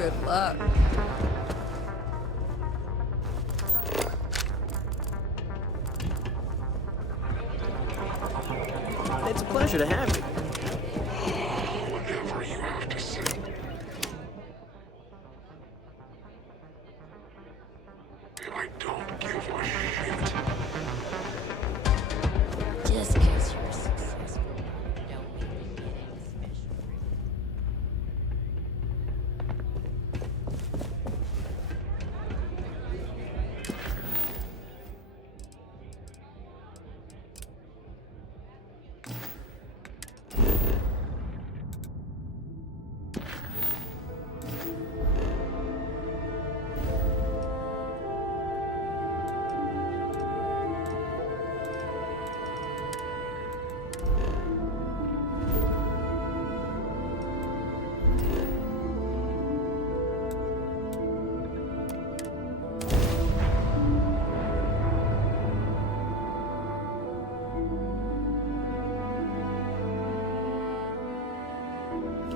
Good luck. It's a pleasure to have you. Whatever you have to say. I don't give a shit. Just because you're successful, don't mean you get any special treatment.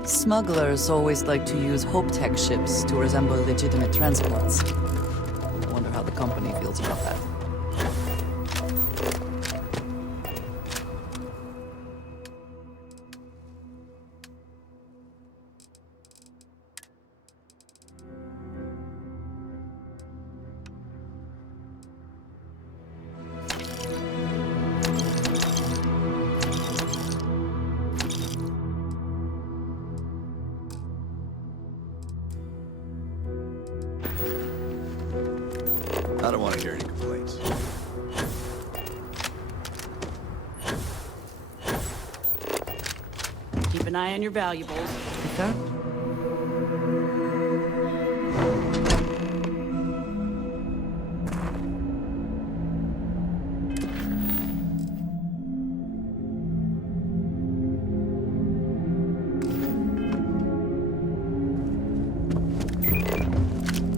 Smugglers always like to use Hope-Tech ships to resemble legitimate transports. I wonder how the company feels about that. I don't want to hear any complaints. Keep an eye on your valuables. Okay.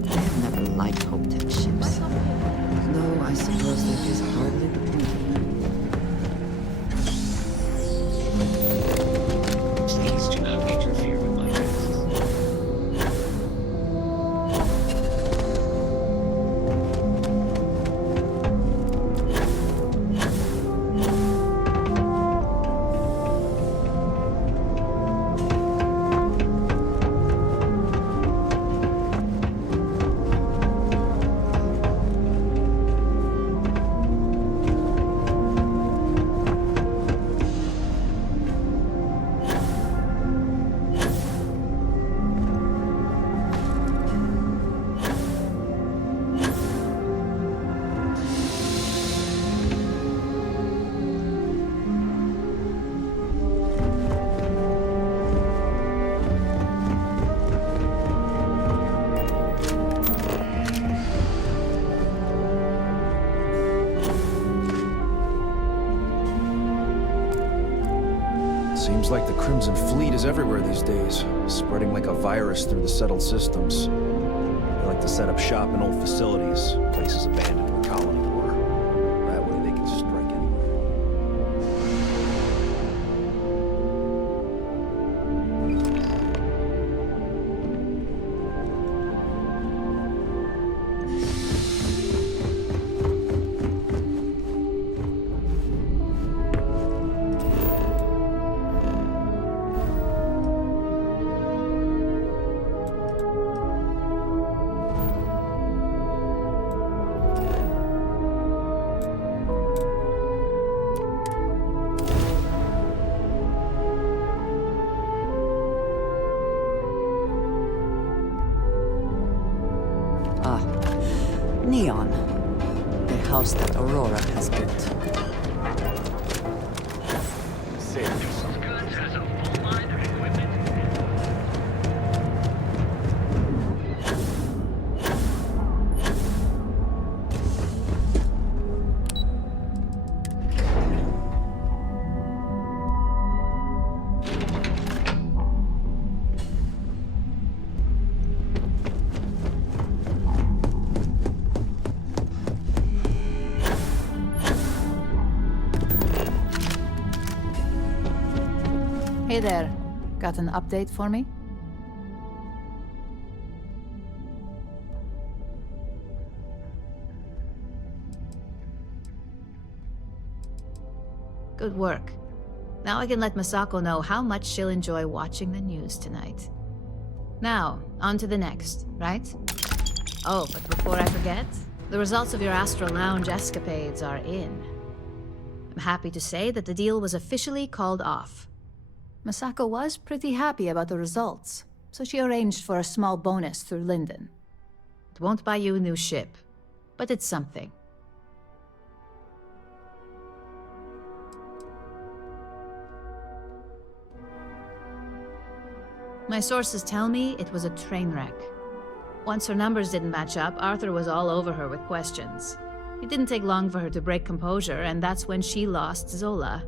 I've never liked Hope-Tech ships. Though I suppose that is hardly the point. Please do not interfere with my tasks. Seems like the Crimson Fleet is everywhere these days, spreading like a virus through the settled systems. They like to set up shop in old facilities, places abandoned where colony were. That way they can strike anywhere. Ah, Neon. The house that Aurora has built. Goods has a full line of equipment. Hey there. Got an update for me? Good work. Now I can let Masako know how much she'll enjoy watching the news tonight. Now, on to the next, right? Oh, but before I forget, the results of your Astral Lounge escapades are in. I'm happy to say that the deal was officially called off. Masako was pretty happy about the results, so she arranged for a small bonus through Linden. It won't buy you a new ship, but it's something. My sources tell me it was a train wreck. Once her numbers didn't match up, Arthur was all over her with questions. It didn't take long for her to break composure, and that's when she lost Zola.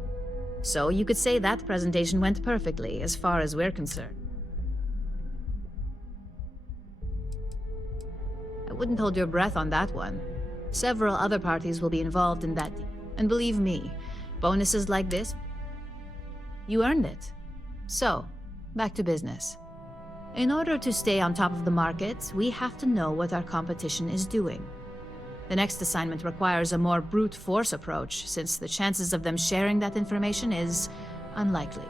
So you could say that presentation went perfectly, as far as we're concerned. I wouldn't hold your breath on that one. Several other parties will be involved in that deal. And believe me, bonuses like this, you earned it. So, back to business. In order to stay on top of the market, we have to know what our competition is doing. The next assignment requires a more brute force approach, since the chances of them sharing that information is unlikely.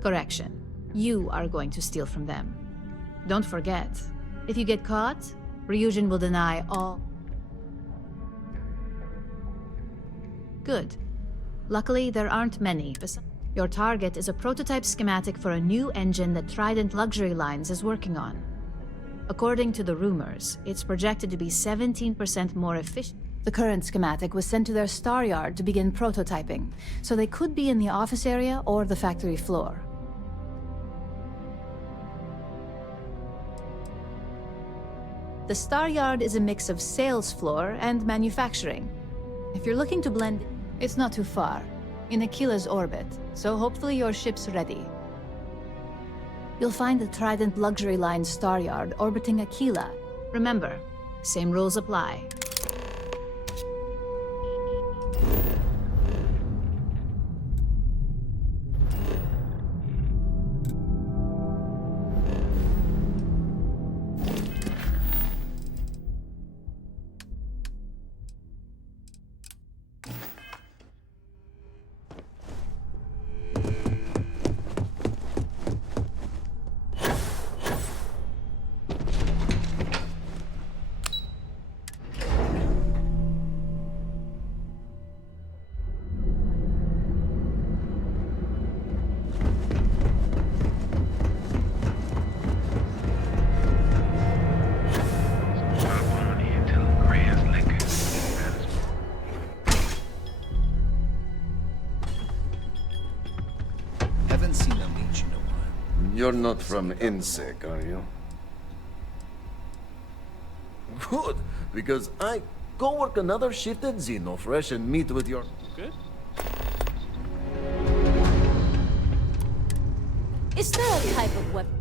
Correction. You are going to steal from them. Don't forget, if you get caught, Ryujin will deny all. Good. Luckily, there aren't many. Your target is a prototype schematic for a new engine that Trident Luxury Lines is working on. According to the rumors, it's projected to be 17% more efficient. The current schematic was sent to their star yard to begin prototyping, so they could be in the office area or the factory floor. The Star Yard is a mix of sales floor and manufacturing. If you're looking to blend, it's not too far, in Aquila's orbit, so hopefully your ship's ready. You'll find the Trident Luxury Line Star Yard orbiting Aquila. Remember, same rules apply. You're not from INSEC, are you? Good, because I go work another shift at Xenofresh and meet with your... Good? Is there a type of weapon?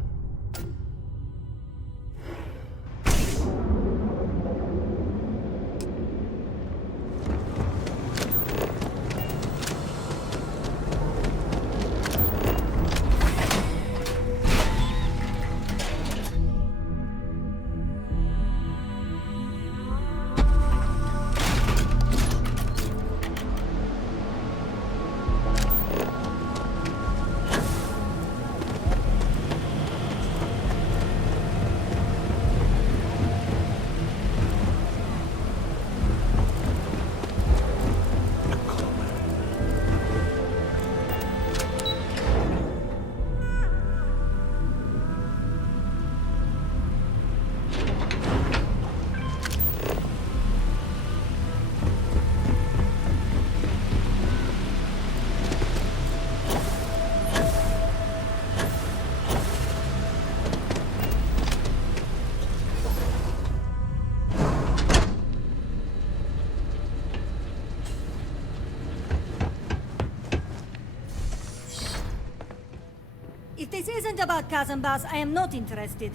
If this isn't about Kazanbas, I am not interested.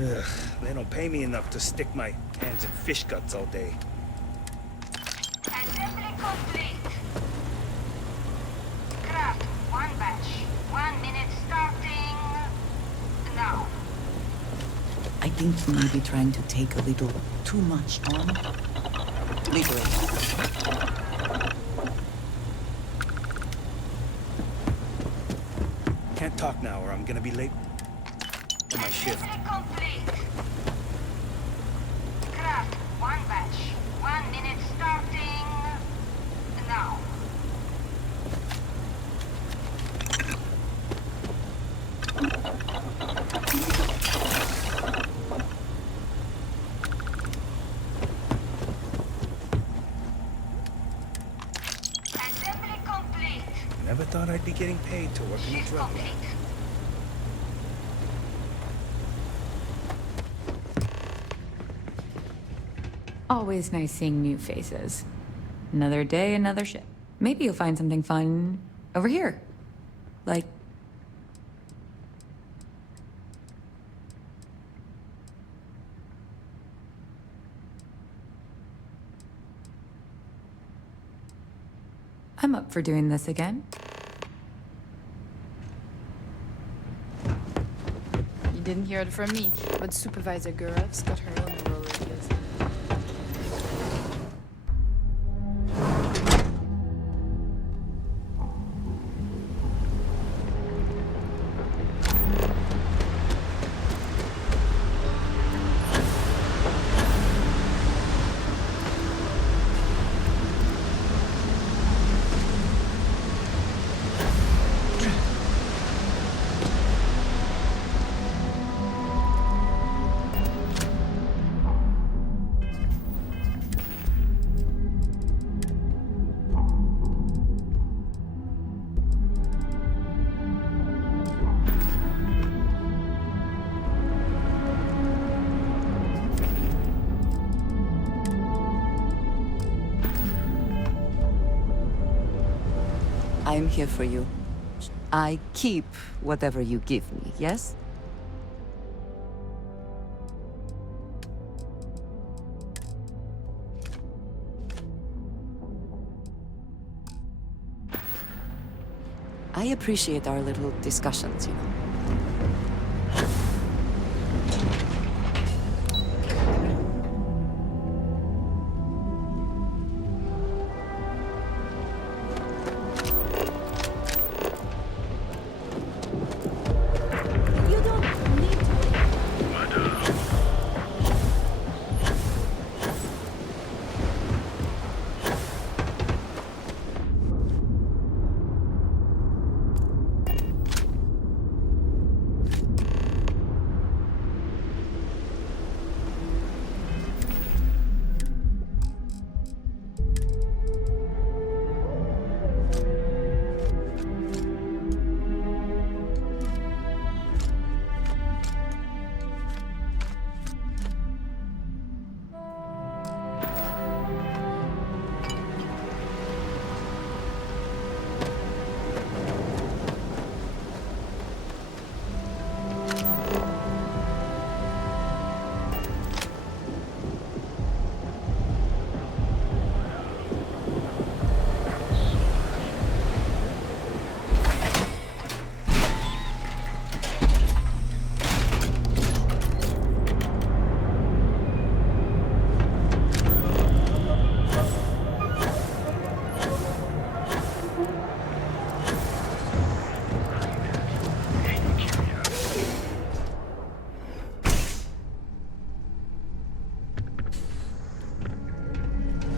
Ugh, they don't pay me enough to stick my hands in fish guts all day. Assembly complete. Craft one batch. 1 minute starting now. I think you may be trying to take a little too much on. Literally. Can't talk now or I'm gonna be late to my shift. Assembly complete. Craft one batch. 1 minute starting now. Assembly complete. Never thought I'd be getting paid to work in a Shift drug lab. complete. Always nice seeing new faces. Another day, another ship. Maybe you'll find something fun over here. Like... I'm up for doing this again. You didn't hear it from me, but Supervisor Gurov's got her own role reviews. I'm here for you. I keep whatever you give me, yes? I appreciate our little discussions, you know. You don't need to.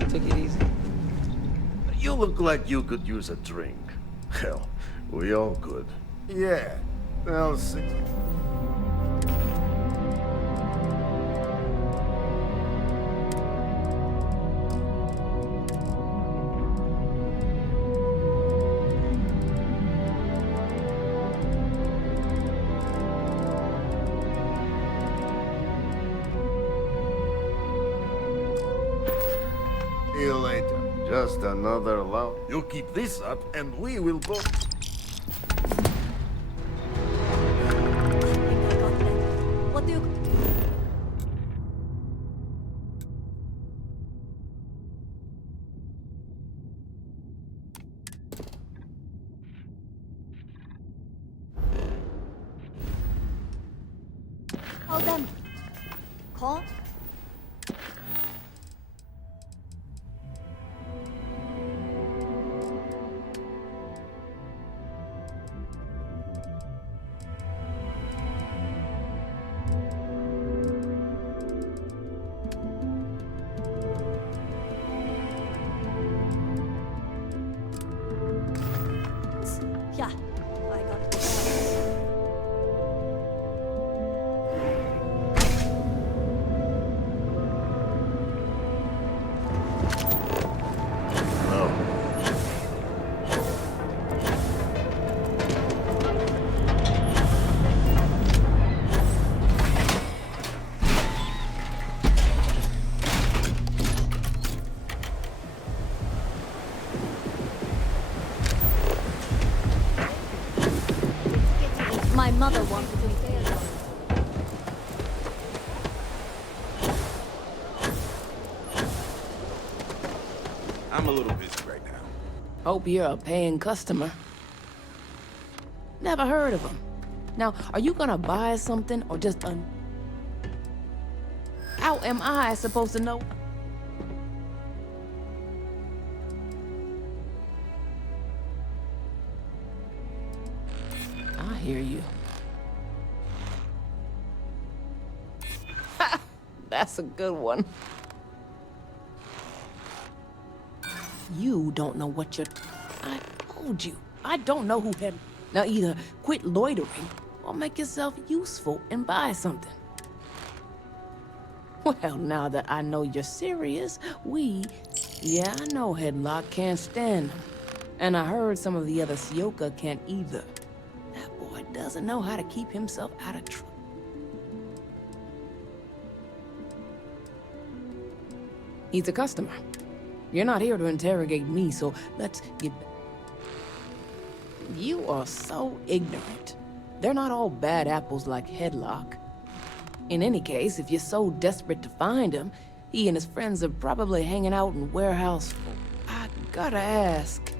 Take it easy. You look like you could use a drink. Hell, we all could. Yeah, I'll see. See you later. Just another loud. You keep this up, and we will both. What do you... Hold them. Call? Yeah, I got it. My mother wanted to stay alone. I'm a little busy right now. Hope you're a paying customer. Never heard of them. Now, are you gonna buy something or just How am I supposed to know? I hear you. That's a good one. You don't know what you're... I told you. I don't know who had... Now either quit loitering or make yourself useful and buy something. Well, now that I know you're serious, Yeah, I know Headlock can't stand him. And I heard some of the other Sioka can't either. That boy doesn't know how to keep himself out of trouble. He's a customer. You're not here to interrogate me, so let's get... You are so ignorant. They're not all bad apples like Headlock. In any case, if you're so desperate to find him, he and his friends are probably hanging out in warehouse. I gotta ask.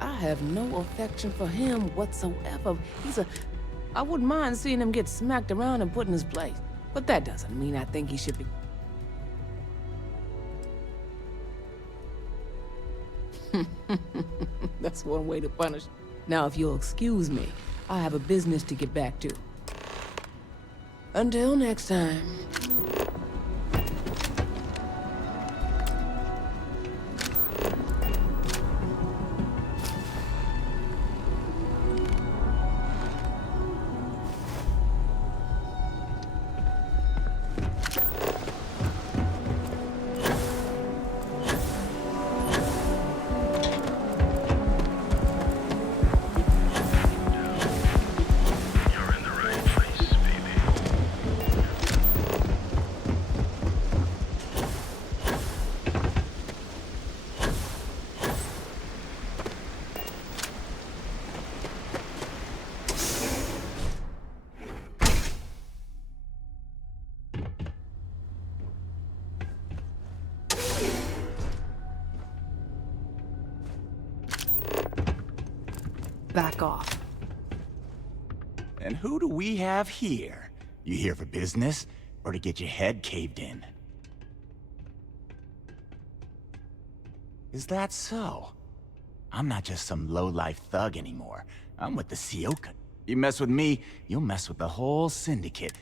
I have no affection for him whatsoever. I wouldn't mind seeing him get smacked around and put in his place. But that doesn't mean I think he should be... That's one way to punish. Now, if you'll excuse me, I have a business to get back to. Until next time. Back off. And who do we have here? You here for business, or to get your head caved in? Is that so? I'm not just some low-life thug anymore. I'm with the Sioka. You mess with me, you'll mess with the whole syndicate.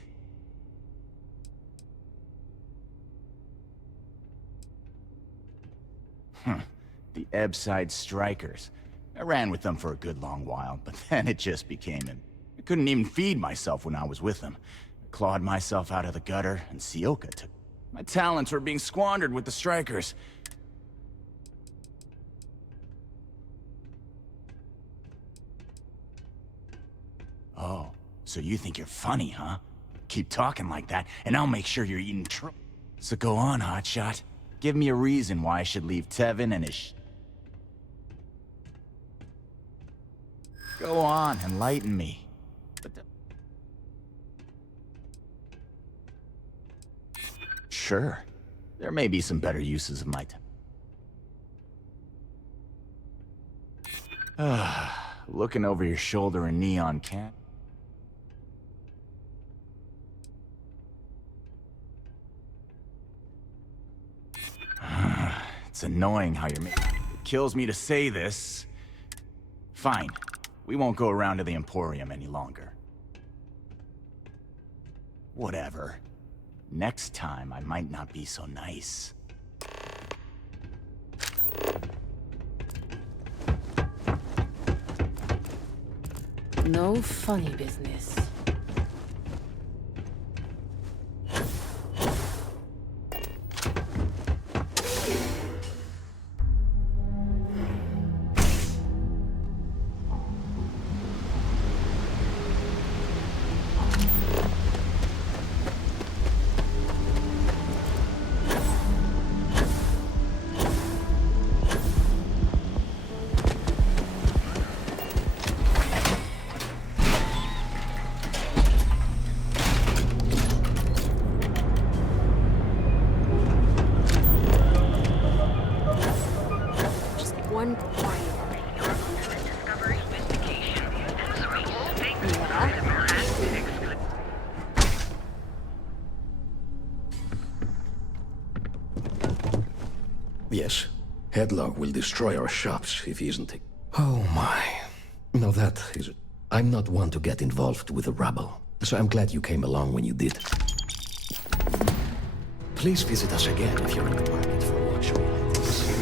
The Ebbside Strikers. I ran with them for a good long while, but then it just became him. I couldn't even feed myself when I was with them. I clawed myself out of the gutter, and Sioka took... My talents were being squandered with the Strikers. Oh, so you think you're funny, huh? Keep talking like that, and I'll make sure you're eating So go on, hotshot. Give me a reason why I should leave Tevin and his Go on, enlighten me. Sure. There may be some better uses of my time. Looking over your shoulder in neon can. It's annoying how you're making. It kills me to say this. Fine. We won't go around to the Emporium any longer. Whatever. Next time, I might not be so nice. No funny business. Yes, Headlock will destroy our shops if he isn't. Oh my. Now that is it. I'm not one to get involved with the rabble, so I'm glad you came along when you did. Please visit us again if you're in the market for a luxury like this.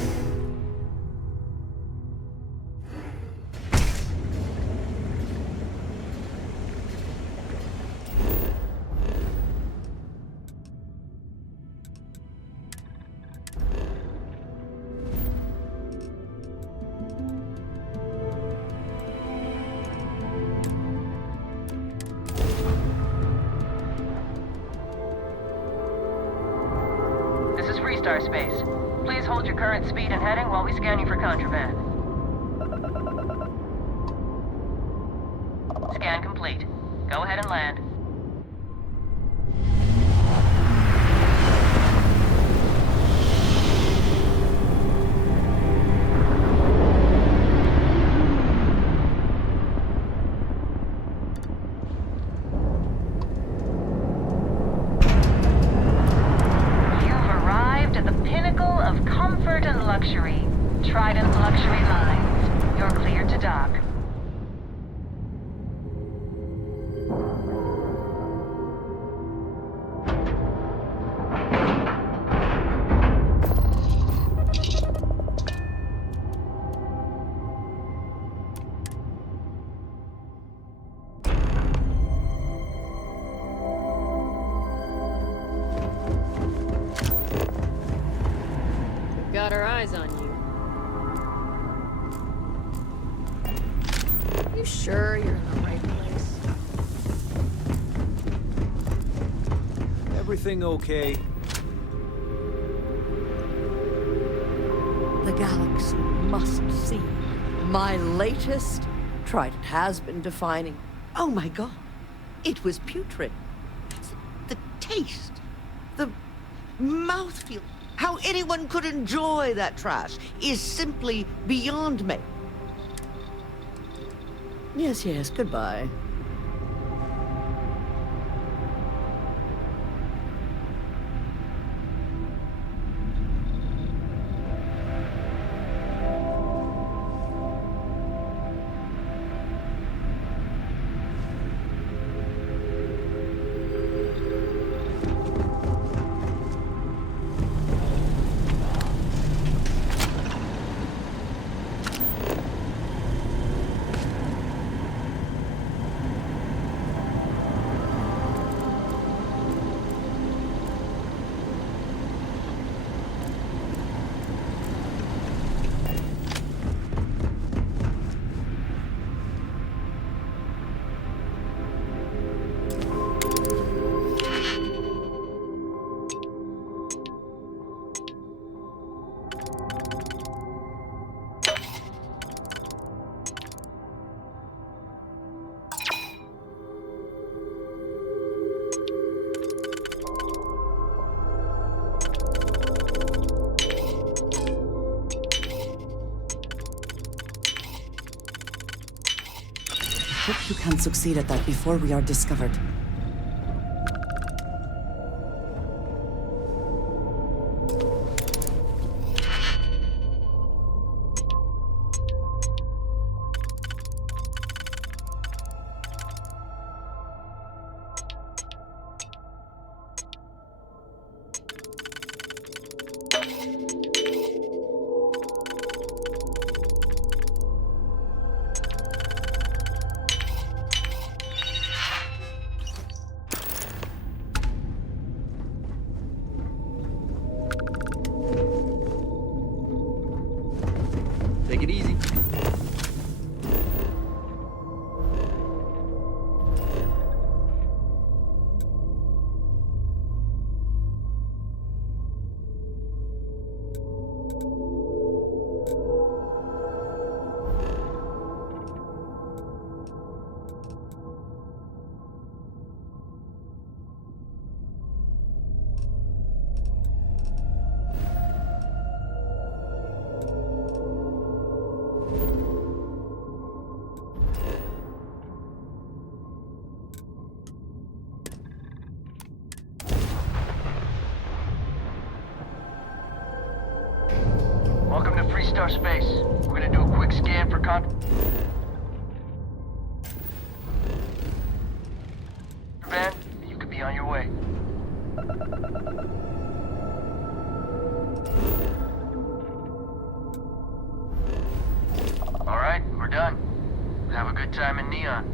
Space. Please hold your current speed and heading while we scan you for contraband. Scan complete. Go ahead and land. Trident Luxury Lines. You're cleared to dock. Got our eyes on you. You sure you're in the right place? Everything okay? The galaxy must see. My latest Trident has been defining. Oh my god. It was putrid. The taste. The mouthfeel. How anyone could enjoy that trash is simply beyond me. Yes, yes, goodbye. Hope you can succeed at that before we are discovered. Take it easy. Welcome to Freestar Space. We're gonna do a quick scan for contraband. You could be on your way. All right, we're done. Have a good time in Neon.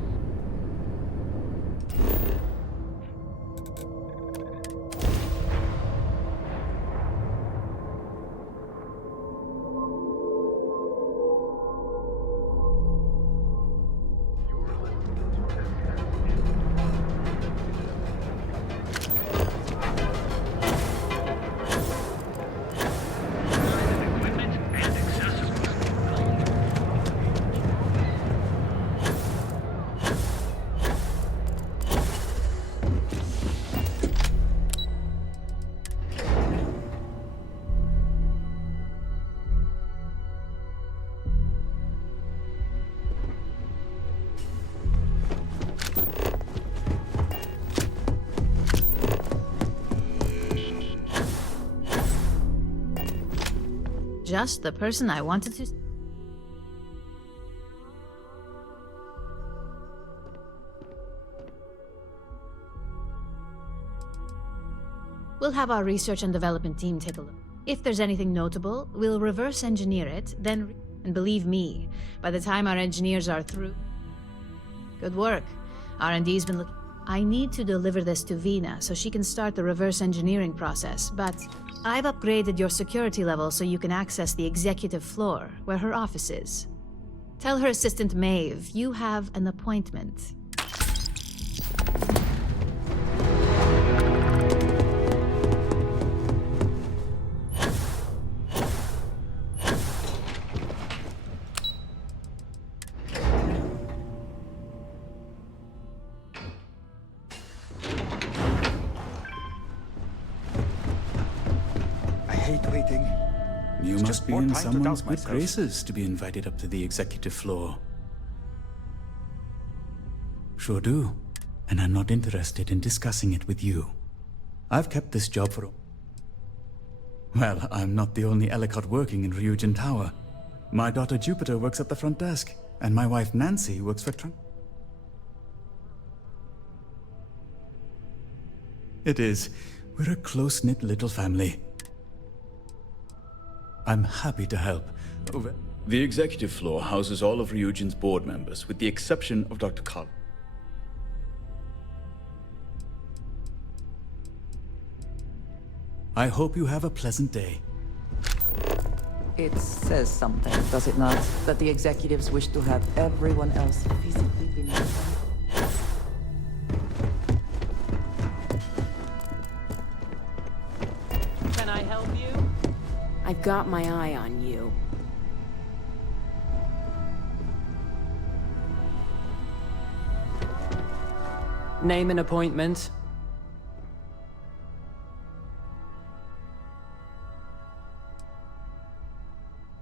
Just the person I wanted to... We'll have our research and development team take a look. If there's anything notable, we'll reverse engineer it, then... And believe me, by the time our engineers are through... Good work. R&D's been looking... I need to deliver this to Vina so she can start the reverse engineering process, but... I've upgraded your security level so you can access the executive floor, where her office is. Tell her assistant Maeve you have an appointment. You must be in someone's good graces to be invited up to the executive floor. Sure do. And I'm not interested in discussing it with you. I've kept this job for... Well, I'm not the only Ellicott working in Ryujin Tower. My daughter Jupiter works at the front desk, and my wife Nancy works for It is. We're a close-knit little family. I'm happy to help. The executive floor houses all of Ryujin's board members, with the exception of Dr. Carl. I hope you have a pleasant day. It says something, does it not? That the executives wish to have everyone else physically beneath them. Can I help you? I've got my eye on you. Name and appointment.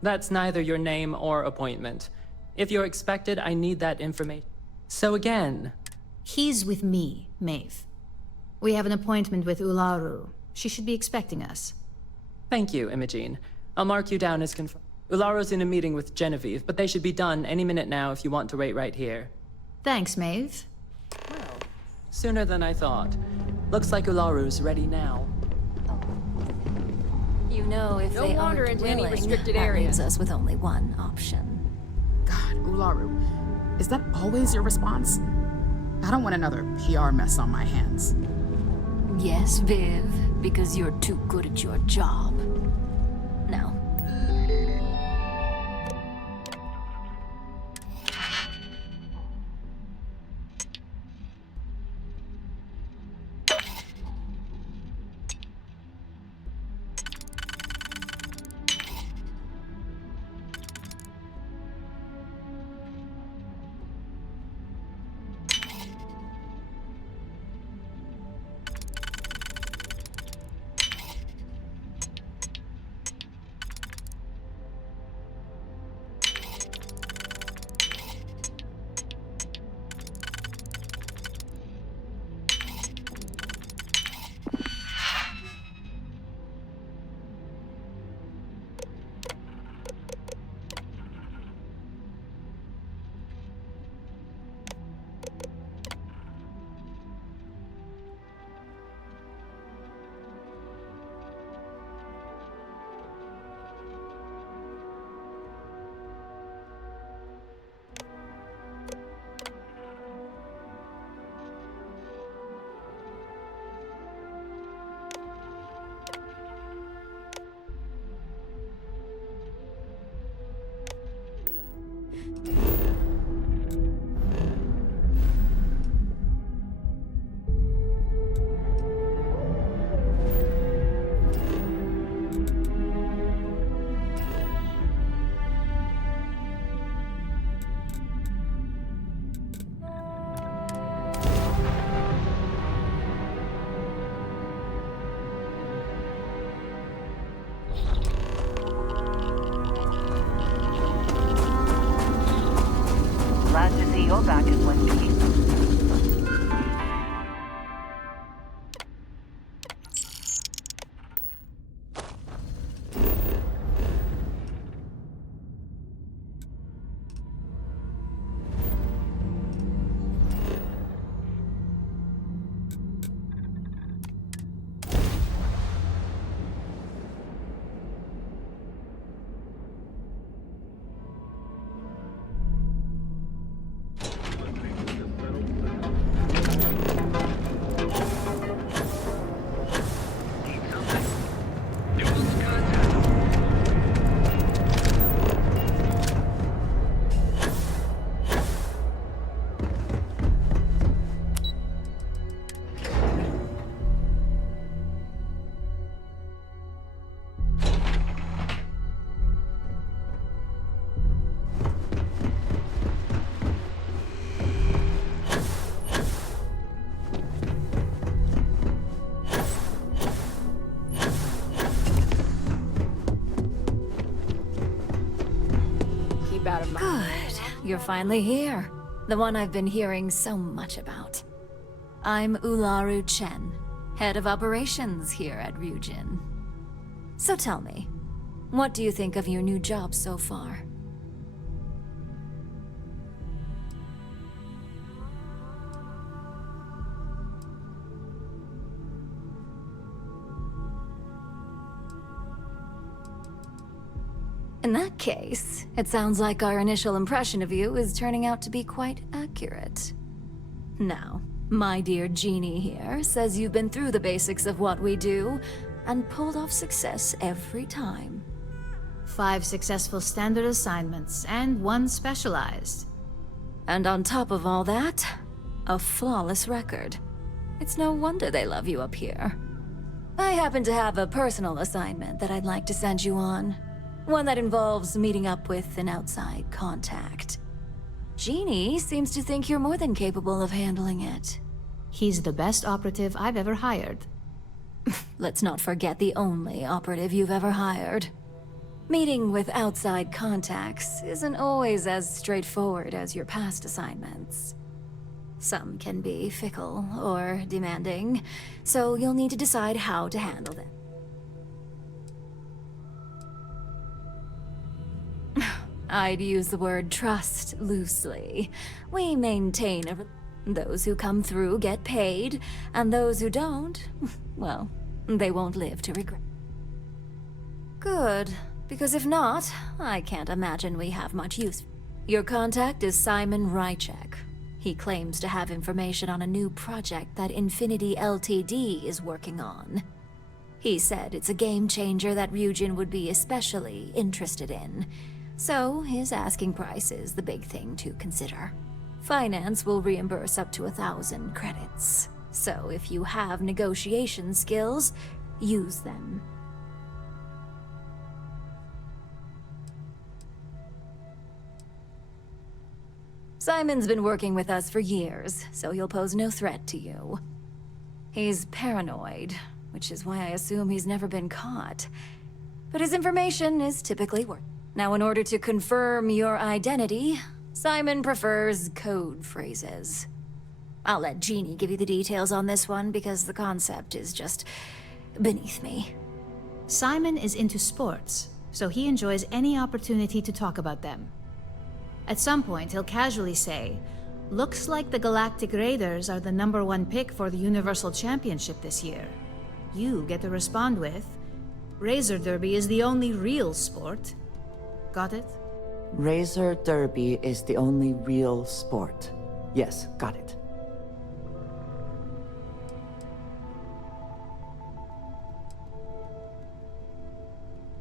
That's neither your name or appointment. If you're expected, I need that information. So again... He's with me, Maeve. We have an appointment with Ularu. She should be expecting us. Thank you, Imogene. I'll mark you down as confirmed. Ularo's in a meeting with Genevieve, but they should be done any minute now if you want to wait right here. Thanks, Maeve. Well, sooner than I thought. Looks like Ularu's ready now. You know, if Don't they wander aren't into any willing, restricted that areas. leaves us with only one option. God, Ularu. Is that always your response? I don't want another PR mess on my hands. Yes, Viv, because you're too good at your job. Now, Glad to see you're back in one piece. good. You're finally here. The one I've been hearing so much about. I'm Ularu Chen, head of operations here at Ryujin. So tell me, what do you think of your new job so far? In that case, it sounds like our initial impression of you is turning out to be quite accurate. Now, my dear Jeannie here says you've been through the basics of what we do and pulled off success every time. 5 successful standard assignments and 1 specialized. And on top of all that, a flawless record. It's no wonder they love you up here. I happen to have a personal assignment that I'd like to send you on. One that involves meeting up with an outside contact. Jeannie seems to think you're more than capable of handling it. He's the best operative I've ever hired. Let's not forget the only operative you've ever hired. Meeting with outside contacts isn't always as straightforward as your past assignments. Some can be fickle or demanding, so you'll need to decide how to handle them. I'd use the word trust loosely. We maintain those who come through get paid, and those who don't, well, they won't live to regret. Good, because if not, I can't imagine we have much use. Your contact is Simon Rychek. He claims to have information on a new project that Infinity Ltd is working on. He said it's a game changer that Ryujin would be especially interested in. So his asking price is the big thing to consider. Finance will reimburse up to 1,000 credits. So if you have negotiation skills, use them. Simon's been working with us for years, so he'll pose no threat to you. He's paranoid, which is why I assume he's never been caught. But his information is typically worth. Now, in order to confirm your identity, Simon prefers code phrases. I'll let Jeannie give you the details on this one because the concept is just beneath me. Simon is into sports, so he enjoys any opportunity to talk about them. At some point, he'll casually say, "Looks like the Galactic Raiders are the #1 pick for the Universal Championship this year." You get to respond with, "Razor Derby is the only real sport." Got it? Razor Derby is the only real sport. Yes, got it.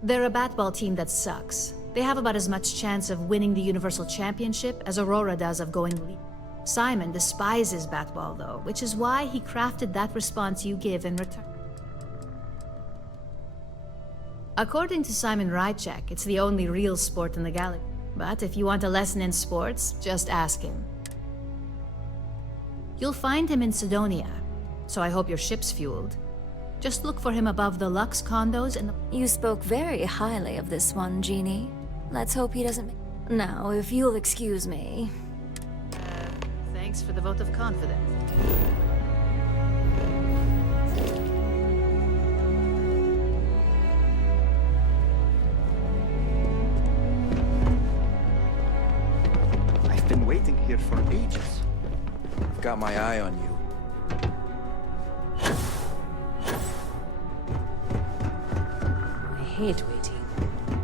They're a batball team that sucks. They have about as much chance of winning the Universal Championship as Aurora does of going lead. Simon despises batball, though, which is why he crafted that response you give in return. According to Simon Rychek, it's the only real sport in the galaxy. But if you want a lesson in sports, just ask him. You'll find him in Sidonia, so I hope your ship's fueled. Just look for him above the Lux condos and the... You spoke very highly of this one, Jeannie. Let's hope he doesn't... Now, if you'll excuse me... Thanks for the vote of confidence. I've been waiting here for ages. I've got my eye on you. I hate waiting.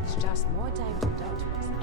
It's just more time to doubt myself.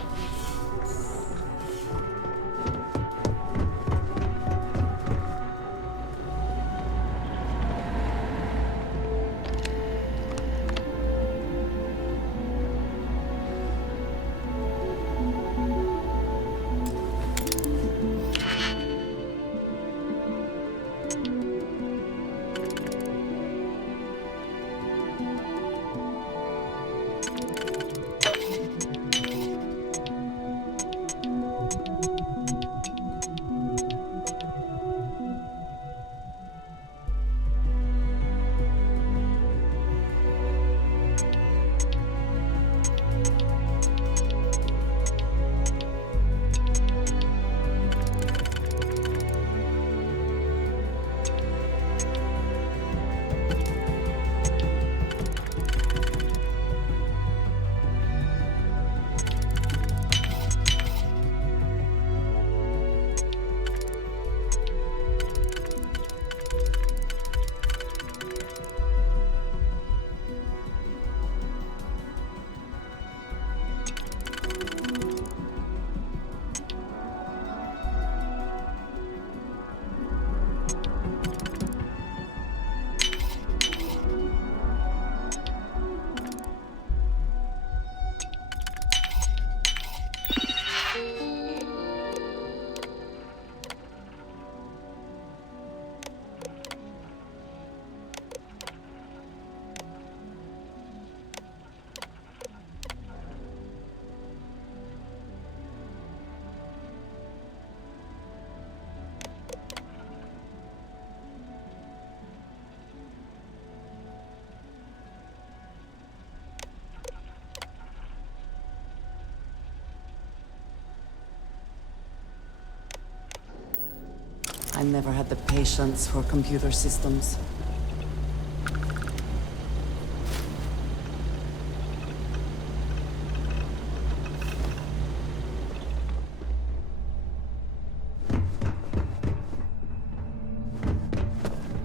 I never had the patience for computer systems.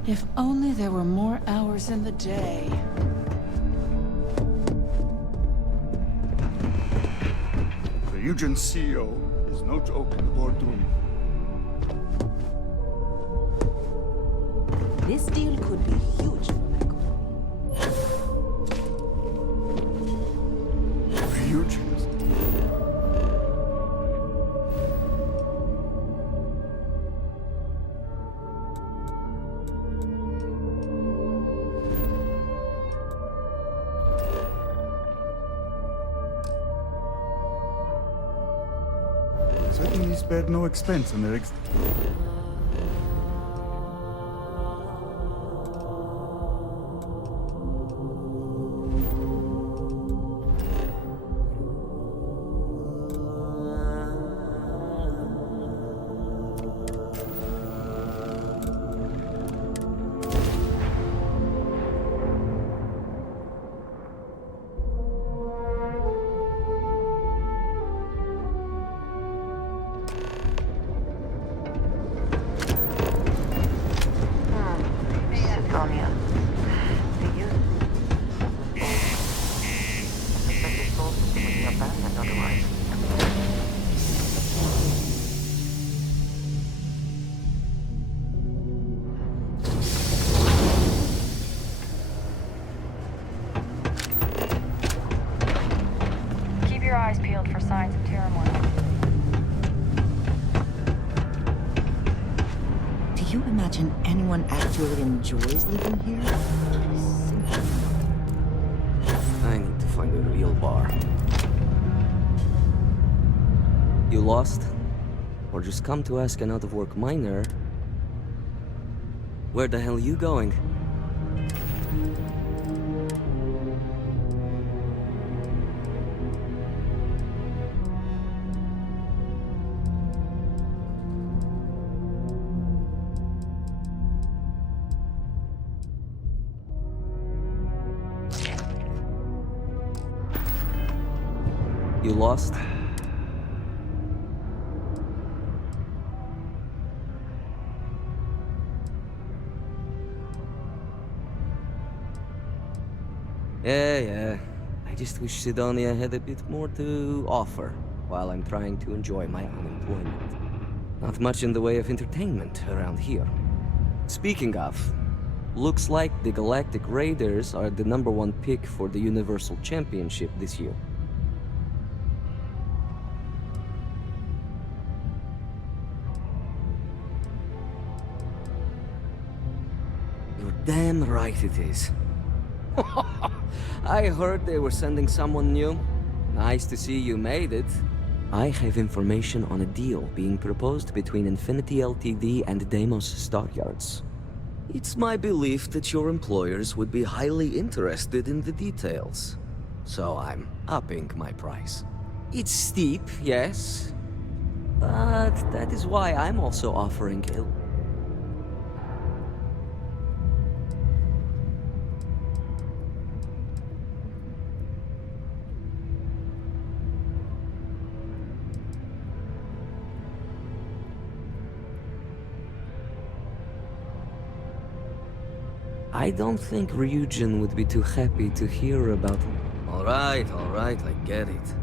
If only there were more hours in the day. The Eugen CEO is no joke in the boardroom. This deal could be huge for my company. Huge. Certainly spared no expense on their Actually enjoys living here? I need to find a real bar. You lost? Or just come to ask an out-of-work miner? Where the hell are you going? You lost? Yeah. I just wish Sidonia had a bit more to offer while I'm trying to enjoy my unemployment. Not much in the way of entertainment around here. Speaking of, looks like the Galactic Raiders are the #1 pick for the Universal Championship this year. Damn right it is. I heard they were sending someone new. Nice to see you made it. I have information on a deal being proposed between Infinity Ltd and Deimos Stockyards. It's my belief that your employers would be highly interested in the details. So I'm upping my price. It's steep, yes. But that is why I'm also offering it. I don't think Ryujin would be too happy to hear about it. All right, I get it.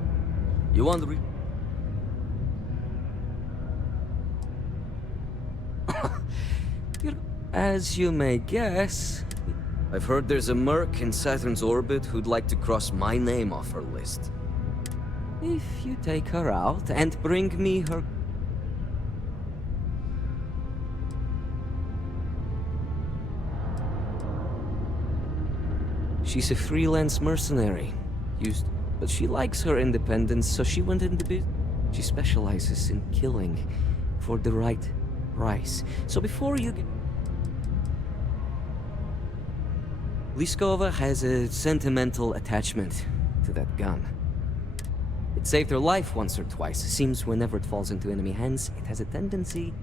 You want As you may guess, I've heard there's a merc in Saturn's orbit who'd like to cross my name off her list. If you take her out and bring me her... She's a freelance mercenary, but she likes her independence, so she went into business. She specializes in killing for the right price. So before you get... Liskova has a sentimental attachment to that gun. It saved her life once or twice. Seems whenever it falls into enemy hands, it has a tendency...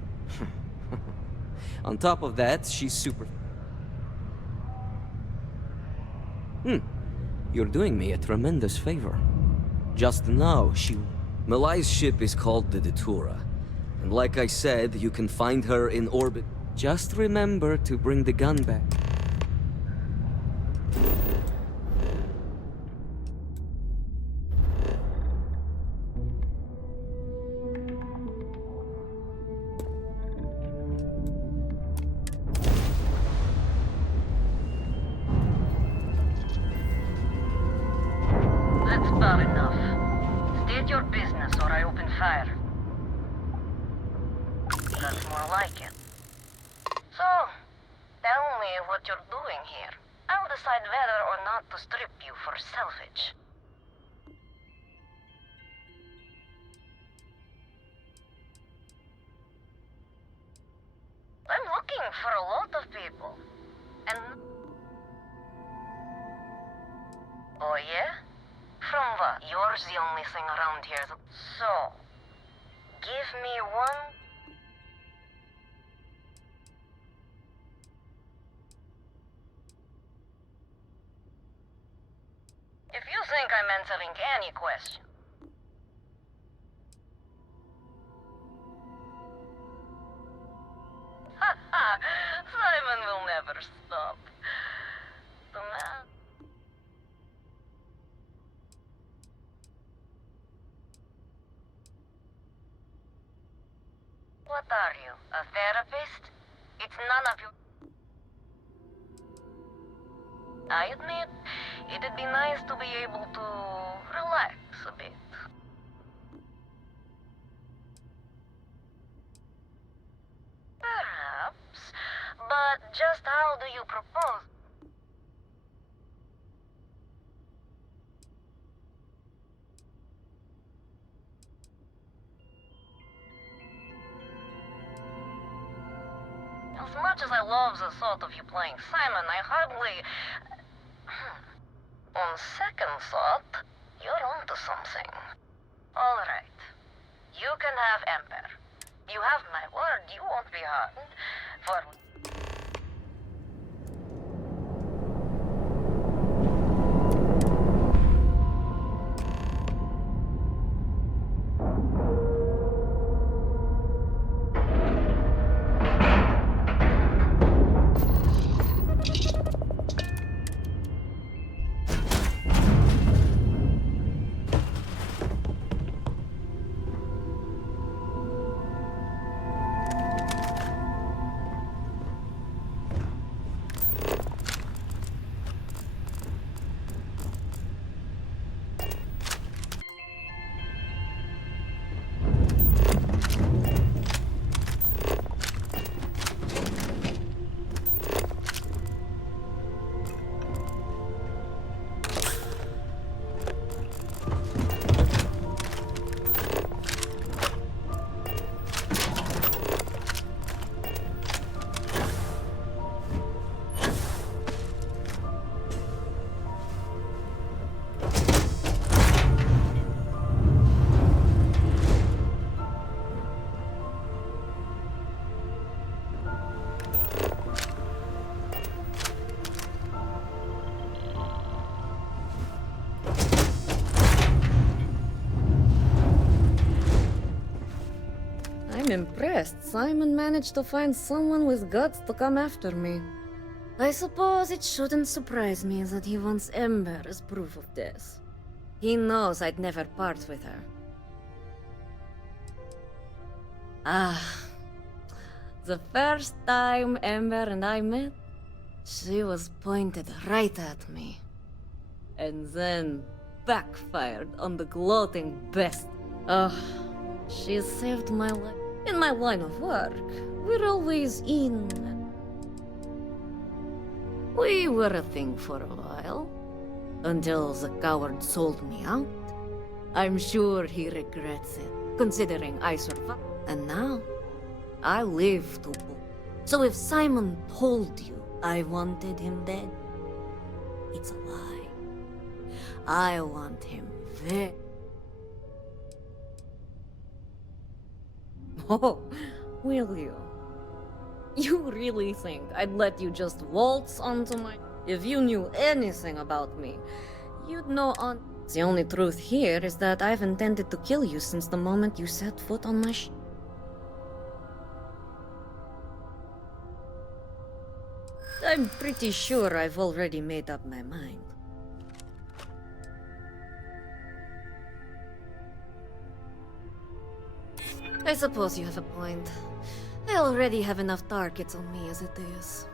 On top of that, she's super... You're doing me a tremendous favor. Just now, Malai's ship is called the Datura. And like I said, you can find her in orbit. Just remember to bring the gun back. That's about enough. State your business or I open fire. That's more like it. So, tell me what you're doing here. I'll decide whether or not to strip you for salvage. I'm looking for a lot of people. And... Oh yeah? From what? Yours the only thing around here. So, give me one... If you think I'm answering any question... Simon will never stop. The man... What are you, a therapist? It's none of you... I admit, it'd be nice to be able to relax a bit. Perhaps, but just how do you propose? As much as I love the thought of you playing Simon, I hardly... On second thought, you're onto something. All right. You can have Ember. You have my word, you won't be harmed. For... I'm impressed. Simon managed to find someone with guts to come after me. I suppose it shouldn't surprise me that he wants Ember as proof of this. He knows I'd never part with her. The first time Ember and I met, she was pointed right at me. And then backfired on the gloating best. She saved my life. In my line of work, we're always in. We were a thing for a while, until the coward sold me out. I'm sure he regrets it, considering I survived. And now, I live to book. So if Simon told you I wanted him dead, it's a lie. I want him very... Oh, will you? You really think I'd let you just waltz onto my... If you knew anything about me, you'd know on... The only truth here is that I've intended to kill you since the moment you set foot on my I'm pretty sure I've already made up my mind. I suppose you have a point. I already have enough targets on me as it is.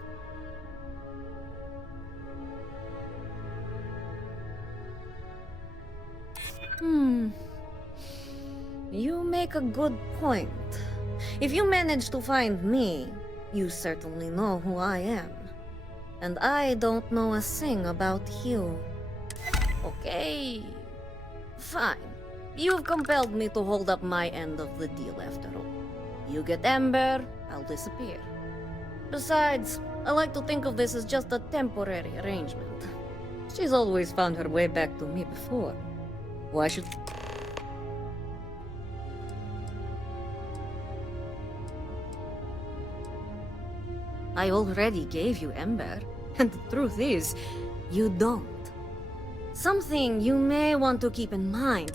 You make a good point. If you manage to find me, you certainly know who I am. And I don't know a thing about you. Okay. Fine. You've compelled me to hold up my end of the deal after all. You get Ember, I'll disappear. Besides, I like to think of this as just a temporary arrangement. She's always found her way back to me before. Why should... I already gave you Ember, and the truth is, you don't. Something you may want to keep in mind.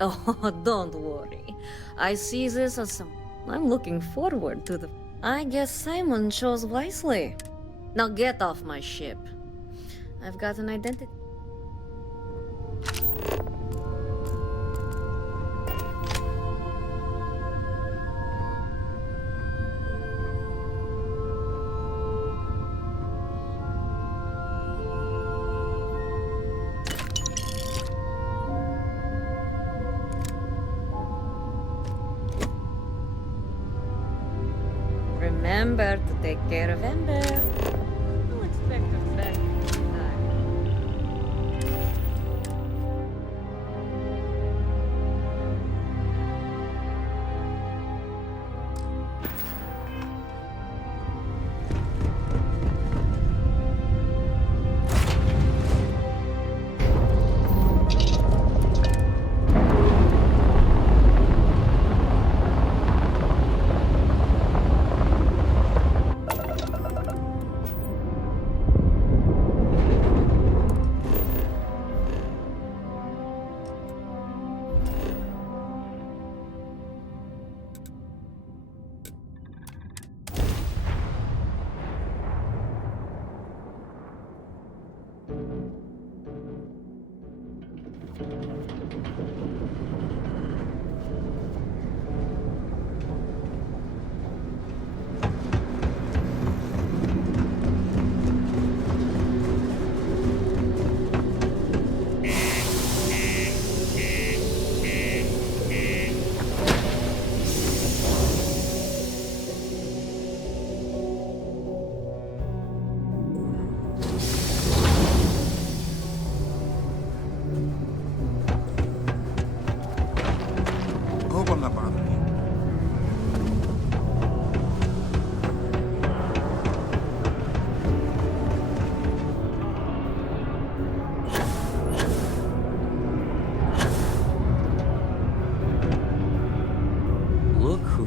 Oh, don't worry. I see this as some... I'm looking forward to the... I guess Simon chose wisely. Now get off my ship. I've got an identity. Remember to take care of Ember. I'll expect her back in time.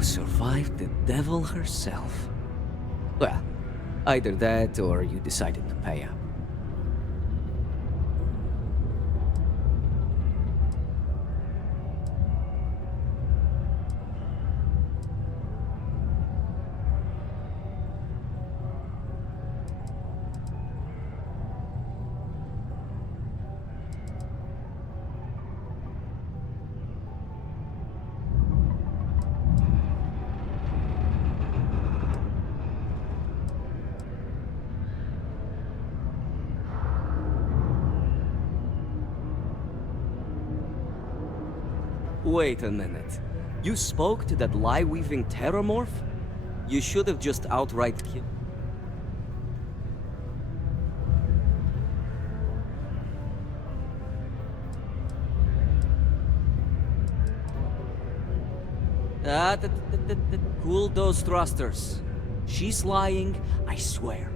Survived the devil herself. Well, either that or you decided to pay up. Wait a minute. You spoke to that lie-weaving terramorph? You should have just outright killed... Cool those thrusters. She's lying, I swear.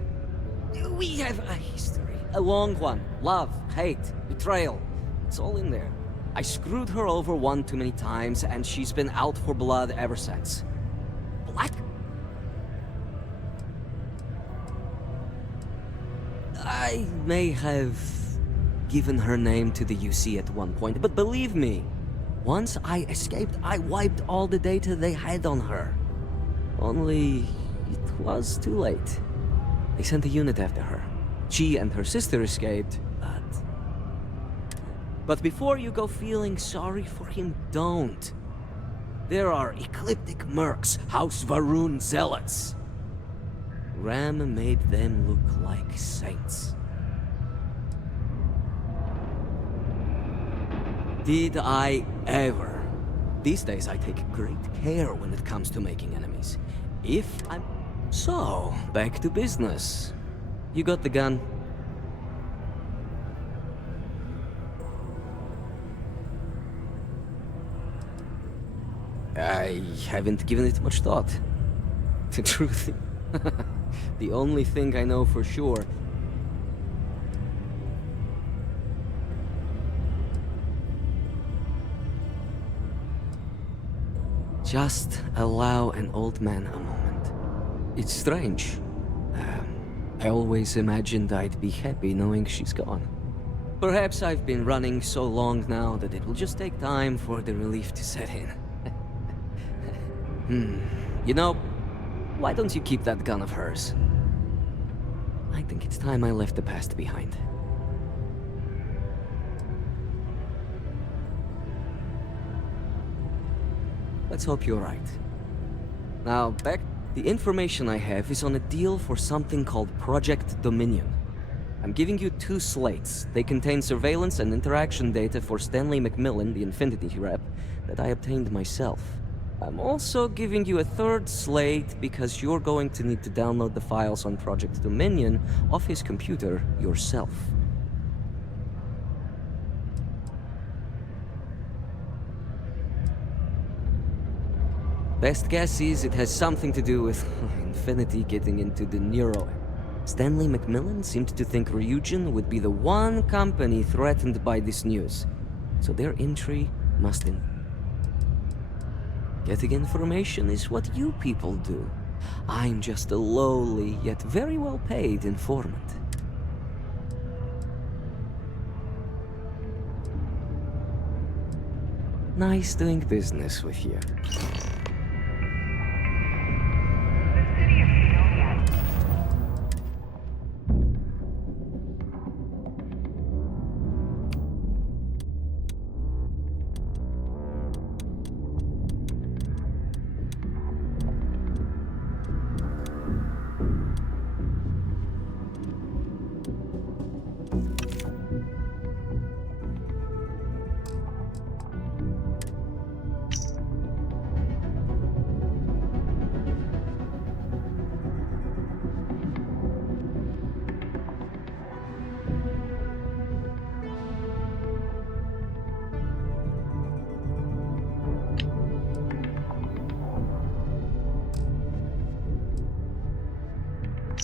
We have a history. A long one. Love, hate, betrayal. It's all in there. I screwed her over one too many times, and she's been out for blood ever since. Black? I may have given her name to the UC at one point, but believe me, once I escaped, I wiped all the data they had on her. Only it was too late. They sent a unit after her. She and her sister escaped, but before you go feeling sorry for him, don't. There are ecliptic mercs, House Varun zealots. Ram made them look like saints. Did I ever? These days I take great care when it comes to making enemies. If I'm... So, back to business. You got the gun? I haven't given it much thought. The truth... the only thing I know for sure... Just allow an old man a moment. It's strange. I always imagined I'd be happy knowing she's gone. Perhaps I've been running so long now that it will just take time for the relief to set in. You know, why don't you keep that gun of hers? I think it's time I left the past behind. Let's hope you're right. Now, back... The information I have is on a deal for something called Project Dominion. I'm giving you 2 slates. They contain surveillance and interaction data for Stanley McMillan, the Infinity rep, that I obtained myself. I'm also giving you a 3rd slate because you're going to need to download the files on Project Dominion off his computer yourself. Best guess is it has something to do with Infinity getting into the neuro. Stanley McMillan seemed to think Ryujin would be the one company threatened by this news, so their entry must in. Getting information is what you people do. I'm just a lowly, yet very well paid informant. Nice doing business with you.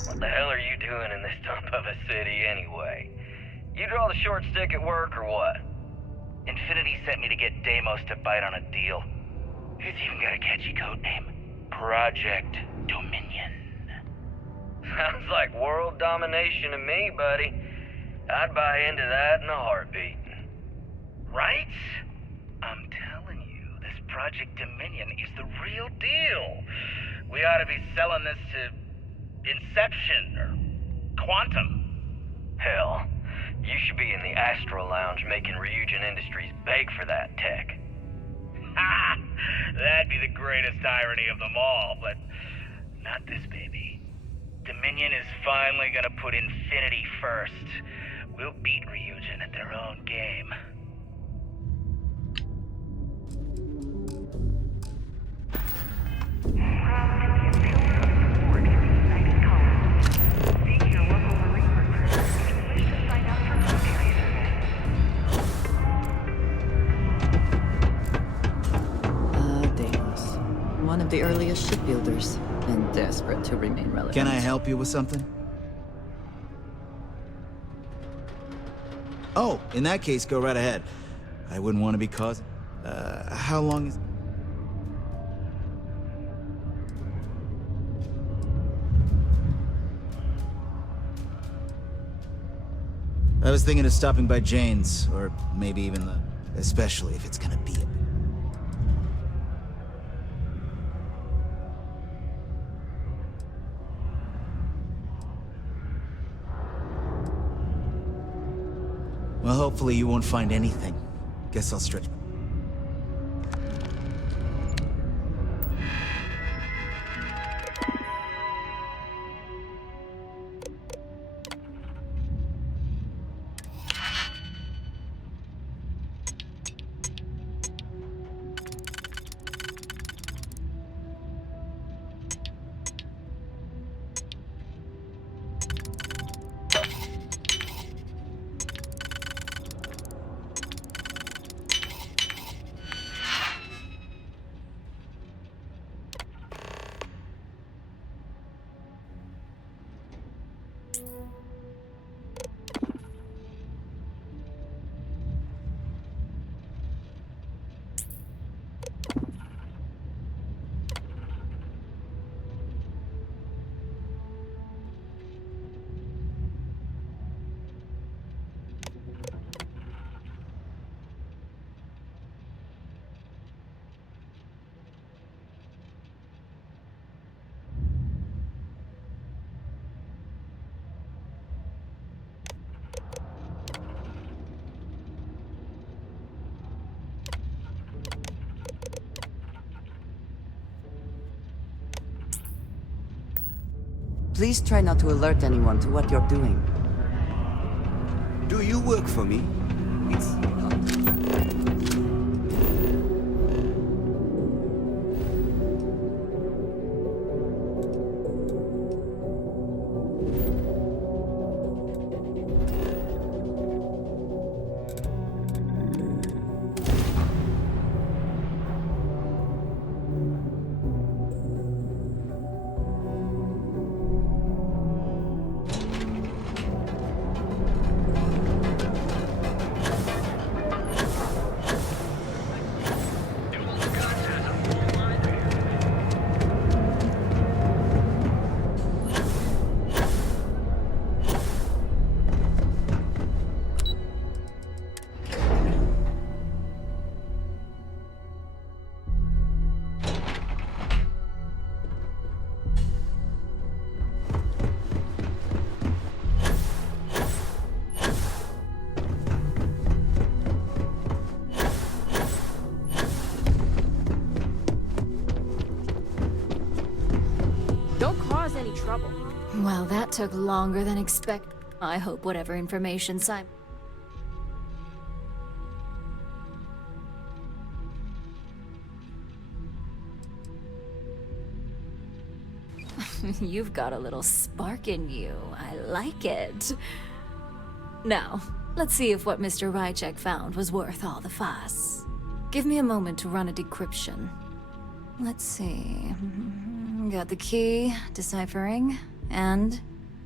What the hell are you doing in this dump of a city anyway? You draw the short stick at work or what? Infinity sent me to get Deimos to bite on a deal. It's even got a catchy code name. Project Dominion. Sounds like world domination to me, buddy. I'd buy into that in a heartbeat. Right? I'm telling you, this Project Dominion is the real deal. We ought to be selling this to Inception or Quantum. Hell, you should be in the Astro Lounge making Ryujin Industries beg for that tech. Ha! That'd be the greatest irony of them all, but not this baby. Dominion is finally gonna put Infinity first. We'll beat Ryujin at their own game. Deimos. One of the earliest shipbuilders, and desperate to remain relevant. Can I help you with something? Oh, in that case, go right ahead. I wouldn't want to be causing... how long is... I was thinking of stopping by Jane's, or maybe even the... especially if it's gonna be a... Well, hopefully you won't find anything. Guess I'll stretch... Please try not to alert anyone to what you're doing. Do you work for me? It's... Well, that took longer than expected. I hope whatever information Simon... You've got a little spark in you. I like it. Now, let's see if what Mr. Rychek found was worth all the fuss. Give me a moment to run a decryption. Let's see... Got the key, deciphering, and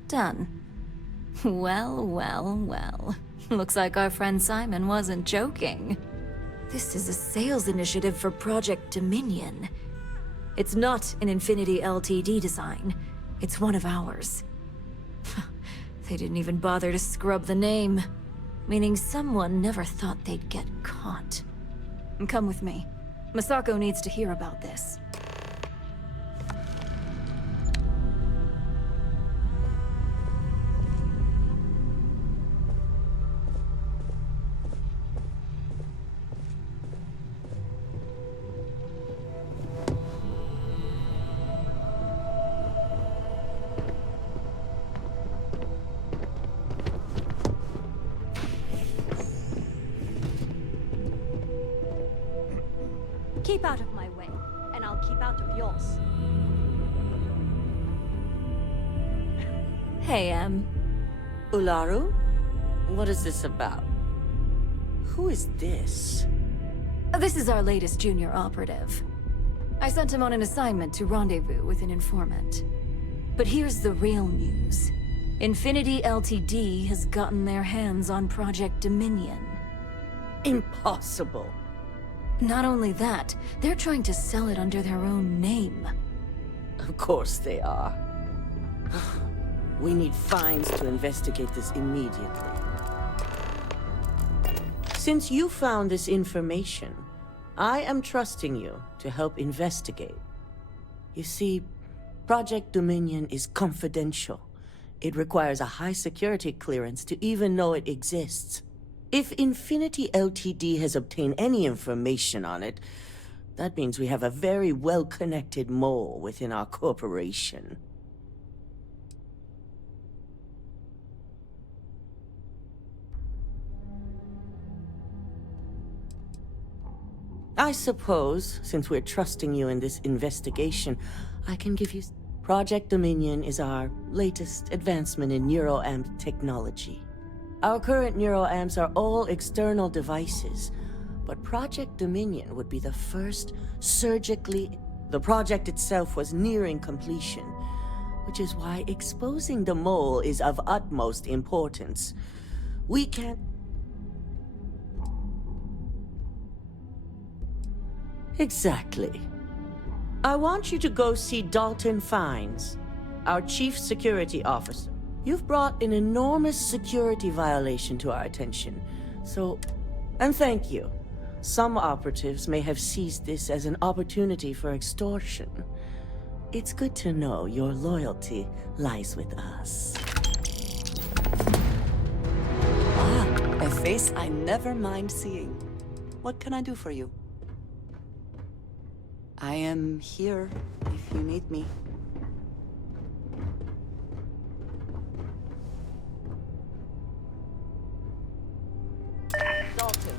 done. Well, well, well. Looks like our friend Simon wasn't joking. This is a sales initiative for Project Dominion. It's not an Infinity Ltd design. It's one of ours. They didn't even bother to scrub the name, meaning someone never thought they'd get caught. Come with me. Masako needs to hear about this. Keep out of my way, and I'll keep out of yours. Hey, Ularu? What is this about? Who is this? This is our latest junior operative. I sent him on an assignment to rendezvous with an informant. But here's the real news. Infinity Ltd has gotten their hands on Project Dominion. Impossible. Not only that, they're trying to sell it under their own name. Of course they are. We need Fines to investigate this immediately. Since you found this information, I am trusting you to help investigate. You see, Project Dominion is confidential. It requires a high security clearance to even know it exists. If Infinity Ltd. Has obtained any information on it, that means we have a very well-connected mole within our corporation. I suppose, since we're trusting you in this investigation, I can give you... Project Dominion is our latest advancement in neuroamp technology. Our current neuroamps are all external devices, but Project Dominion would be the first surgically... The project itself was nearing completion, which is why exposing the mole is of utmost importance. We can't... Exactly. I want you to go see Dalton Fines, our Chief Security Officer. You've brought an enormous security violation to our attention, so... And thank you. Some operatives may have seized this as an opportunity for extortion. It's good to know your loyalty lies with us. Ah, a face I never mind seeing. What can I do for you? I am here if you need me. Dalton.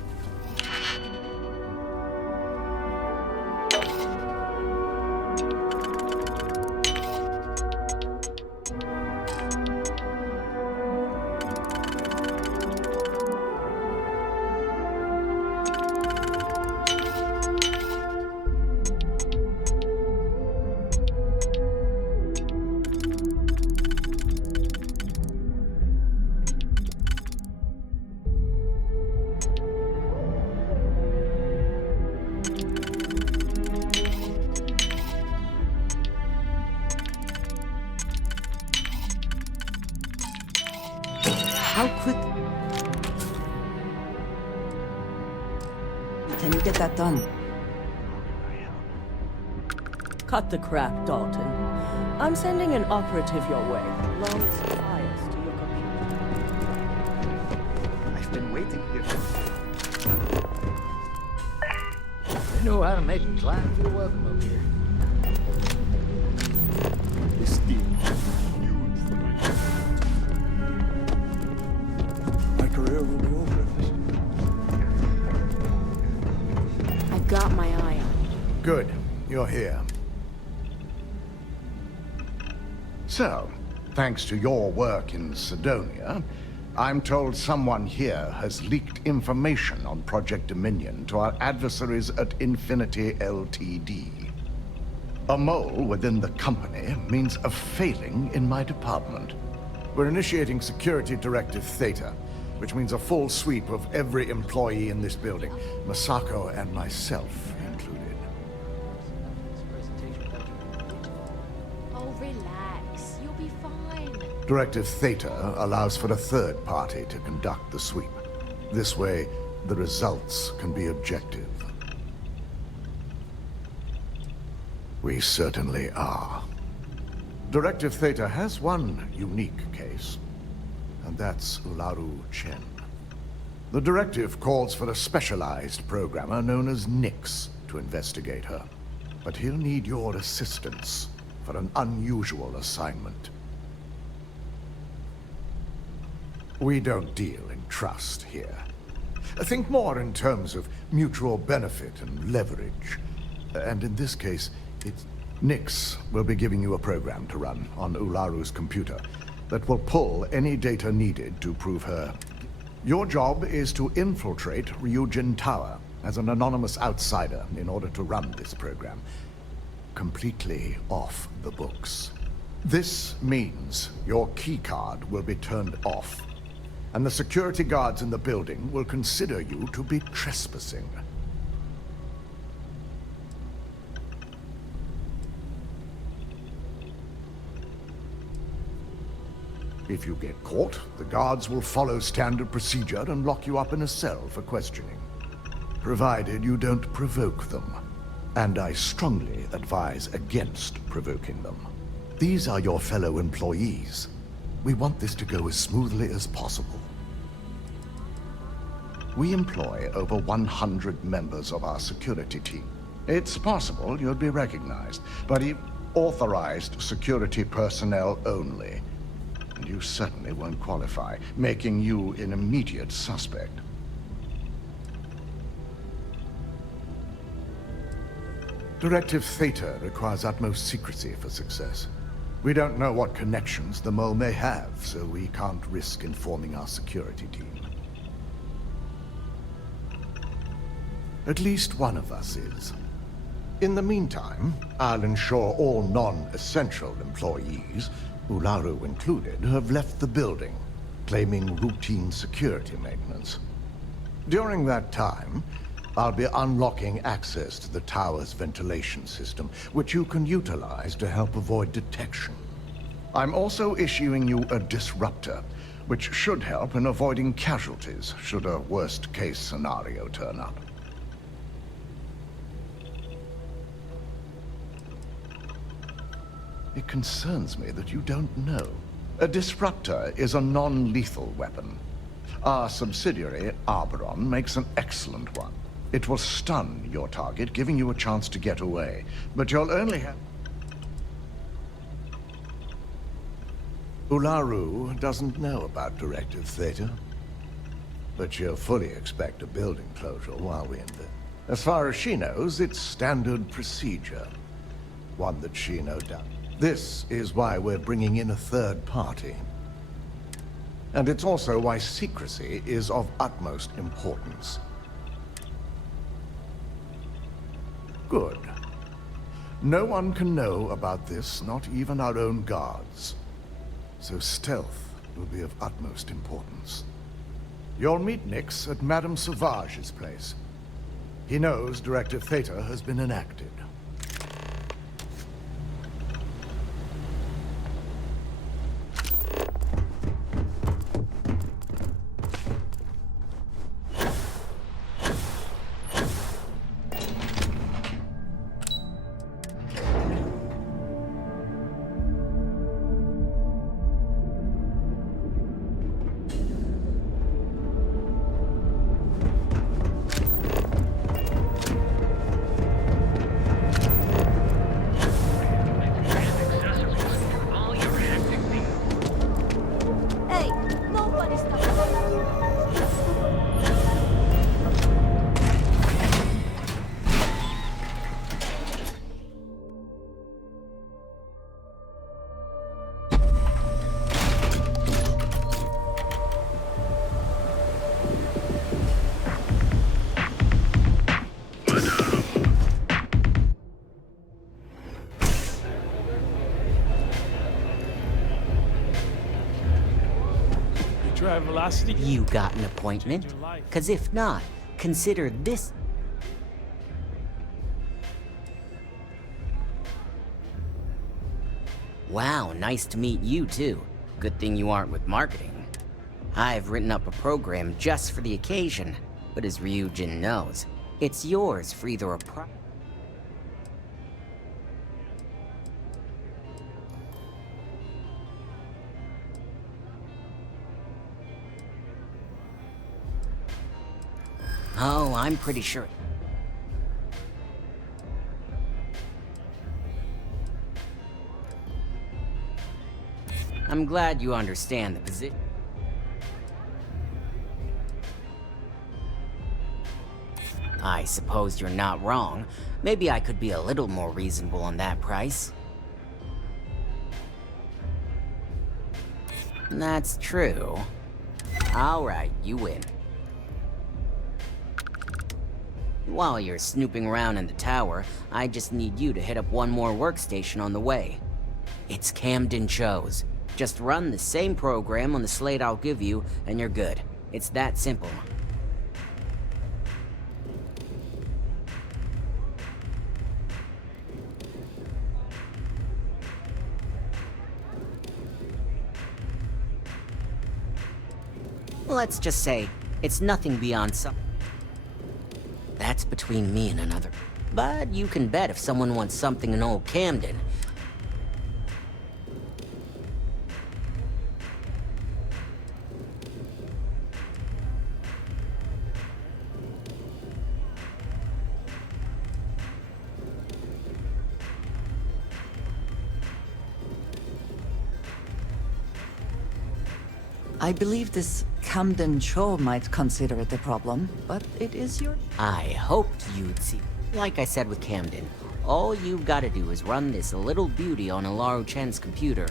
How quick... Can you get that done? Cut the crap, Dalton. I'm sending an operative your way, along with some files to your computer. I've been waiting here. They know how to make a client feel welcome up here. This deal is huge for my career will be over if this. I've got my eye on it. Good. You're here. So, thanks to your work in Sidonia, I'm told someone here has leaked information on Project Dominion to our adversaries at Infinity Ltd. A mole within the company means a failing in my department. We're initiating Security Directive Theta, which means a full sweep of every employee in this building, Masako and myself included. Oh, relax. You'll be fine. Directive Theta allows for a third party to conduct the sweep. This way, the results can be objective. We certainly are. Directive Theta has one unique case, and that's Ularu Chen. The directive calls for a specialized programmer known as Nix to investigate her, but he'll need your assistance for an unusual assignment. We don't deal in trust here. Think more in terms of mutual benefit and leverage. And in this case, Nix will be giving you a program to run on Ularu's computer that will pull any data needed to prove her. Your job is to infiltrate Ryujin Tower as an anonymous outsider in order to run this program. Completely off the books. This means your keycard will be turned off. and the security guards in the building will consider you to be trespassing. If you get caught, the guards will follow standard procedure and lock you up in a cell for questioning. Provided you don't provoke them. And I strongly advise against provoking them. These are your fellow employees. We want this to go as smoothly as possible. We employ over 100 members of our security team. It's possible you'd be recognized, but authorized security personnel only. And you certainly won't qualify, making you an immediate suspect. Directive Theta requires utmost secrecy for success. We don't know what connections the mole may have, so we can't risk informing our security team. At least one of us is. In the meantime, I'll ensure all non-essential employees, Ularu included, have left the building, claiming routine security maintenance. During that time, I'll be unlocking access to the tower's ventilation system, which you can utilize to help avoid detection. I'm also issuing you a disruptor, which should help in avoiding casualties should a worst-case scenario turn up. It concerns me that you don't know. A disruptor is a non-lethal weapon. Our subsidiary, Arboron, makes an excellent one. It will stun your target, giving you a chance to get away. But you'll only have... Ularu doesn't know about Directive Theta. But she'll fully expect a building closure while we invest. As far as she knows, it's standard procedure. One that she no doubt. This is why we're bringing in a third party. And it's also why secrecy is of utmost importance. Good. No one can know about this, not even our own guards. So stealth will be of utmost importance. You'll meet Nix at Madame Sauvage's place. He knows Directive Theta has been enacted. Velocity. You got an appointment? Because if not, consider this. Wow, nice to meet you too. Good thing you aren't with marketing. I've written up a program just for the occasion, but as Ryujin knows, it's yours for either a Oh, I'm pretty sure. I'm glad you understand the position. I suppose you're not wrong. Maybe I could be a little more reasonable on that price. That's true. All right, you win. While you're snooping around in the tower, I just need you to hit up one more workstation on the way. It's Camden Cho's. Just run the same program on the slate I'll give you, and you're good. It's that simple. Let's just say, it's nothing beyond some... That's between me and another. But you can bet if someone wants something in old Camden... I believe this Camden show might consider it a problem, but it is your... I hoped you'd see. Like I said with Camden, all you've got to do is run this little beauty on Alaro Chen's computer.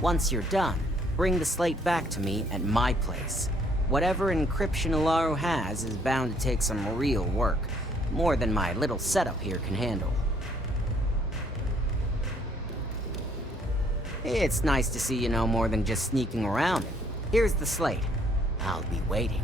Once you're done, bring the slate back to me at my place. Whatever encryption Alaro has is bound to take some real work, more than my little setup here can handle. It's nice to see you know more than just sneaking around. Here's the slate. I'll be waiting.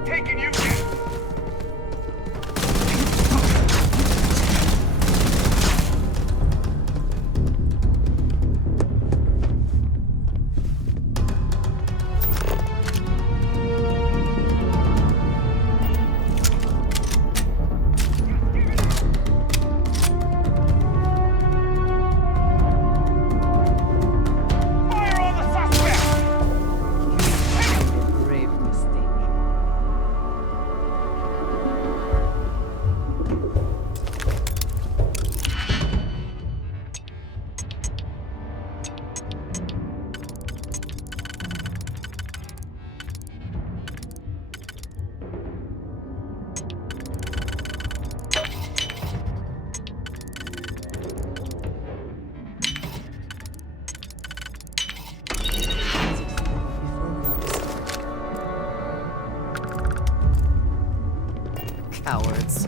I'm taking you. Cowards.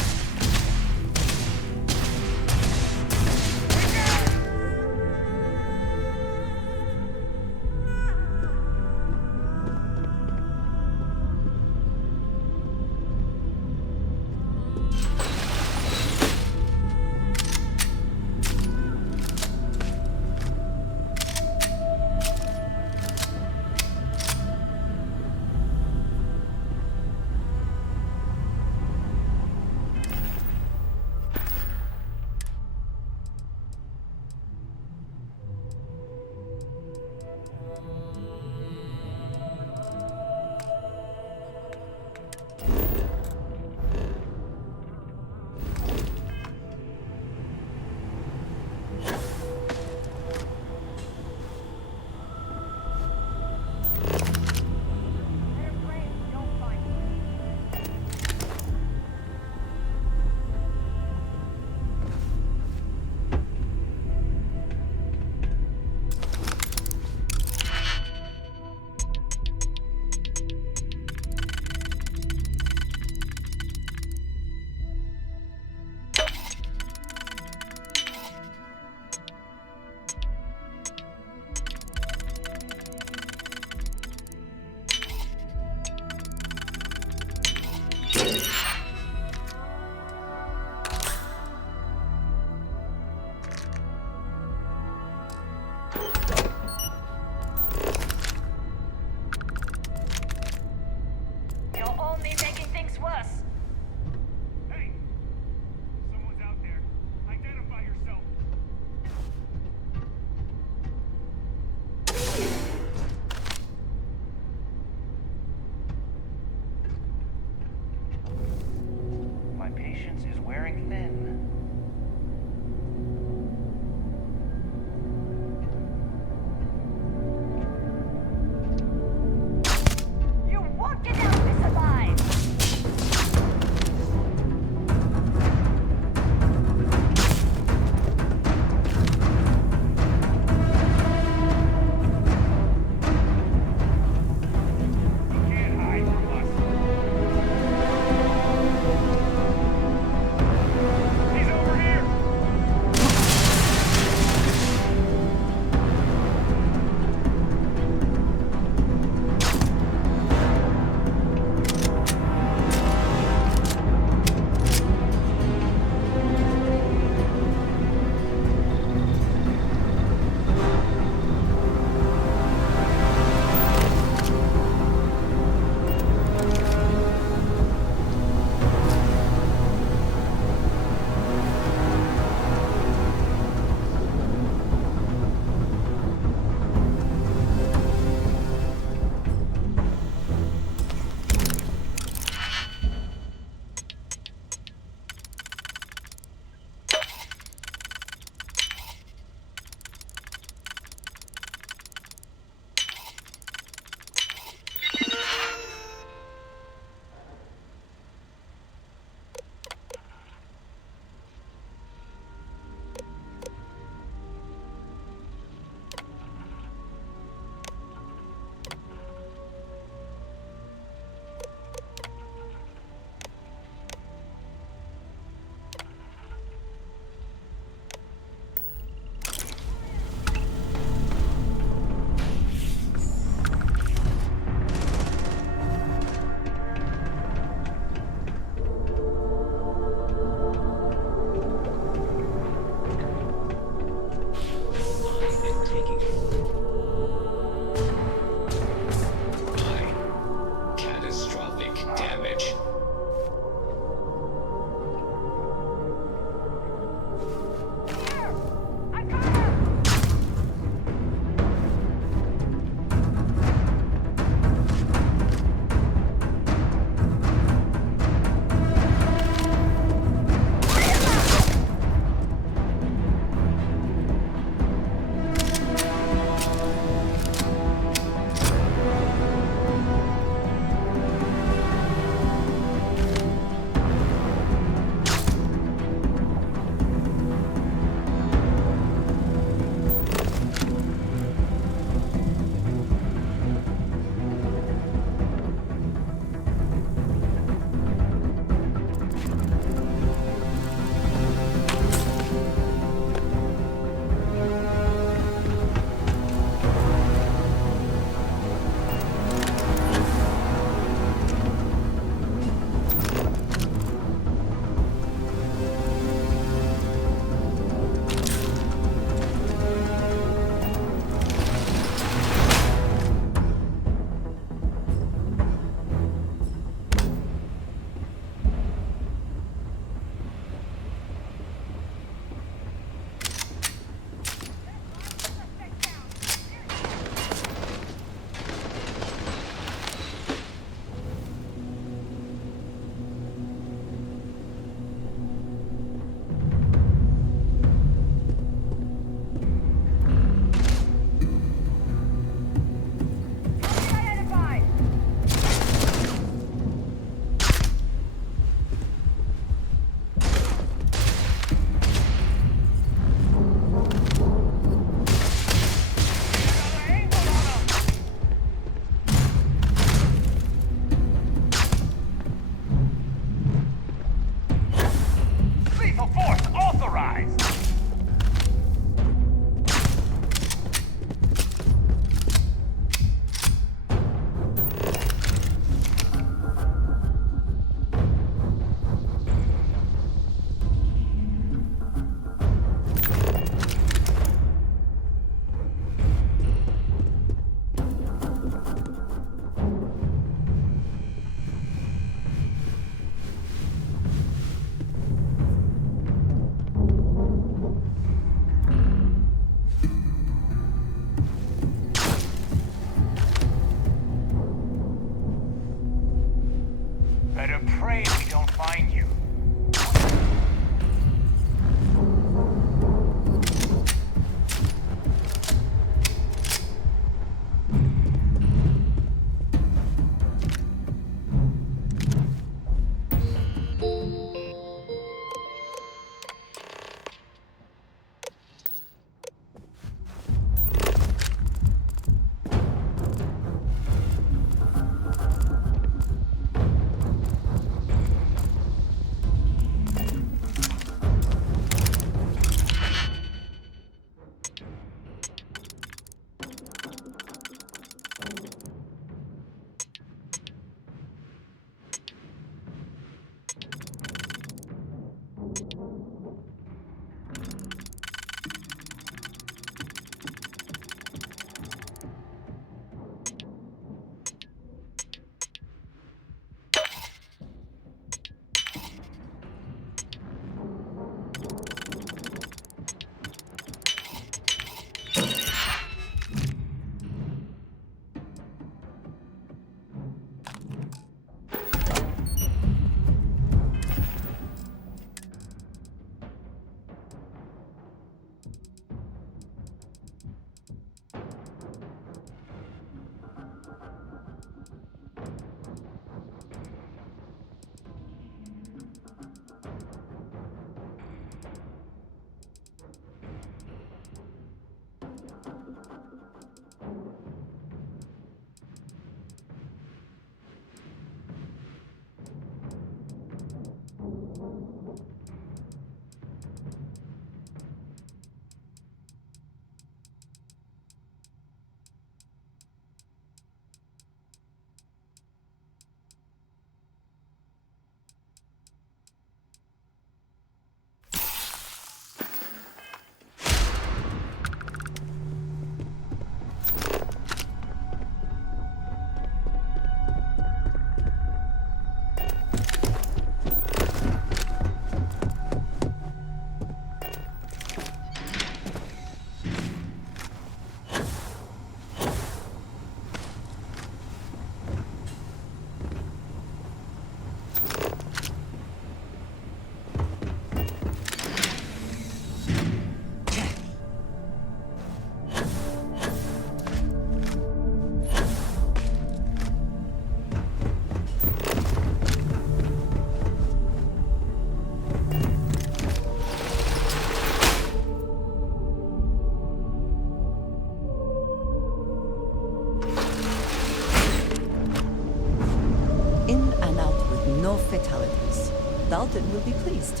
No fatalities. Dalton will be pleased.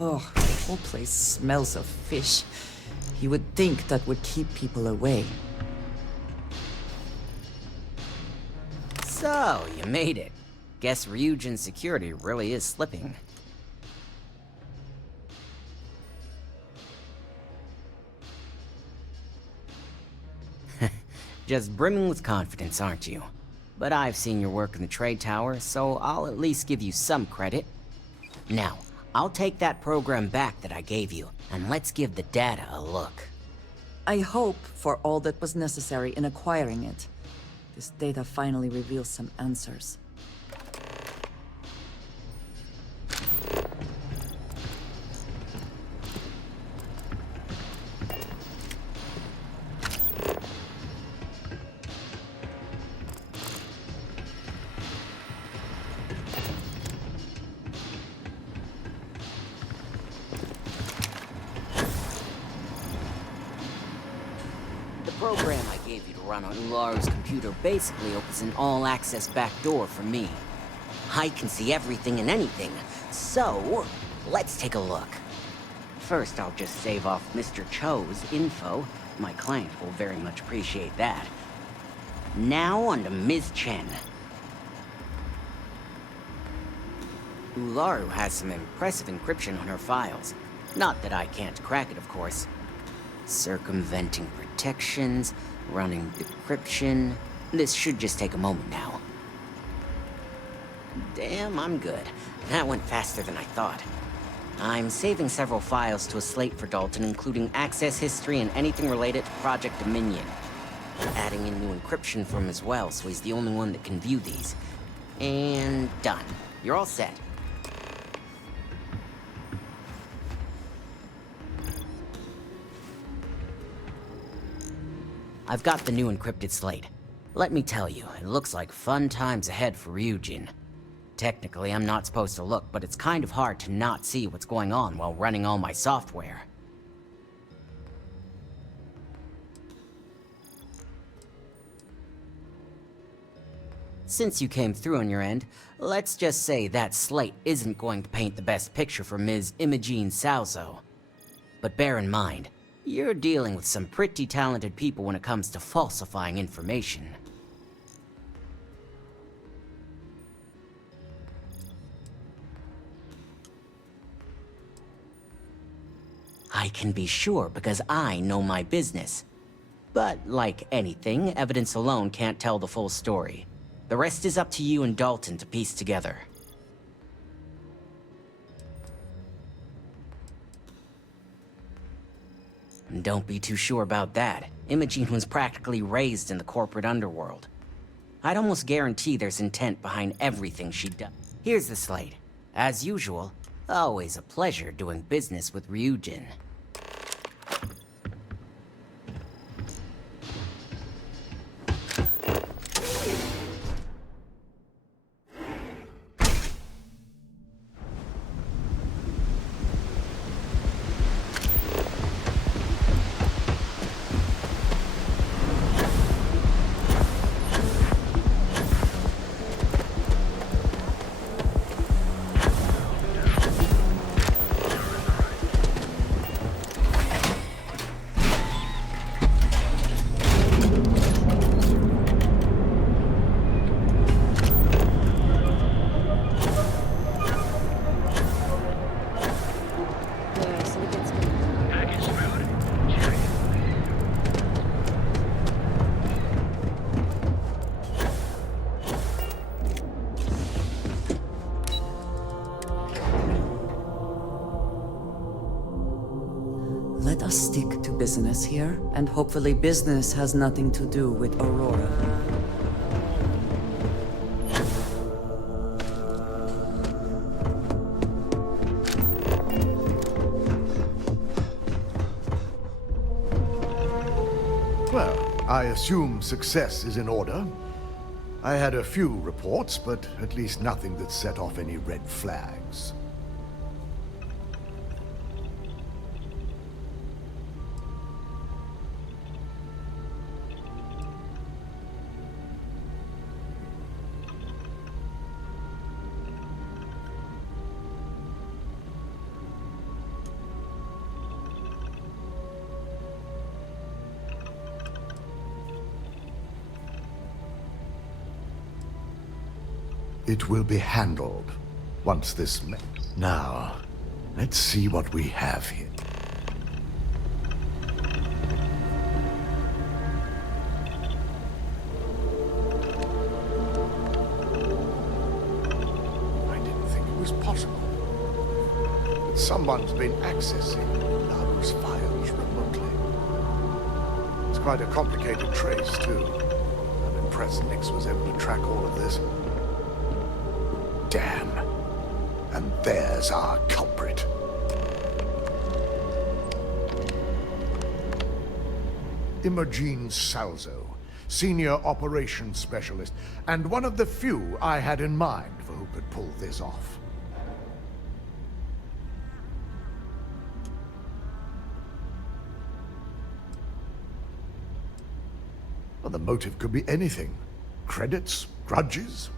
Oh, the whole place smells of fish. You would think that would keep people away. So, you made it. Guess Ryujin's security really is slipping. Just brimming with confidence, aren't you? But I've seen your work in the trade tower, so I'll at least give you some credit. Now, I'll take that program back that I gave you, and let's give the data a look. I hope for all that was necessary in acquiring it. This data finally reveals some answers. The program I gave you to run on Ularu's computer basically opens an all-access backdoor for me. I can see everything and anything, so let's take a look. First, I'll just save off Mr. Cho's info. My client will very much appreciate that. Now on to Ms. Chen. Ularu has some impressive encryption on her files. Not that I can't crack it, of course. Circumventing protections, Running decryption. This should just take a moment now. Damn, I'm good. That went faster than I thought. I'm saving several files to a slate for Dalton, including access history and anything related to Project Dominion. Adding in new encryption for him as well, so he's the only one that can view these. And done. You're all set. I've got the new encrypted slate. Let me tell you, it looks like fun times ahead for Ryujin. Technically, I'm not supposed to look, but it's kind of hard to not see what's going on while running all my software. Since you came through on your end, let's just say that slate isn't going to paint the best picture for Ms. Imogene Salzo. But bear in mind, you're dealing with some pretty talented people when it comes to falsifying information. I can be sure because I know my business. But like anything, evidence alone can't tell the full story. The rest is up to you and Dalton to piece together. And don't be too sure about that. Imogene was practically raised in the corporate underworld. I'd almost guarantee there's intent behind everything she does. Here's the slate. As usual, always a pleasure doing business with Ryujin. Let us stick to business here, and hopefully business has nothing to do with Aurora. Well, I assume success is in order. I had a few reports, but at least nothing that set off any red flags. It will be handled once this Now, let's see what we have here. I didn't think it was possible. Someone's been accessing Laru's files remotely. It's quite a complicated trace, too. I'm impressed Nix was able to track all of this. Damn. And there's our culprit. Imogene Salzo, Senior Operations Specialist, and one of the few I had in mind for who could pull this off. Well, the motive could be anything. Credits, grudges,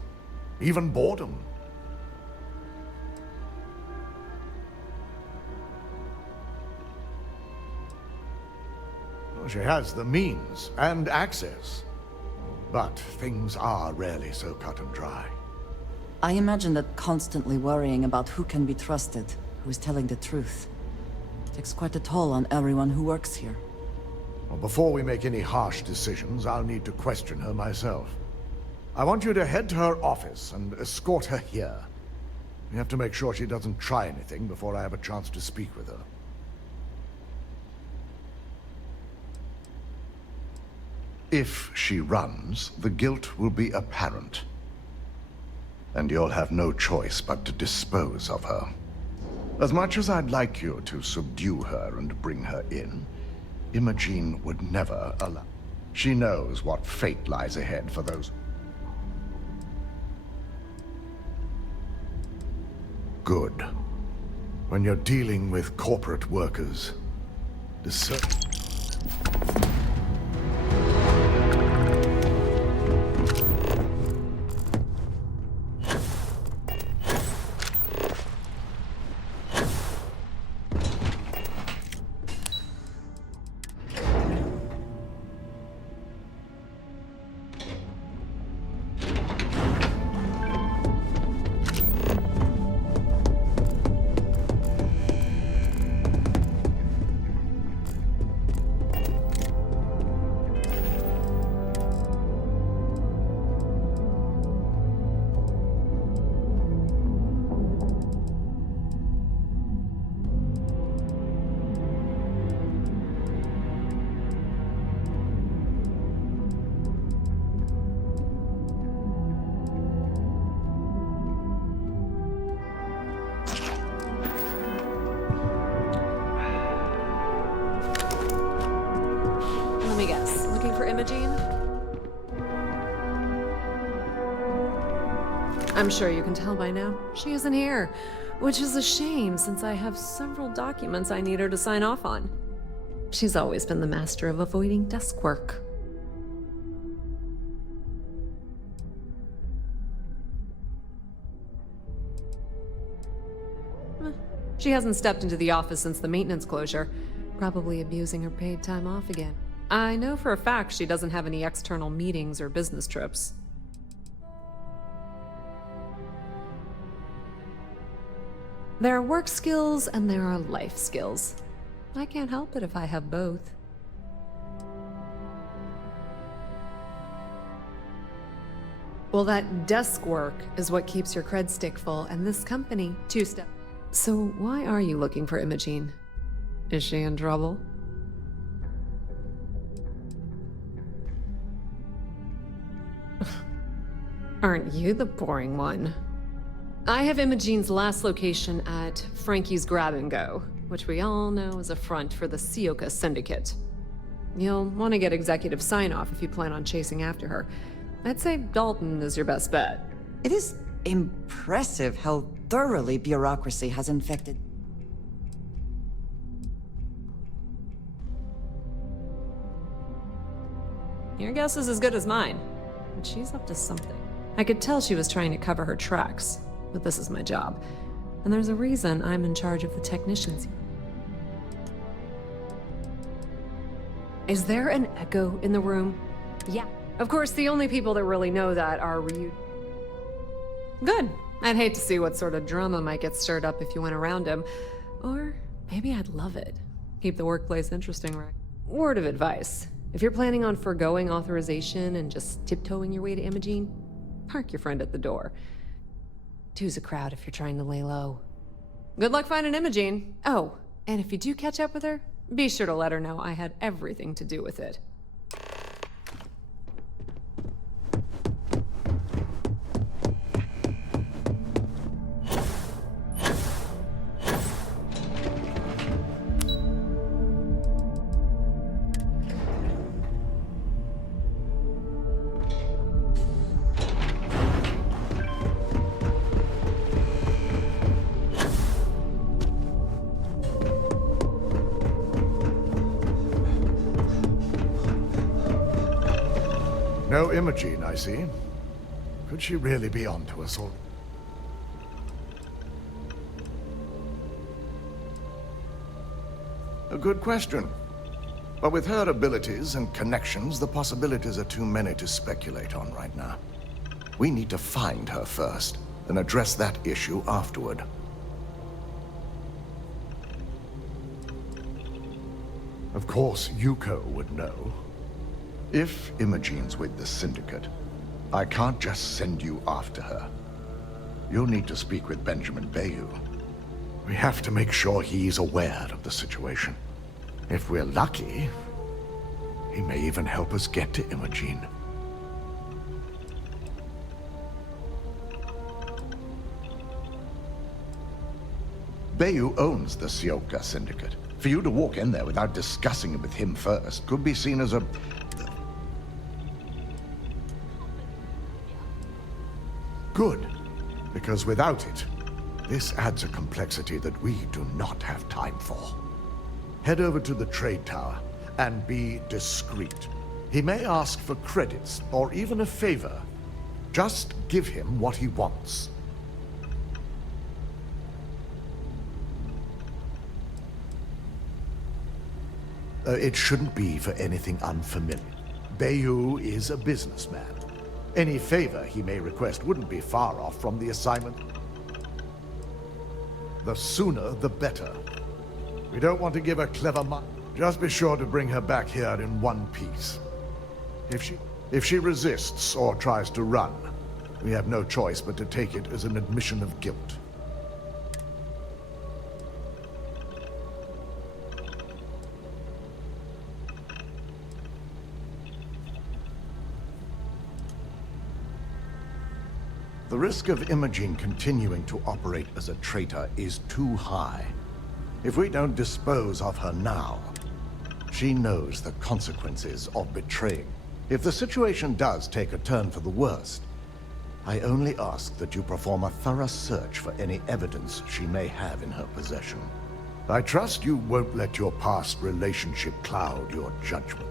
even boredom. She has the means and access, but things are rarely so cut and dry. I imagine that constantly worrying about who can be trusted, who is telling the truth, takes quite a toll on everyone who works here. Well, before we make any harsh decisions, I'll need to question her myself. I want you to head to her office and escort her here. We have to make sure she doesn't try anything before I have a chance to speak with her. If she runs, the guilt will be apparent. And you'll have no choice but to dispose of her. As much as I'd like you to subdue her and bring her in, Imogen would never allow. She knows what fate lies ahead for those. Good. When you're dealing with corporate workers, Let me guess. Looking for Imogen? I'm sure you can tell by now. She isn't here, which is a shame since I have several documents I need her to sign off on. She's always been the master of avoiding desk work. She hasn't stepped into the office since the maintenance closure, probably abusing her paid time off again. I know for a fact she doesn't have any external meetings or business trips. There are work skills and there are life skills. I can't help it if I have both. Well, that desk work is what keeps your cred stick full, and this company, two-step. So why are you looking for Imogen? Is she in trouble? Aren't you the boring one? I have Imogen's last location at Frankie's Grab and Go, which we all know is a front for the Sioka Syndicate. You'll want to get executive sign-off if you plan on chasing after her. I'd say Dalton is your best bet. It is impressive how thoroughly bureaucracy has infected. Your guess is as good as mine, but she's up to something. I could tell she was trying to cover her tracks, but this is my job, and there's a reason I'm in charge of the technicians. Is there an echo in the room? Yeah. Of course, the only people that really know that are Ryu. Good. I'd hate to see what sort of drama might get stirred up if you went around him. Or maybe I'd love it. Keep the workplace interesting, right? Word of advice. If you're planning on forgoing authorization and just tiptoeing your way to Imogen, park your friend at the door. Two's a crowd if you're trying to lay low. Good luck finding Imogen. Oh, and if you do catch up with her, be sure to let her know I had everything to do with it. No Imogen, I see. Could she really be onto us all? A good question. But with her abilities and connections, the possibilities are too many to speculate on right now. We need to find her first, and address that issue afterward. Of course, Yuko would know. If Imogene's with the Syndicate, I can't just send you after her. You'll need to speak with Benjamin Bayou. We have to make sure he's aware of the situation. If we're lucky, he may even help us get to Imogene. Bayou owns the Sioka Syndicate. For you to walk in there without discussing it with him first could be seen as a... Good, because without it, this adds a complexity that we do not have time for. Head over to the trade tower and be discreet. He may ask for credits or even a favor. Just give him what he wants. It shouldn't be for anything unfamiliar. Bayou is a businessman. Any favor he may request wouldn't be far off from the assignment. The sooner, the better. We don't want to give her clever money. Just be sure to bring her back here in one piece. If she resists or tries to run, we have no choice but to take it as an admission of guilt. The risk of Imogene continuing to operate as a traitor is too high. If we don't dispose of her now, she knows the consequences of betraying. If the situation does take a turn for the worst, I only ask that you perform a thorough search for any evidence she may have in her possession. I trust you won't let your past relationship cloud your judgment.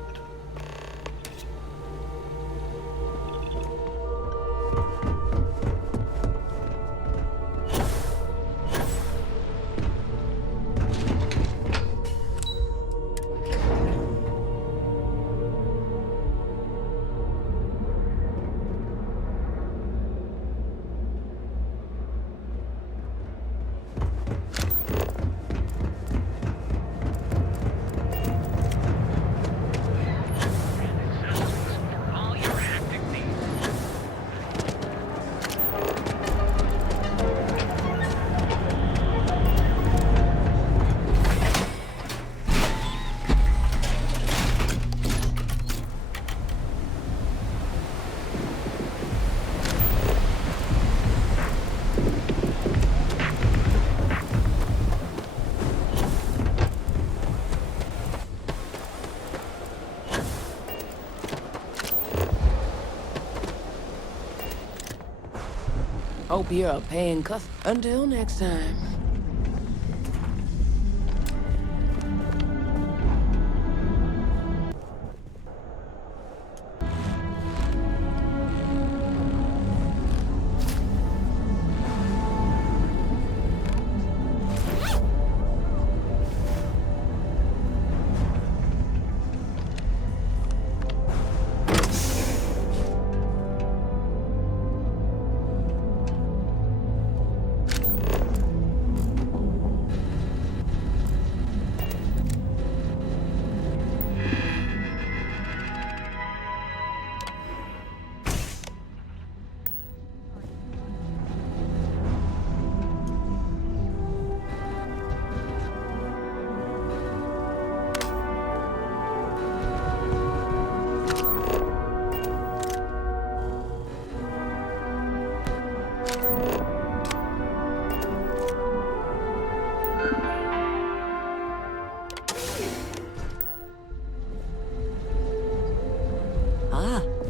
Hope you're a paying customer. Until next time.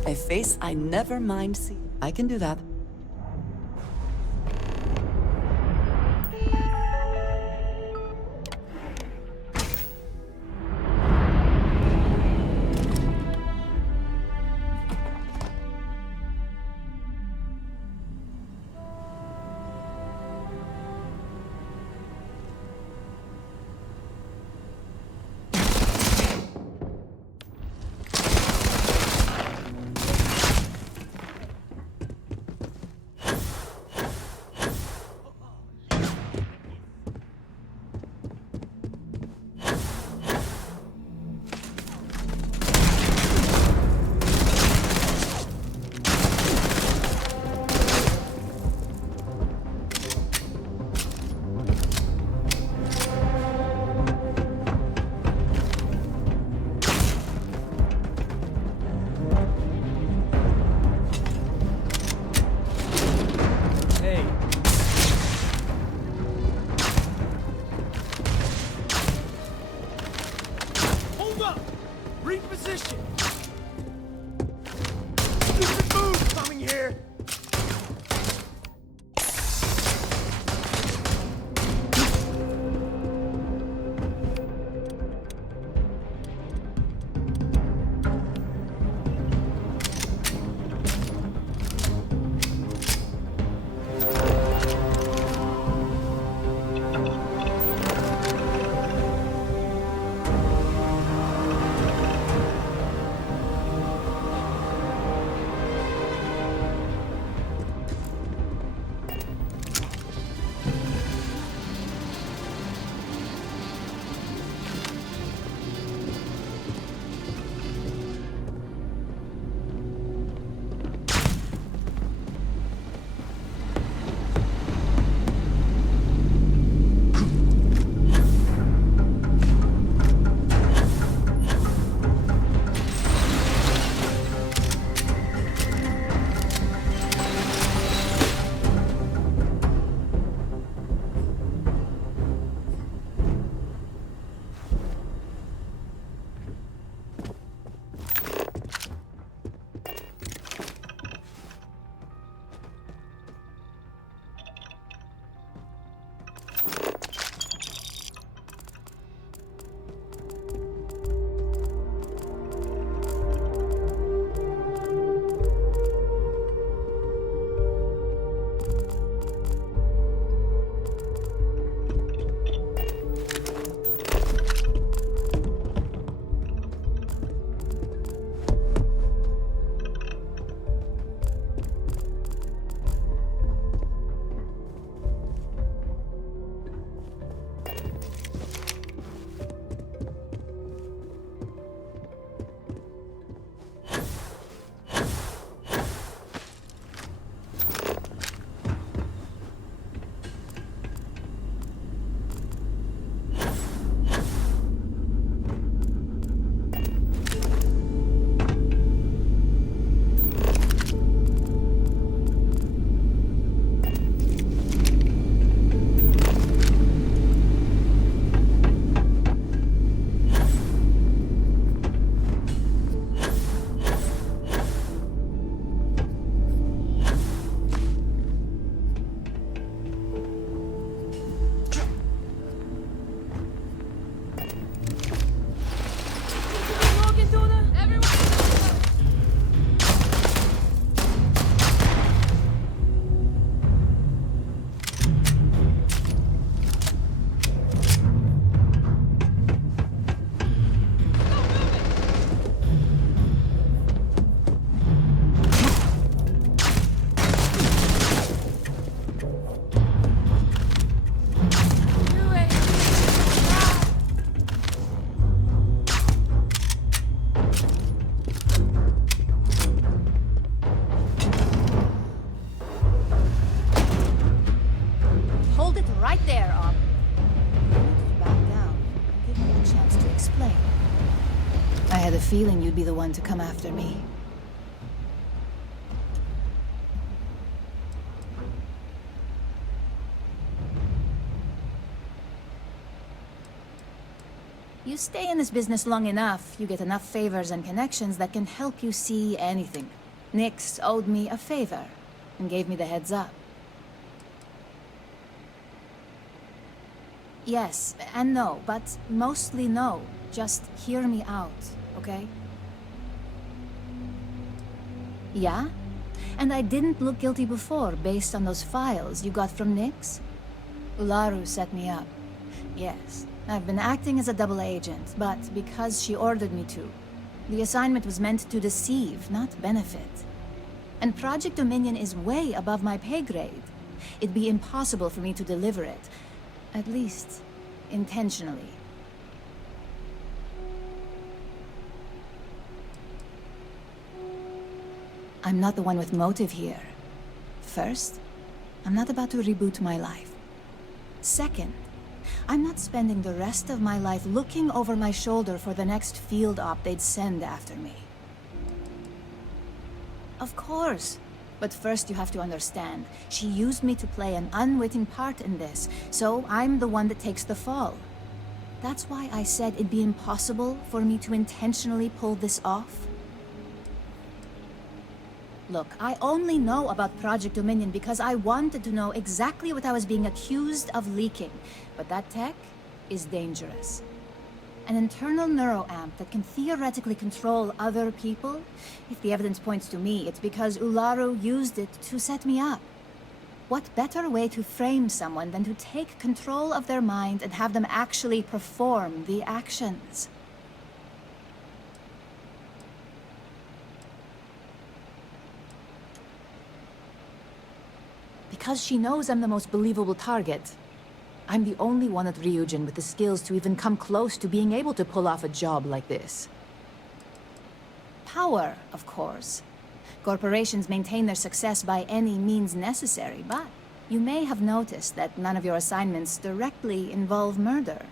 A face I never mind seeing. I can do that. up! Reposition! Stupid move coming here! Feeling you'd be the one to come after me. You stay in this business long enough, you get enough favors and connections that can help you see anything. Nix owed me a favor and gave me the heads up. Yes and no, but mostly no. Just hear me out. Okay? Yeah? And I didn't look guilty before, based on those files you got from Nix? Ularu set me up. Yes, I've been acting as a double agent, but because she ordered me to. The assignment was meant to deceive, not benefit. And Project Dominion is way above my pay grade. It'd be impossible for me to deliver it. At least, intentionally. I'm not the one with motive here. First, I'm not about to reboot my life. Second, I'm not spending the rest of my life looking over my shoulder for the next field op they'd send after me. Of course. But first you have to understand, she used me to play an unwitting part in this, so I'm the one that takes the fall. That's why I said it'd be impossible for me to intentionally pull this off. Look, I only know about Project Dominion because I wanted to know exactly what I was being accused of leaking. But that tech is dangerous. An internal neuroamp that can theoretically control other people? If the evidence points to me, it's because Ularu used it to set me up. What better way to frame someone than to take control of their mind and have them actually perform the actions? Because she knows I'm the most believable target. I'm the only one at Ryujin with the skills to even come close to being able to pull off a job like this. Power, of course. Corporations maintain their success by any means necessary, but you may have noticed that none of your assignments directly involve murder.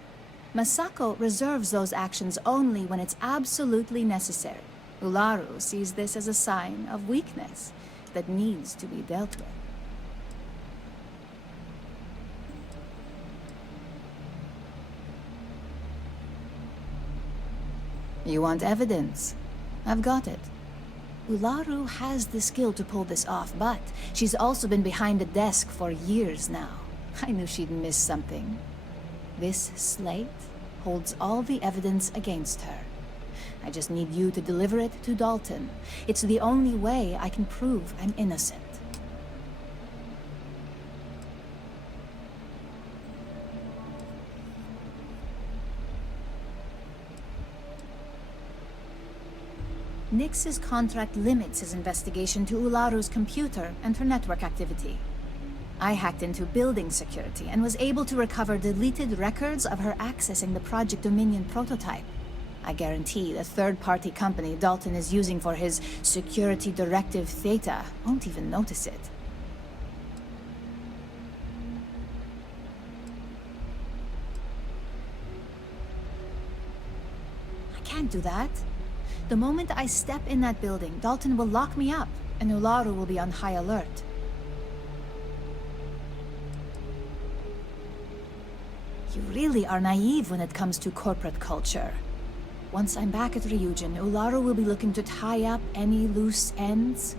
Masako reserves those actions only when it's absolutely necessary. Ularu sees this as a sign of weakness that needs to be dealt with. You want evidence? I've got it. Ularu has the skill to pull this off, but she's also been behind a desk for years now. I knew she'd miss something. This slate holds all the evidence against her. I just need you to deliver it to Dalton. It's the only way I can prove I'm innocent. Nix's contract limits his investigation to Ularu's computer and her network activity. I hacked into building security and was able to recover deleted records of her accessing the Project Dominion prototype. I guarantee the third-party company Dalton is using for his security directive Theta won't even notice it. I can't do that. The moment I step in that building, Dalton will lock me up, and Ularu will be on high alert. You really are naive when it comes to corporate culture. Once I'm back at Ryujin, Ularu will be looking to tie up any loose ends.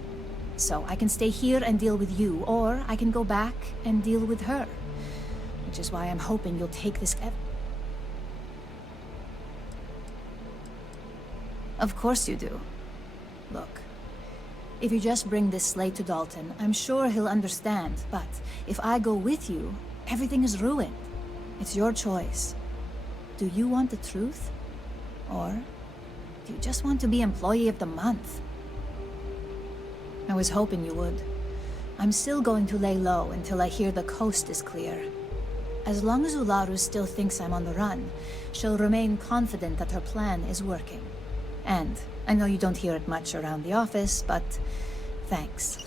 So I can stay here and deal with you, or I can go back and deal with her. Which is why I'm hoping you'll take this Of course you do. Look, if you just bring this slate to Dalton, I'm sure he'll understand, but if I go with you, everything is ruined. It's your choice. Do you want the truth? Or do you just want to be Employee of the Month? I was hoping you would. I'm still going to lay low until I hear the coast is clear. As long as Ularu still thinks I'm on the run, she'll remain confident that her plan is working. And I know you don't hear it much around the office, but thanks.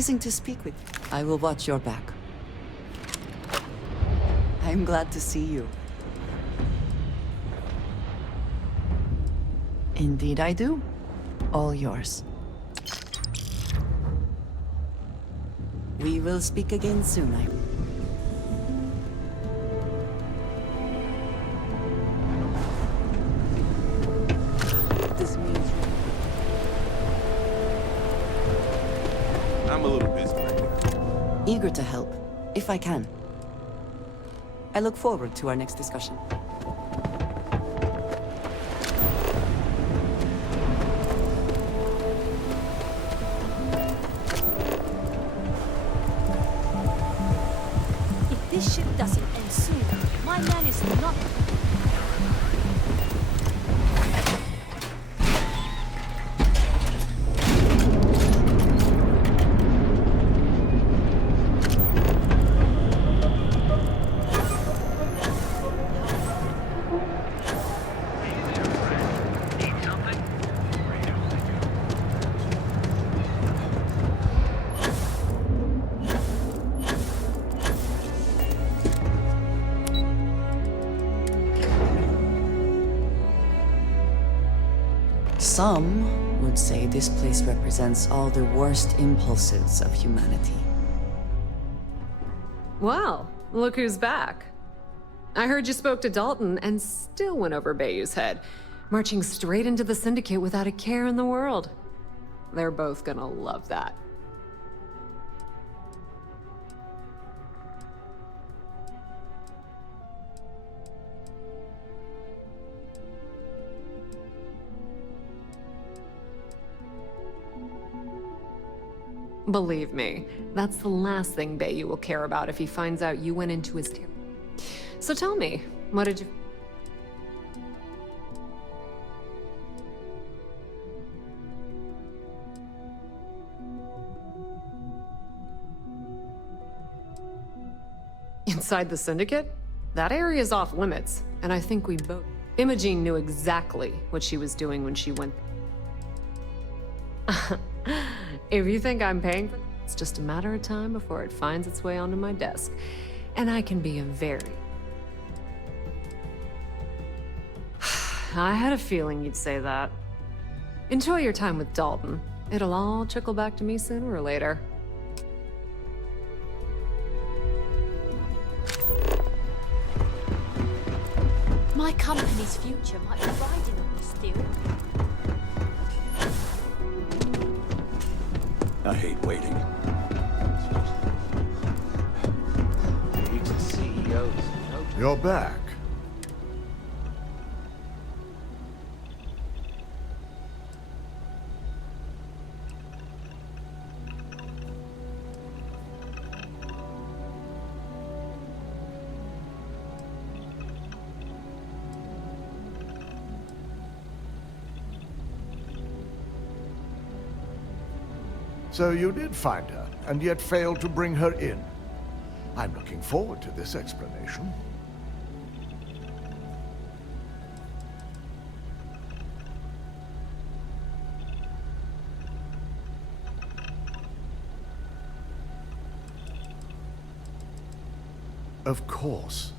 pleasing to speak with you. I will watch your back. I'm glad to see you. Indeed I do. All yours. We will speak again soon, I... This means... I'm a little busy right now. Eager to help, if I can. I look forward to our next discussion. If this ship doesn't end soon, my man is not... Some would say this place represents all the worst impulses of humanity. Well, look who's back. I heard you spoke to Dalton and still went over Bayou's head, marching straight into the Syndicate without a care in the world. They're both gonna love that. Believe me, that's the last thing Bayou will care about if he finds out you went into his territory. So tell me, what did you... Inside the Syndicate? That area's off limits, and I think we both... Imogene knew exactly what she was doing when she went... If you think I'm paying for it, it's just a matter of time before it finds its way onto my desk. And I can be a very... I had a feeling you'd say that. Enjoy your time with Dalton. It'll all trickle back to me sooner or later. My company's future might be riding on this deal. I hate waiting. CEOs. You're back. So you did find her, and yet failed to bring her in. I'm looking forward to this explanation. Of course.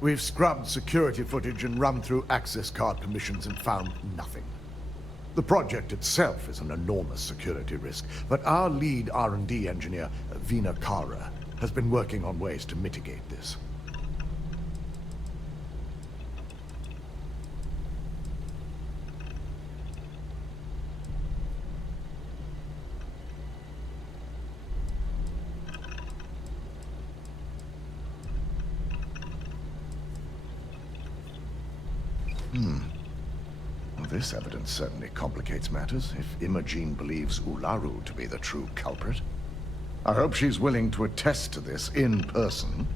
We've scrubbed security footage and run through access card permissions and found nothing. The project itself is an enormous security risk, but our lead R&D engineer, Vina Kara, has been working on ways to mitigate this. Well, this evidence certainly complicates matters, if Imogene believes Ularu to be the true culprit. I hope she's willing to attest to this in person.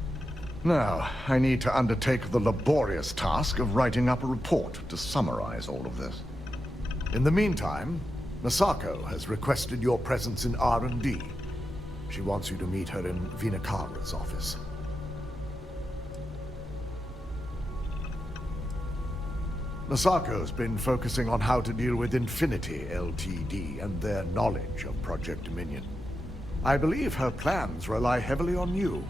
Now, I need to undertake the laborious task of writing up a report to summarize all of this. In the meantime, Masako has requested your presence in R&D. She wants you to meet her in Vinakara's office. Masako's been focusing on how to deal with Infinity Ltd. And their knowledge of Project Dominion. I believe her plans rely heavily on you.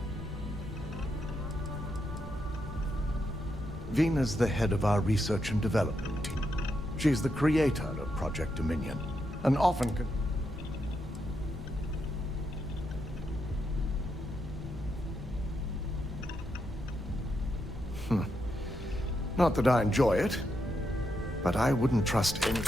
Vina's the head of our research and development team. She's the creator of Project Dominion, and often Not that I enjoy it, but I wouldn't trust any...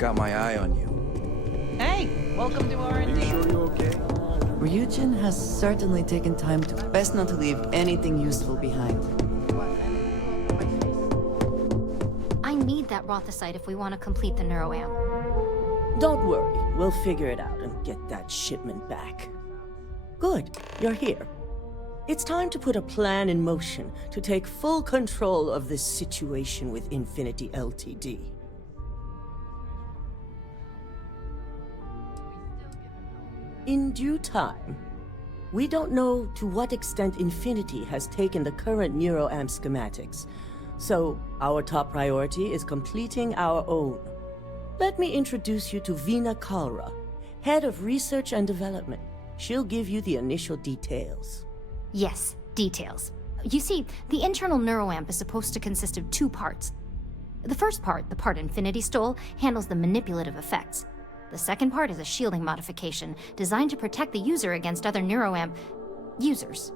Got my eye on you. Hey, welcome to R&D. You sure you're okay? Ryujin has certainly taken time to... Best not to leave anything useful behind. I need that Rothicite if we want to complete the neuroamp. Don't worry, we'll figure it out and get that shipment back. Good, you're here. It's time to put a plan in motion to take full control of this situation with Infinity Ltd. In due time. We don't know to what extent Infinity has taken the current neuroamp schematics, so our top priority is completing our own. Let me introduce you to Vina Kalra, Head of Research and Development. She'll give you the initial details. Yes, details. You see, the internal neuroamp is supposed to consist of two parts. The first part, the part Infinity stole, handles the manipulative effects. The second part is a shielding modification designed to protect the user against other neuroamp users.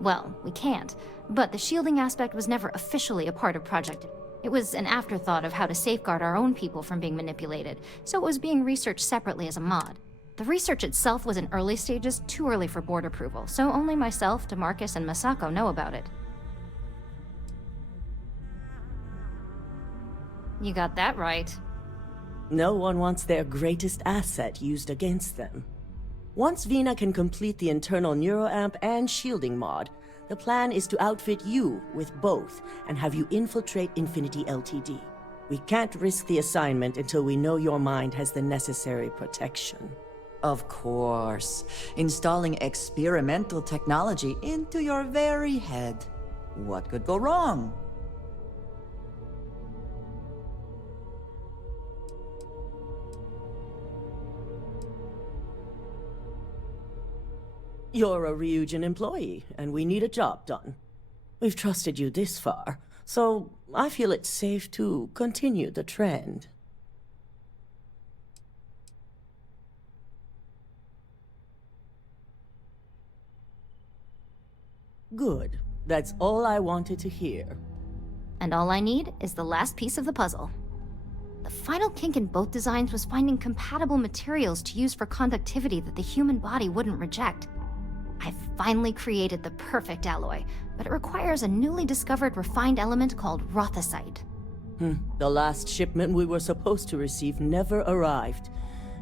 Well, we can't, but the shielding aspect was never officially a part of Project. It was an afterthought of how to safeguard our own people from being manipulated, so it was being researched separately as a mod. The research itself was in early stages, too early for board approval, so only myself, DeMarcus, and Masako know about it. You got that right. No one wants their greatest asset used against them. Once Vina can complete the internal neuroamp and shielding mod, the plan is to outfit you with both and have you infiltrate Infinity Ltd. We can't risk the assignment until we know your mind has the necessary protection. Of course. Installing experimental technology into your very head. What could go wrong? You're a Ryujin employee, and we need a job done. We've trusted you this far, so I feel it's safe to continue the trend. Good. That's all I wanted to hear. And all I need is the last piece of the puzzle. The final kink in both designs was finding compatible materials to use for conductivity that the human body wouldn't reject. I've finally created the perfect alloy, but it requires a newly discovered refined element called rothosite. The last shipment we were supposed to receive never arrived,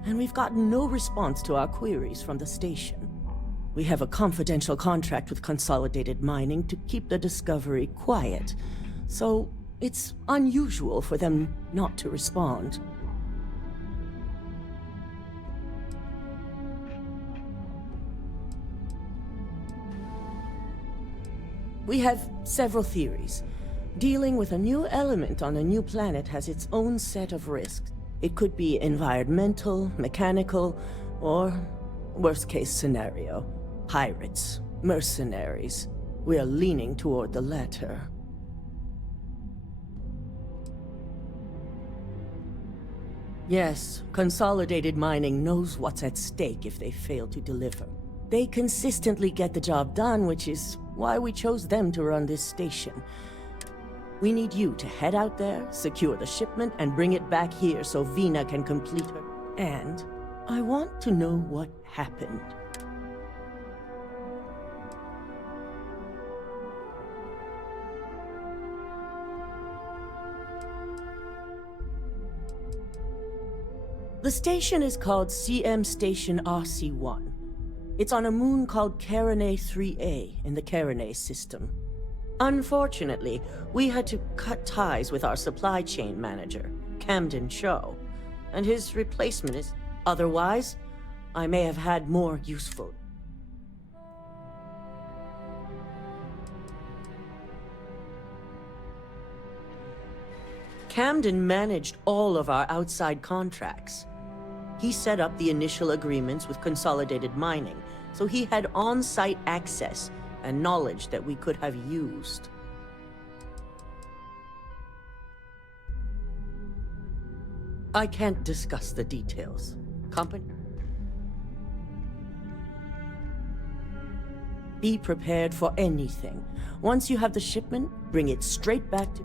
and we've gotten no response to our queries from the station. We have a confidential contract with Consolidated Mining to keep the discovery quiet, so it's unusual for them not to respond. We have several theories. Dealing with a new element on a new planet has its own set of risks. It could be environmental, mechanical, or worst-case scenario, pirates, mercenaries. We are leaning toward the latter. Yes, Consolidated Mining knows what's at stake if they fail to deliver. They consistently get the job done, which is why we chose them to run this station. We need you to head out there, secure the shipment, and bring it back here so Vina can complete her. And I want to know what happened. The station is called CM Station RC-1. It's on a moon called Carinae 3A in the Carinae system. Unfortunately, we had to cut ties with our supply chain manager, Camden Shaw, and his replacement is... Otherwise, I may have had more useful... Camden managed all of our outside contracts. He set up the initial agreements with Consolidated Mining, so he had on-site access and knowledge that we could have used. I can't discuss the details. Company? Be prepared for anything. Once you have the shipment, bring it straight back to...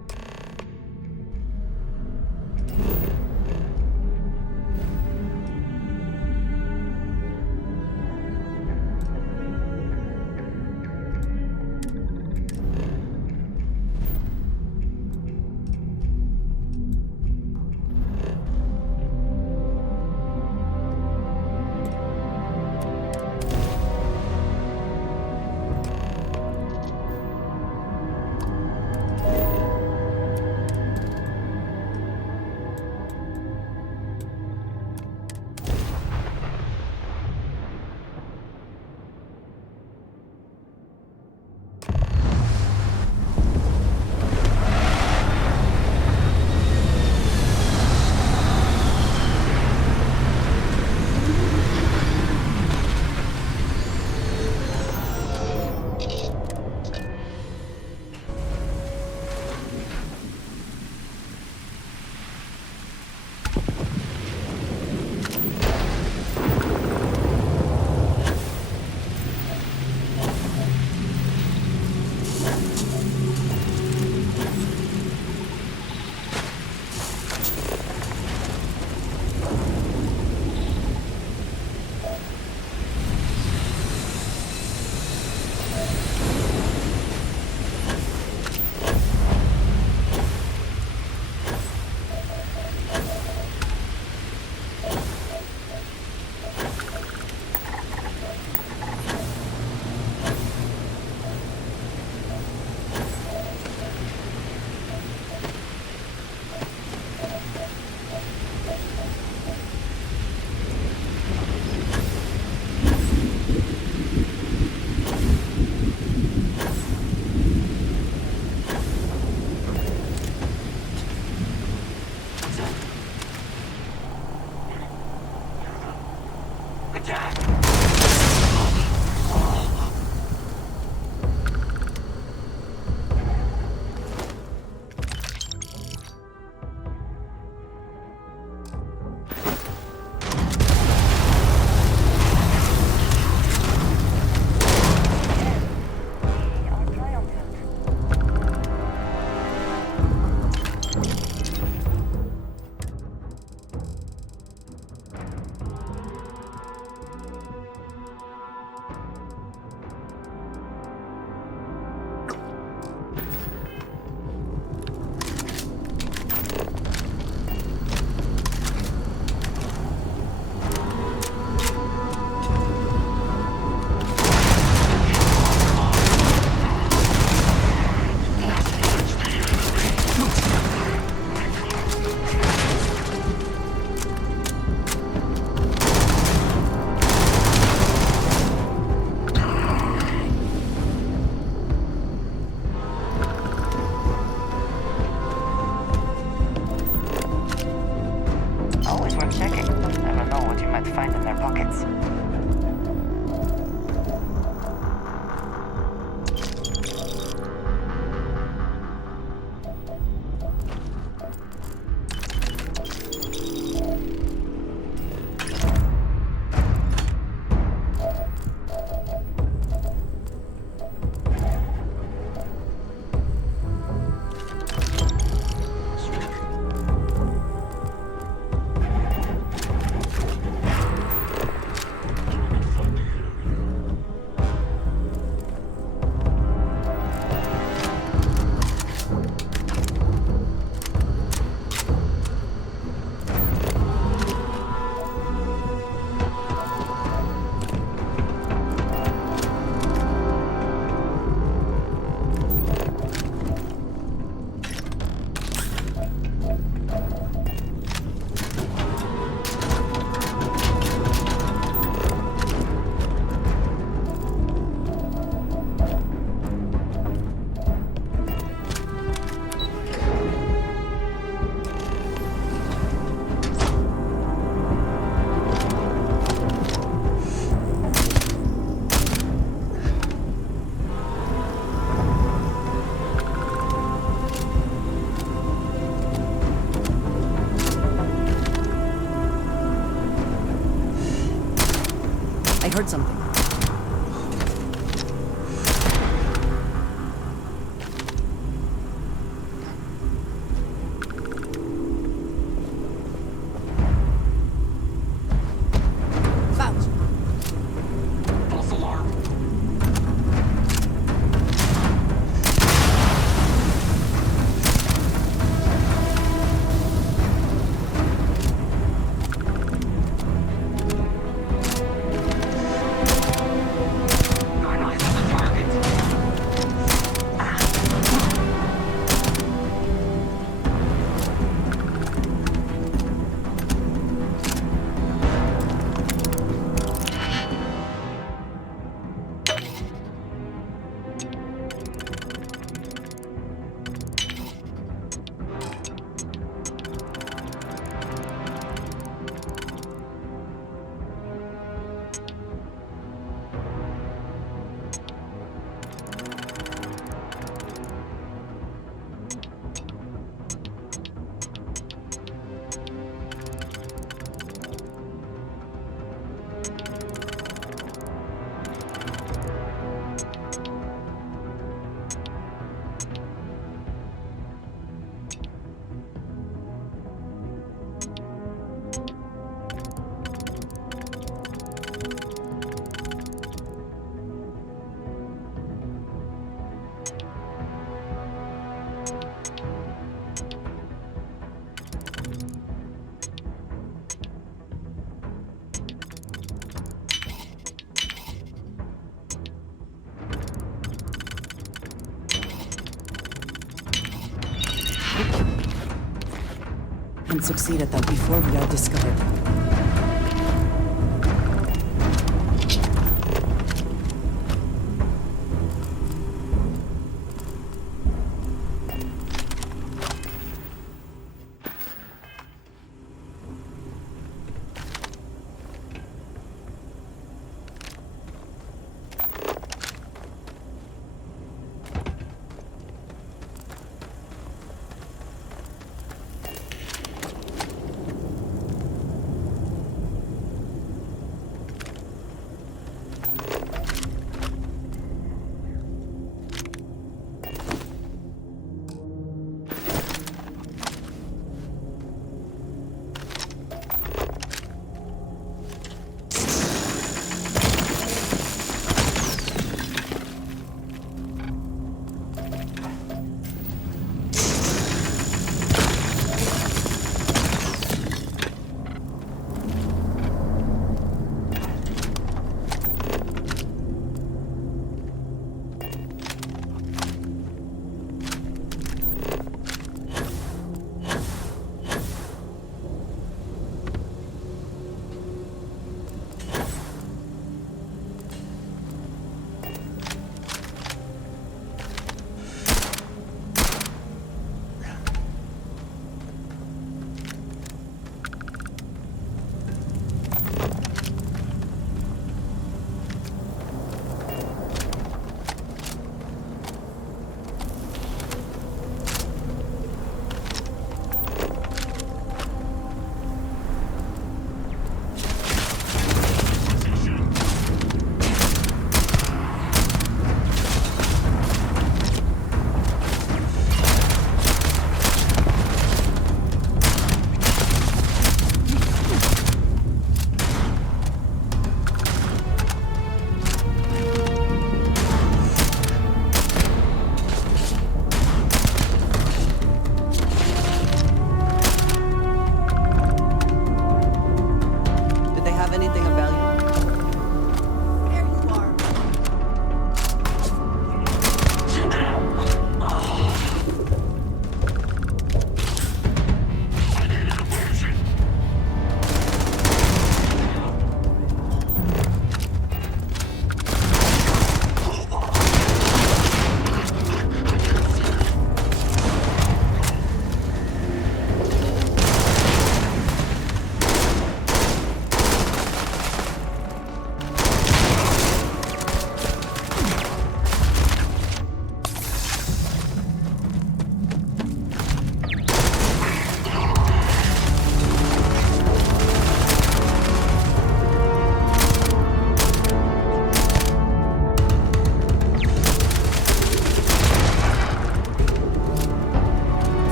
and succeed at that before we are discovered.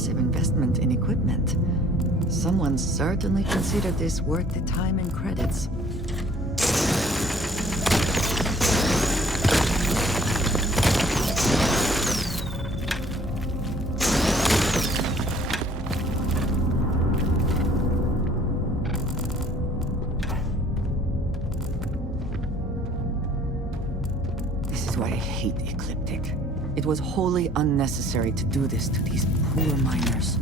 impressive investment in equipment. Someone certainly considered this worth the time and credits. This is why I hate Ecliptic. It was wholly unnecessary to do this to these poor miners.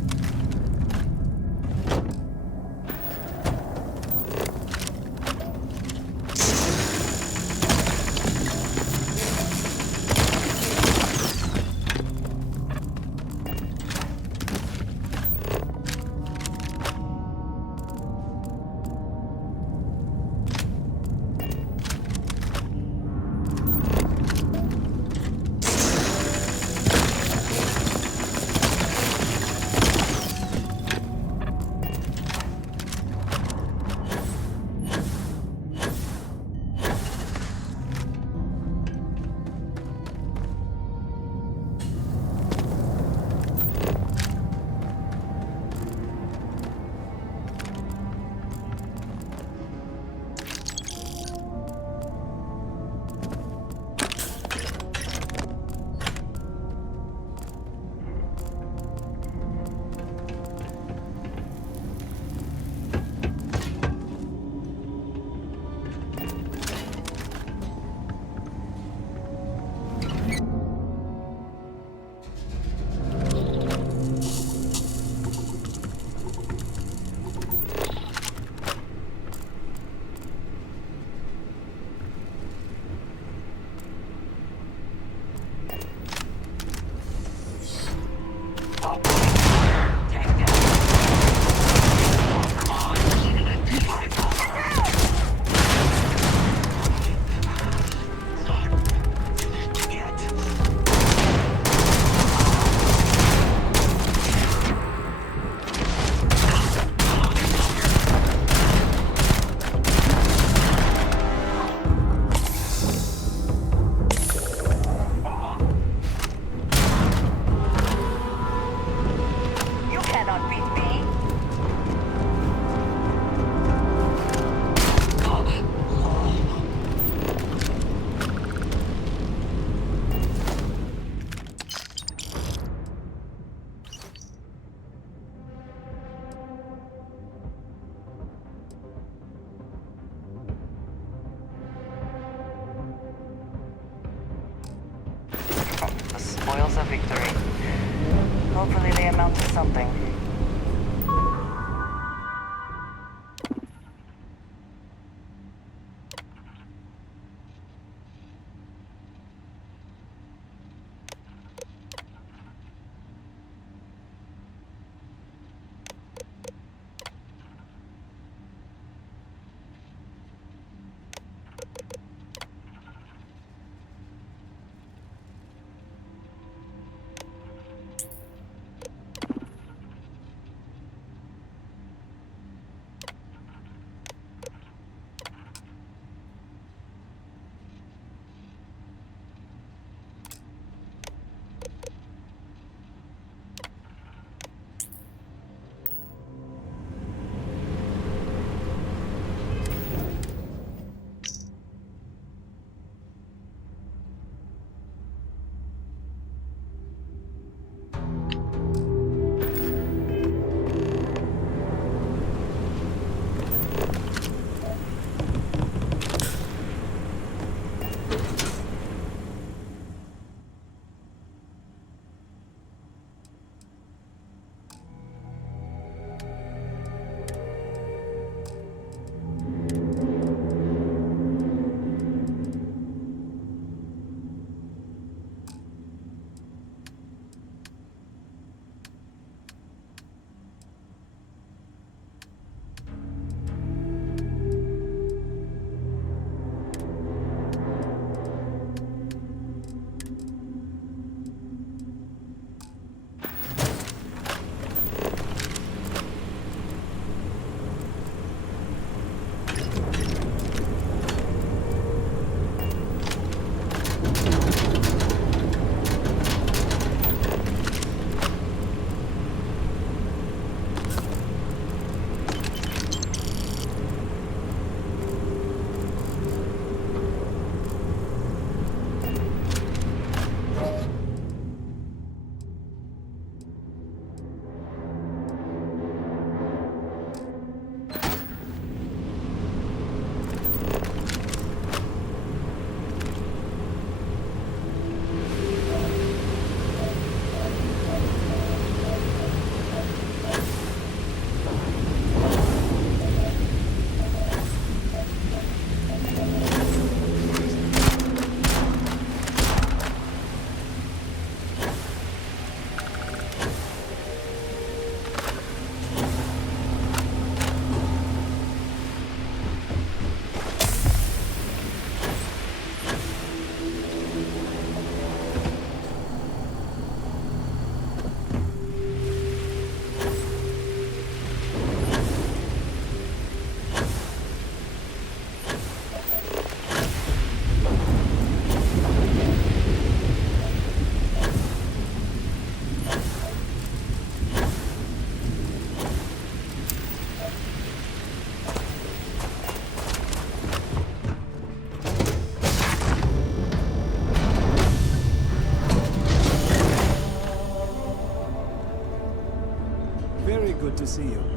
Spoils of victory. Hopefully they amount to something. to see you.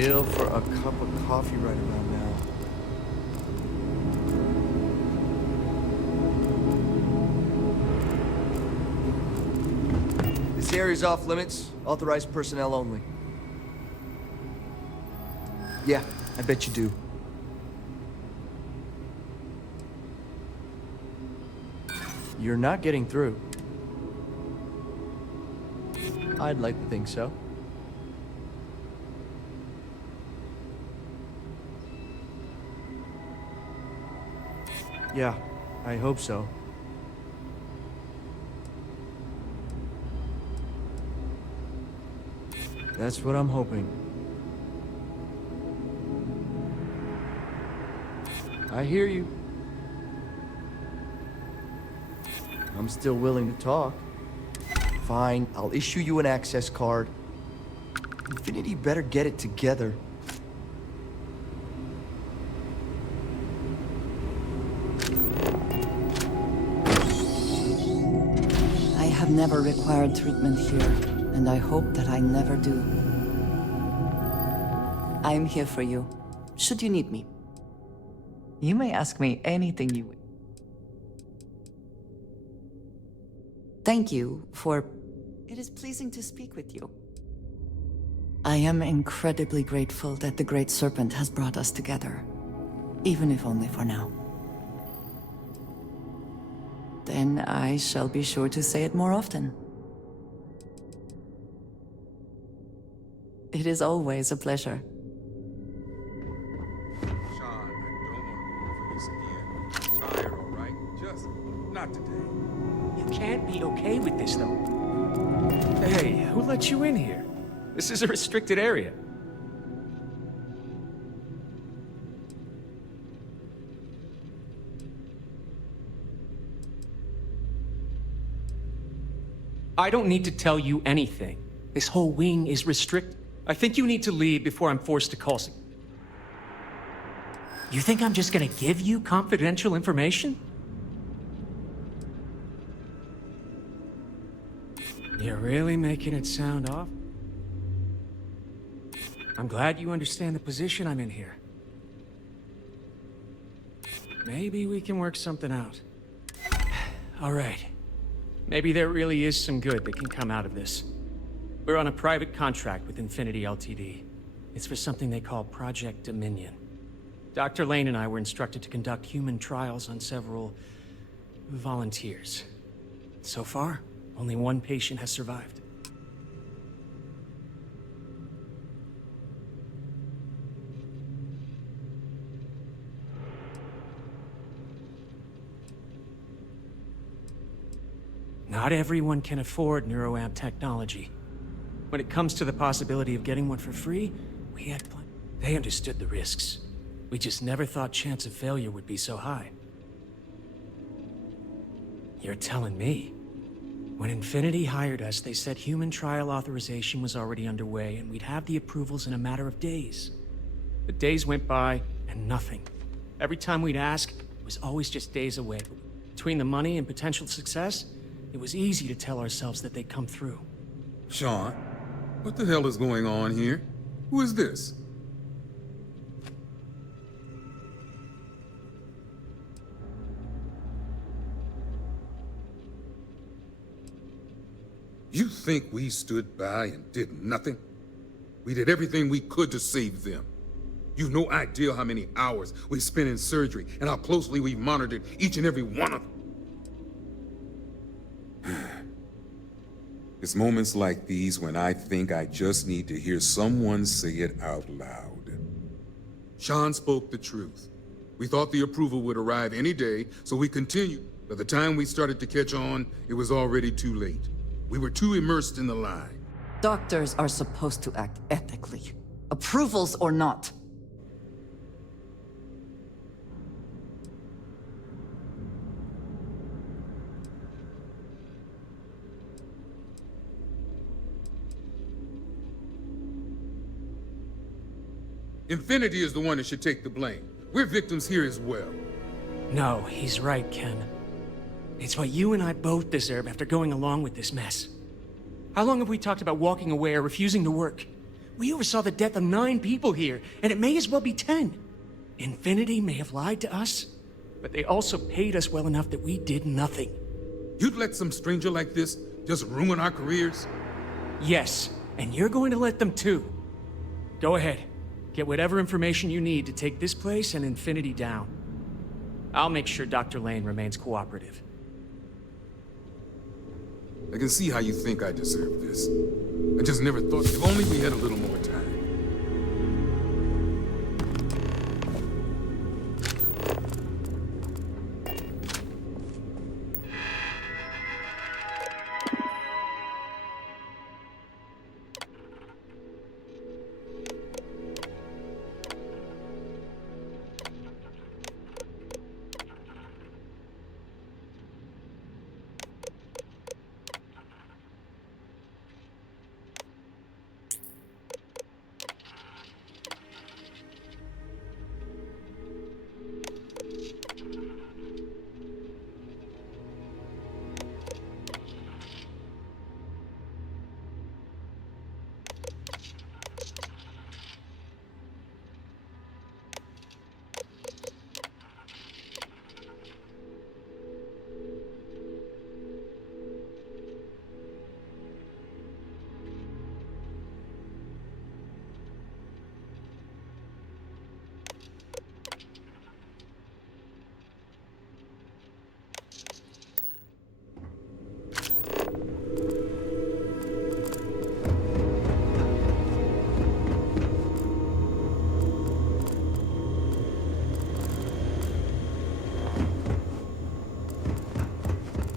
deal for a cup of coffee right around now? This area's off limits. Authorized personnel only. Yeah, I bet you do. You're not getting through. I'd like to think so. Yeah, I hope so. That's what I'm hoping. I hear you. I'm still willing to talk. Fine, I'll issue you an access card. Infinity better get it together. I have never required treatment here, and I hope that I never do. I'm here for you, should you need me. You may ask me anything you wish. Thank you for... It is pleasing to speak with you. I am incredibly grateful that the Great Serpent has brought us together, even if only for now. Then I shall be sure to say it more often. It is always a pleasure. Sean, I don't want to go over this again. I'm tired, all right? Just not today. You can't be okay with this, though. Hey, who let you in here? This is a restricted area. I don't need to tell you anything. This whole wing is restricted. I think you need to leave before I'm forced to call. You think I'm just gonna give you confidential information? You're really making it sound off? I'm glad you understand the position I'm in here. Maybe we can work something out. All right. Maybe there really is some good that can come out of this. We're on a private contract with Infinity Ltd. It's for something they call Project Dominion. Dr. Lane and I were instructed to conduct human trials on several volunteers. So far, only one patient has survived. Not everyone can afford neuroamp technology. When it comes to the possibility of getting one for free, we had plenty. They understood the risks. We just never thought chance of failure would be so high. You're telling me? When Infinity hired us, they said human trial authorization was already underway and we'd have the approvals in a matter of days. The days went by and nothing. Every time we'd ask, it was always just days away. Between the money and potential success, it was easy to tell ourselves that they'd come through. Sean, what the hell is going on here? Who is this? You think we stood by and did nothing? We did everything we could to save them. You've no idea how many hours we spent in surgery and how closely we've monitored each and every one of them. It's moments like these when I think I just need to hear someone say it out loud. Sean spoke the truth. We thought the approval would arrive any day, so we continued. By the time we started to catch on, it was already too late. We were too immersed in the lie. Doctors are supposed to act ethically, approvals or not. Infinity is the one that should take the blame. We're victims here as well. No, he's right, Ken. It's what you and I both deserve after going along with this mess. How long have we talked about walking away or refusing to work? We oversaw the death of 9 people here, and it may as well be 10. Infinity may have lied to us, but they also paid us well enough that we did nothing. You'd let some stranger like this just ruin our careers? Yes, and you're going to let them too. Go ahead. Get whatever information you need to take this place and Infinity down. I'll make sure Dr. Lane remains cooperative. I can see how you think I deserve this. I just never thought, if only we had a little more time.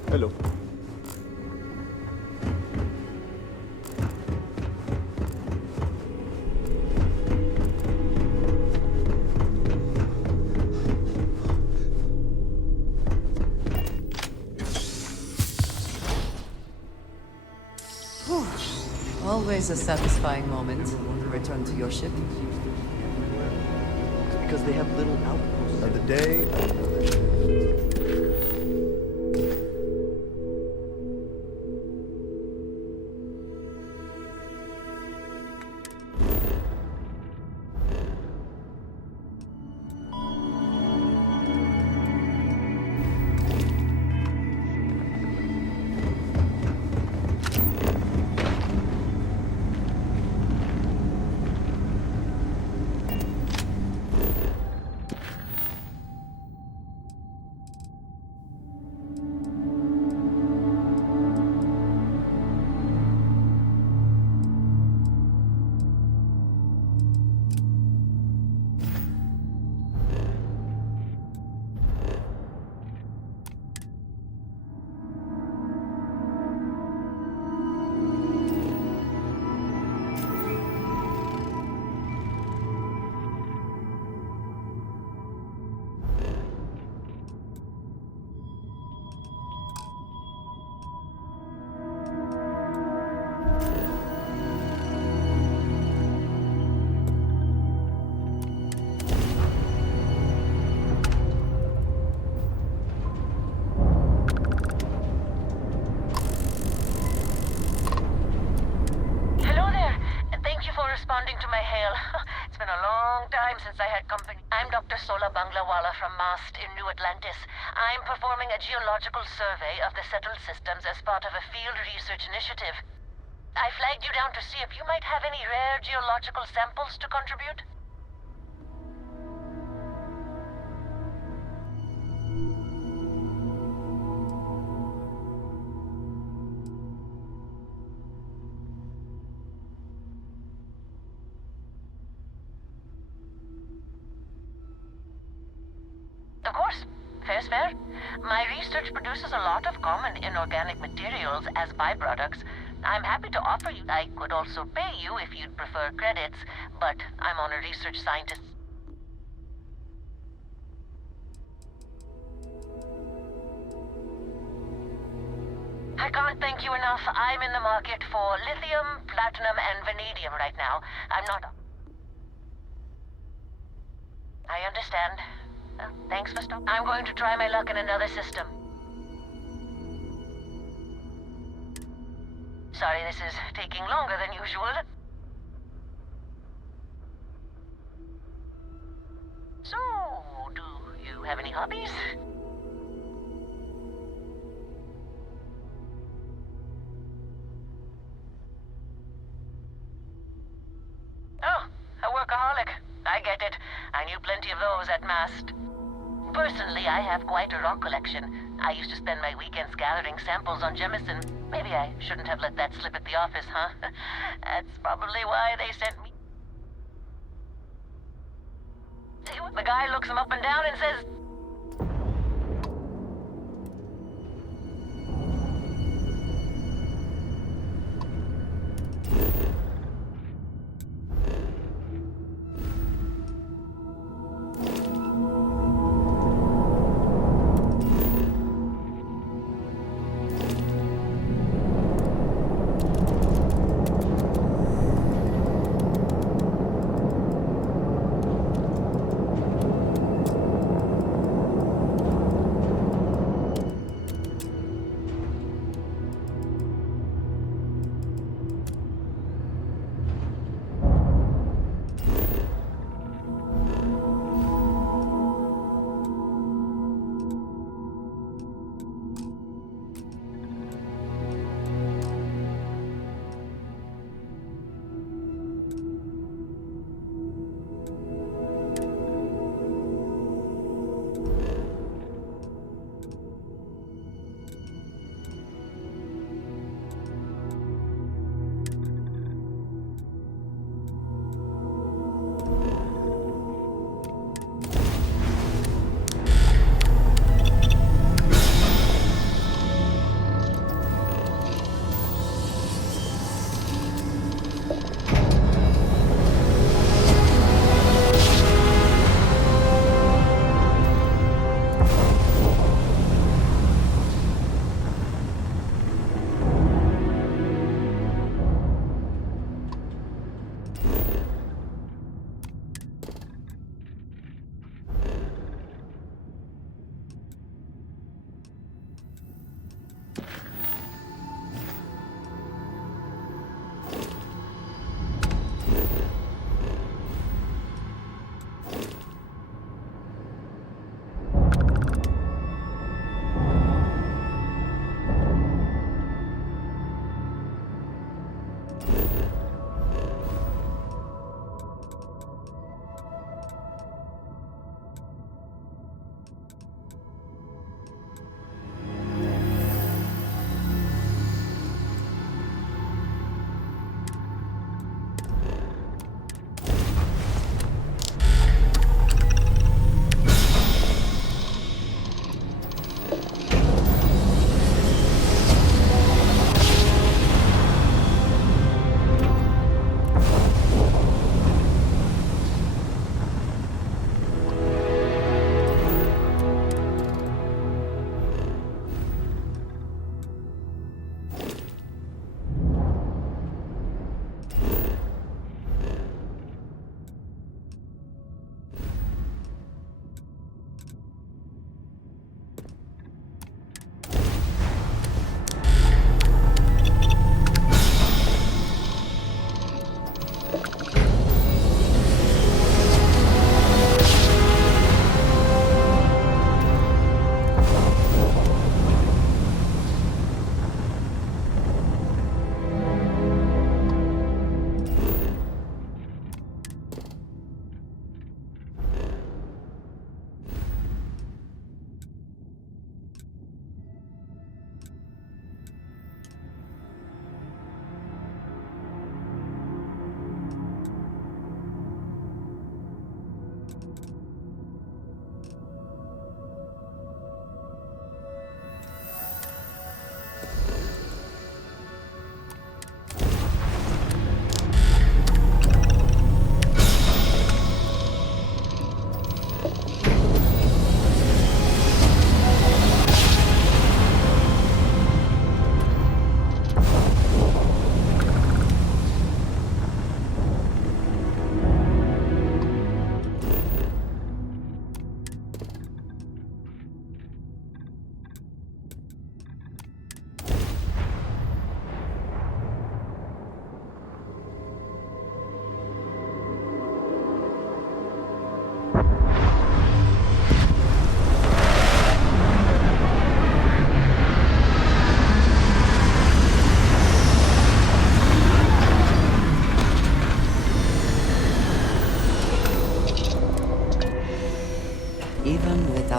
Hello. Always a satisfying moment to return to your ship. It's because they have little outposts. Another day, another ship. Responding to my hail. It's been a long time since I had company. I'm Dr. Sola Banglawala from MAST in New Atlantis. I'm performing a geological survey of the settled systems as part of a field research initiative. I flagged you down to see if you might have any rare geological samples to contribute. Of course. Fair's fair. My research produces a lot of common inorganic materials as byproducts. I'm happy to offer you. I could also pay you if you'd prefer credits, but I'm on a research scientist. I can't thank you enough. I'm in the market for lithium, platinum, and vanadium right now. I'm not... I understand. Thanks for stopping. I'm going to try my luck in another system. Sorry this is taking longer than usual. have any hobbies? Oh, a workaholic. I get it. I knew plenty of those at Mast. Personally, I have quite a rock collection. I used to spend my weekends gathering samples on Jemison. Maybe I shouldn't have let that slip at the office, huh? That's probably why they sent me. The guy looks him up and down and says,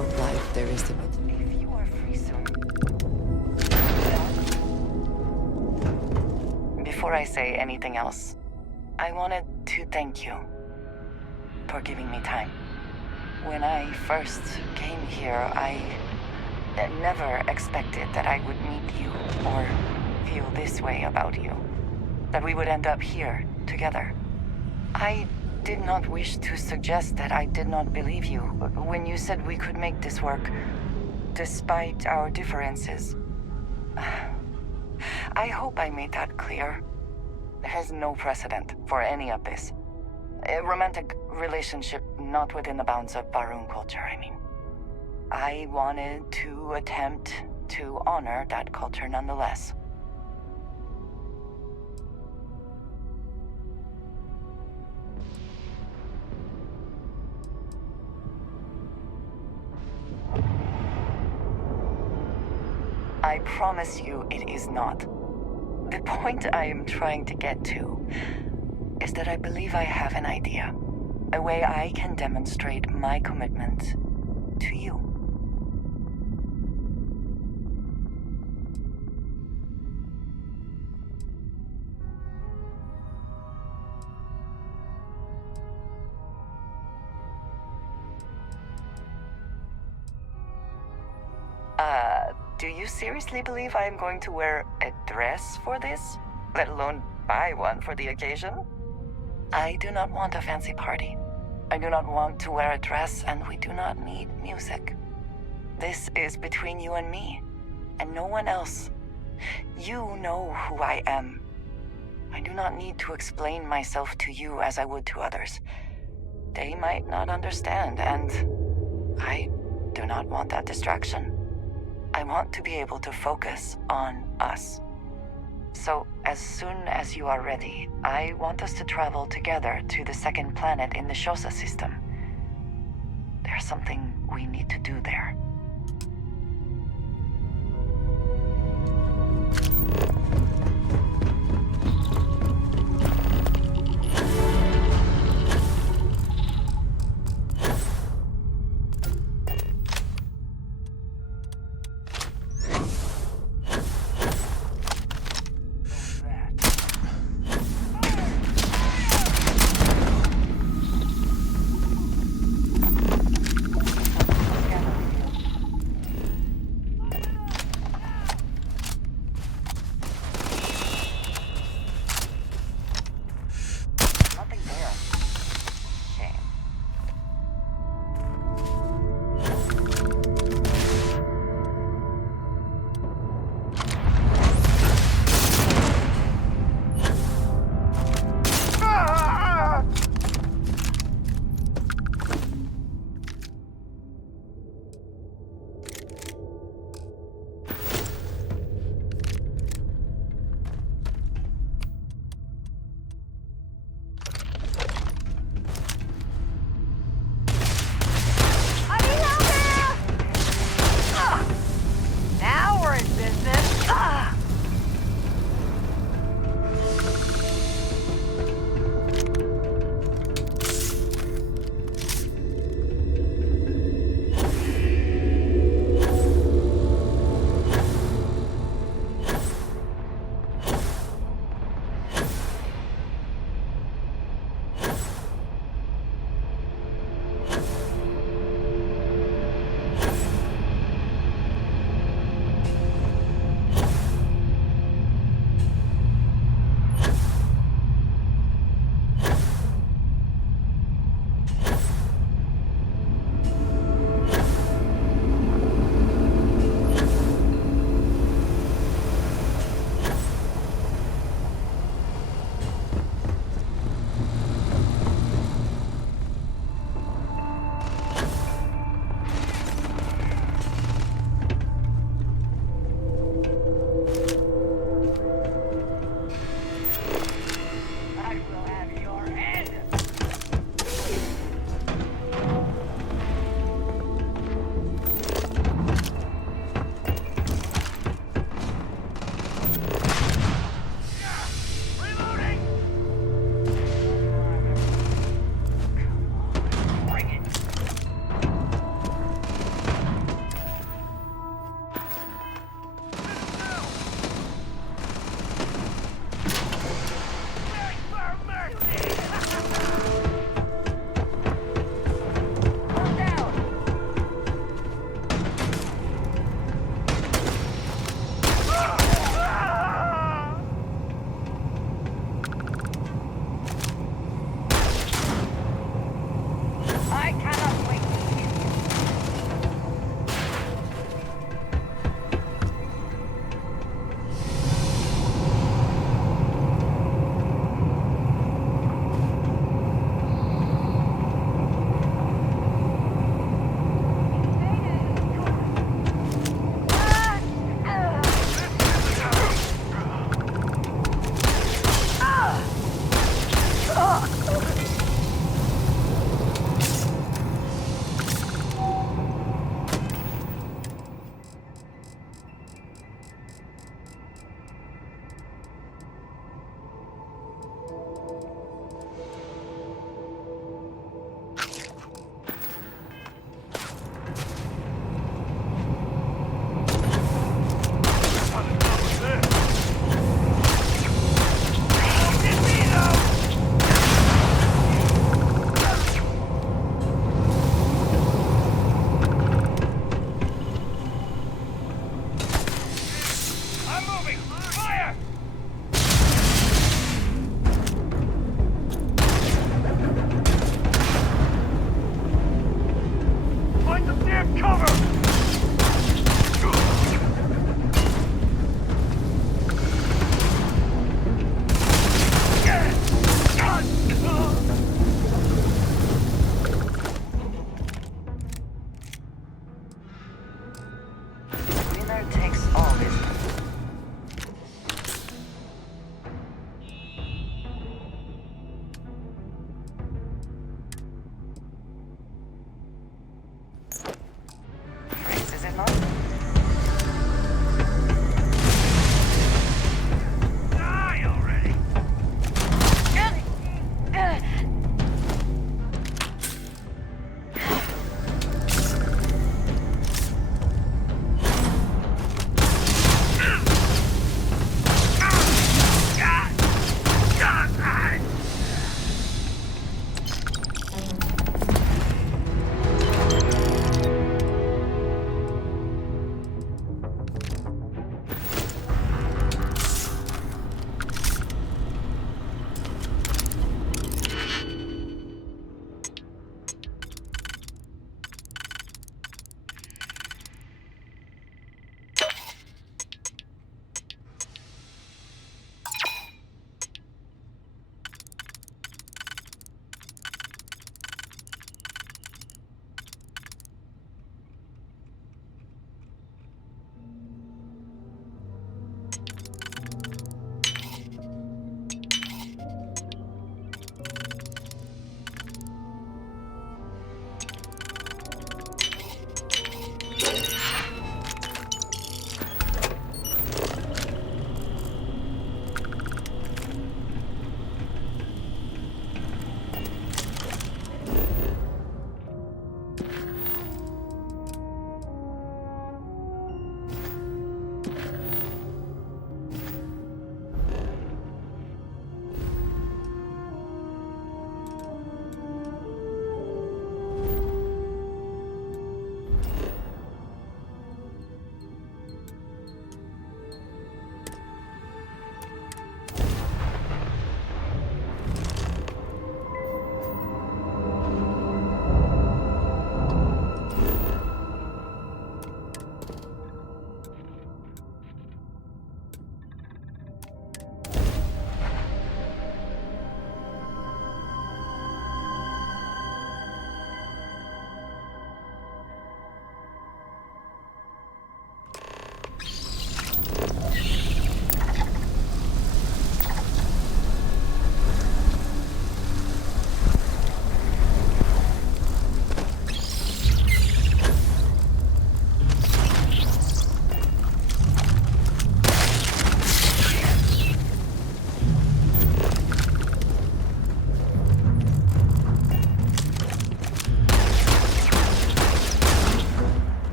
about life there is to be. If you are free soon. Before I say anything else, I wanted to thank you for giving me time. When I first came here, I never expected that I would meet you or feel this way about you. That we would end up here together. I did not wish to suggest that I did not believe you when you said we could make this work, despite our differences. I hope I made that clear. There is no precedent for any of this. A romantic relationship not within the bounds of Barun culture, I mean. I wanted to attempt to honor that culture nonetheless. I promise you it is not. The point I am trying to get to is that I believe I have an idea. A way I can demonstrate my commitment to you. Do you seriously believe I am going to wear a dress for this? Let alone buy one for the occasion? I do not want a fancy party. I do not want to wear a dress, and we do not need music. This is between you and me, and no one else. You know who I am. I do not need to explain myself to you as I would to others. They might not understand, and I do not want that distraction. I want to be able to focus on us. So, as soon as you are ready, I want us to travel together to the second planet in the Shosa system. There's something we need to do there.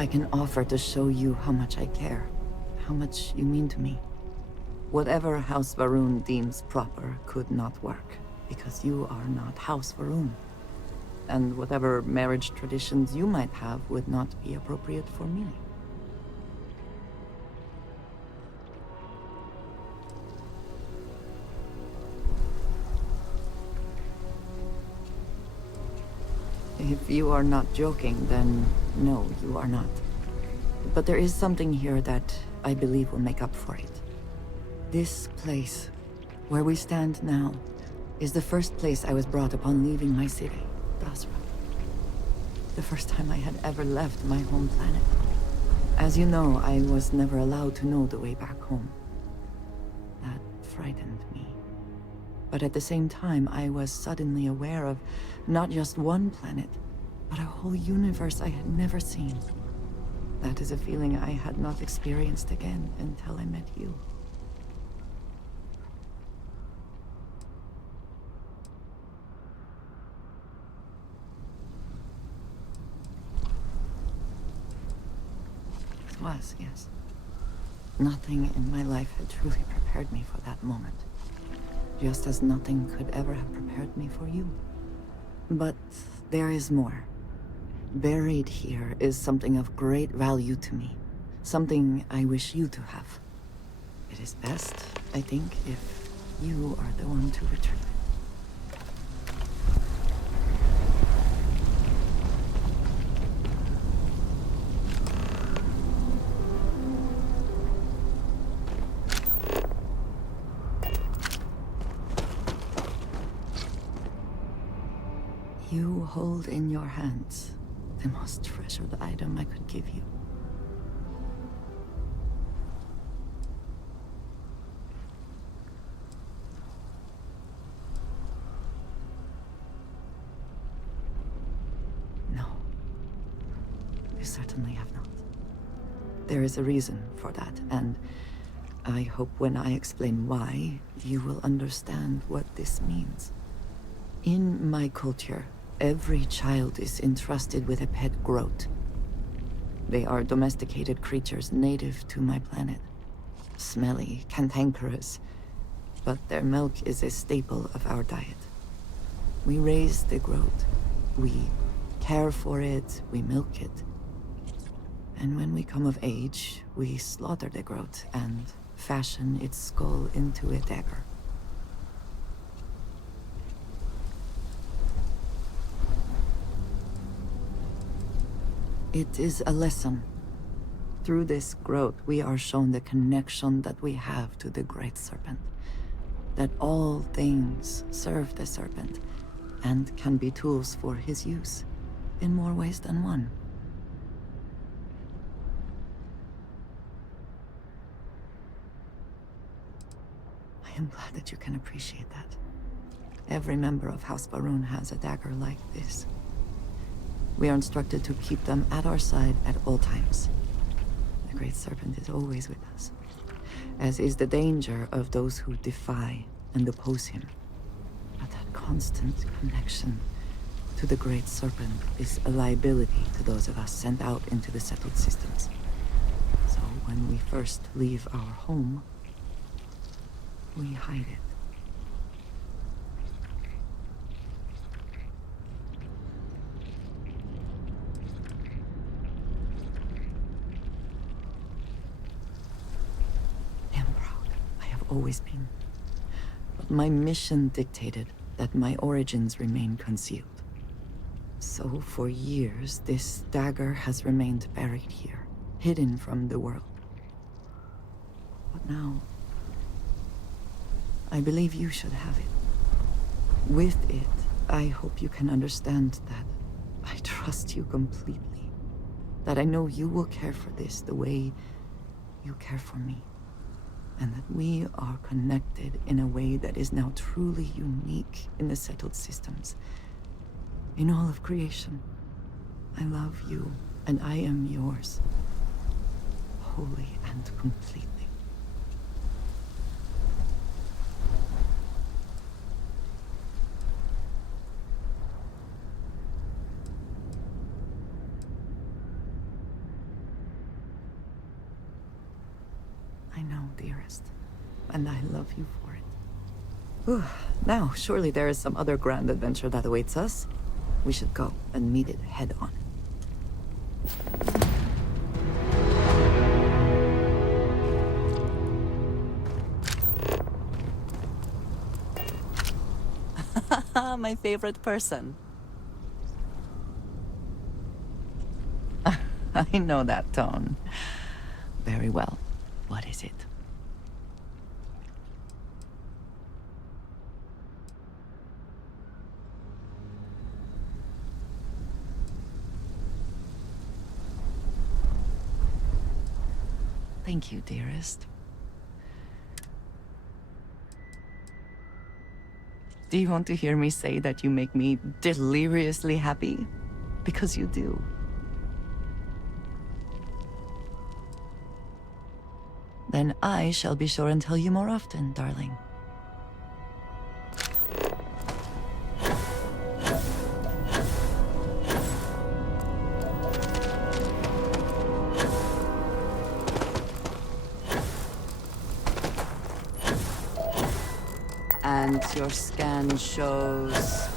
I can offer to show you how much I care, how much you mean to me. Whatever House Varun deems proper could not work, because you are not House Varun. And whatever marriage traditions you might have would not be appropriate for me. If you are not joking, then no, you are not. But there is something here that I believe will make up for it. This place, where we stand now, is the first place I was brought upon leaving my city, Basra. The first time I had ever left my home planet. As you know, I was never allowed to know the way back home. That frightened me. But at the same time, I was suddenly aware of not just one planet, but a whole universe I had never seen. That is a feeling I had not experienced again until I met you. It was, yes. Nothing in my life had truly prepared me for that moment. Just as nothing could ever have prepared me for you. But there is more. Buried here is something of great value to me. Something I wish you to have. It is best, I think, if you are the one to retrieve it. You hold in your hands the most treasured item I could give you. No. You certainly have not. There is a reason for that, and I hope when I explain why, you will understand what this means. In my culture, every child is entrusted with a pet groat. They are domesticated creatures native to my planet. Smelly, cantankerous, but their milk is a staple of our diet. We raise the groat. We care for it, we milk it. And when we come of age, we slaughter the groat and fashion its skull into a dagger. It is a lesson. Through this growth, we are shown the connection that we have to the Great Serpent. That all things serve the Serpent, and can be tools for his use, in more ways than one. I am glad that you can appreciate that. Every member of House Varun has a dagger like this. We are instructed to keep them at our side at all times. The Great Serpent is always with us, as is the danger of those who defy and oppose him. But that constant connection to the Great Serpent is a liability to those of us sent out into the settled systems. So when we first leave our home, we hide it. Always been. But my mission dictated that my origins remain concealed. So for years, this dagger has remained buried here, hidden from the world. But now, I believe you should have it. With it, I hope you can understand that I trust you completely. That I know you will care for this the way you care for me. And that we are connected in a way that is now truly unique in the settled systems. In all of creation. I love you, and I am yours. Wholly and completely. know, dearest. And I love you for it. Whew. Now, surely there is some other grand adventure that awaits us. We should go and meet it head on. My favorite person. I know that tone. Very well. What is it? Thank you, dearest. Do you want to hear me say that you make me deliriously happy? Because you do. Then I shall be sure and tell you more often, darling. And your scan shows...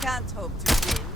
can't hope to win.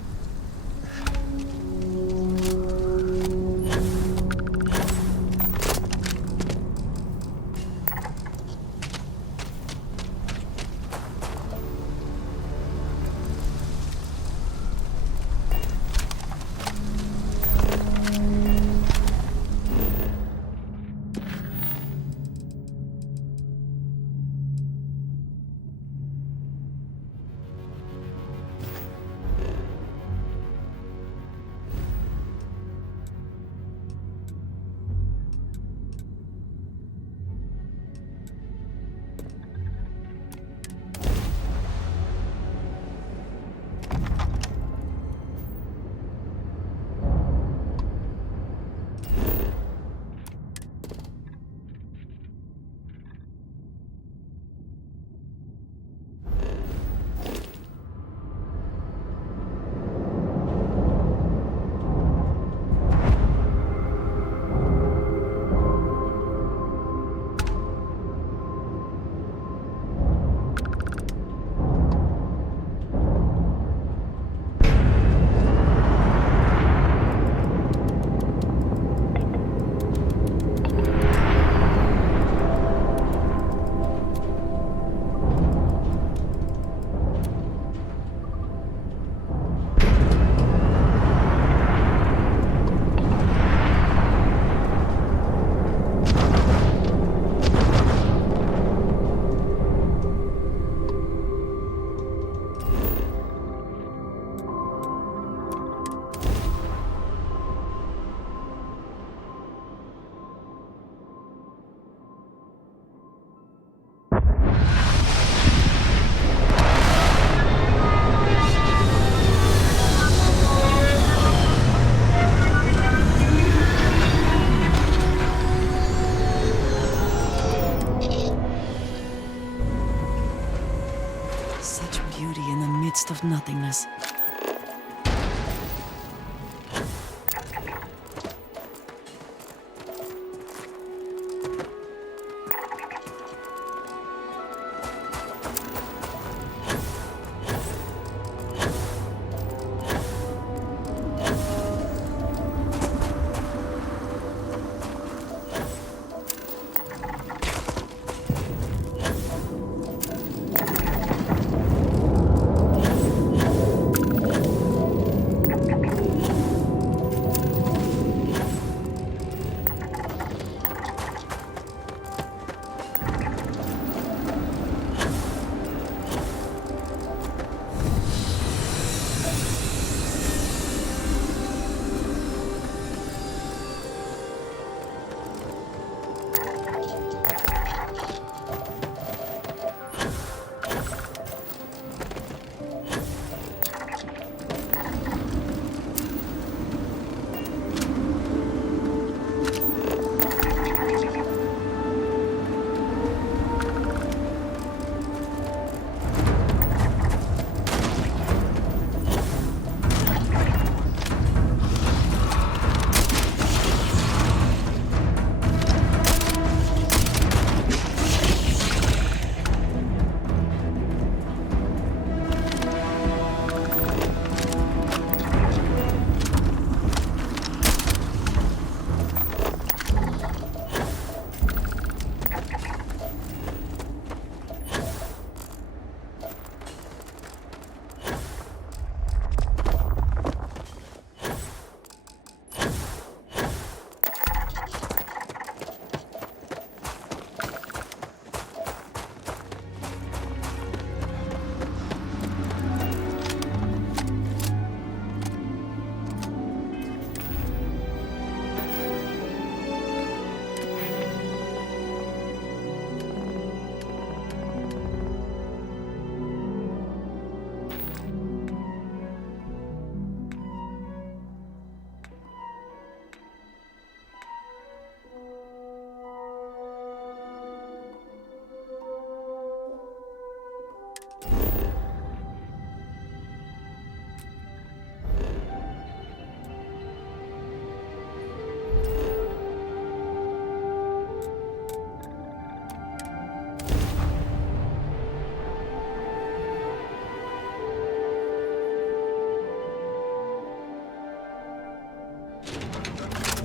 Of nothingness.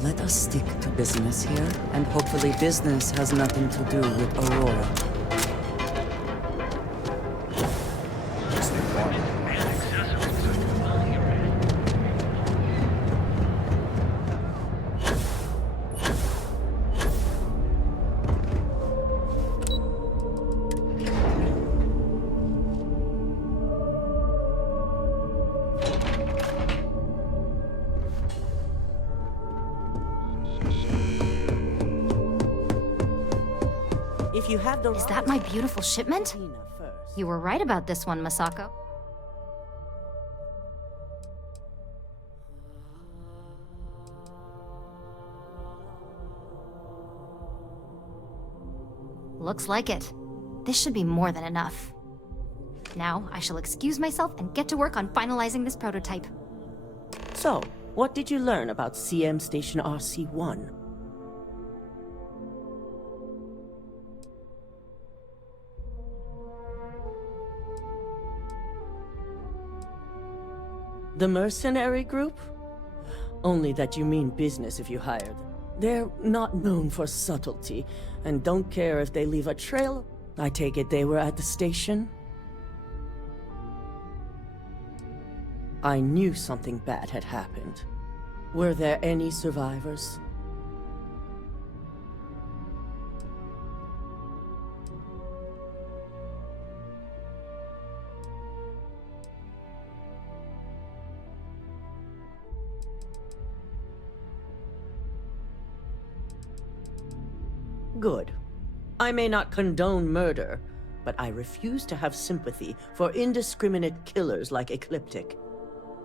Let us stick to business here, and hopefully business has nothing to do with Aurora. If you have the Is that my beautiful shipment? You were right about this one, Masako. Looks like it. This should be more than enough. Now, I shall excuse myself and get to work on finalizing this prototype. So, what did you learn about CM Station RC-1? The mercenary group? Only that you mean business if you hire them. They're not known for subtlety, and don't care if they leave a trail. I take it they were at the station? I knew something bad had happened. Were there any survivors? Good. I may not condone murder, but I refuse to have sympathy for indiscriminate killers like Ecliptic,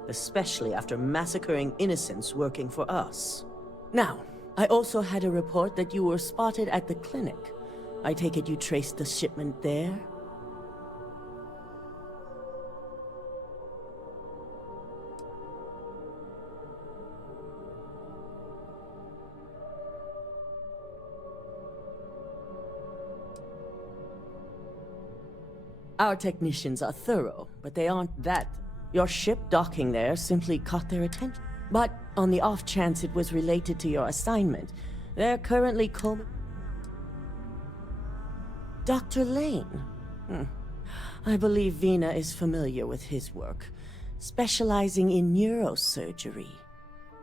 especially after massacring innocents working for us. Now, I also had a report that you were spotted at the clinic. I take it you traced the shipment there? Our technicians are thorough, but they aren't that. Your ship docking there simply caught their attention. But on the off chance it was related to your assignment, they're currently Dr. Lane. I believe Vina is familiar with his work, specializing in neurosurgery.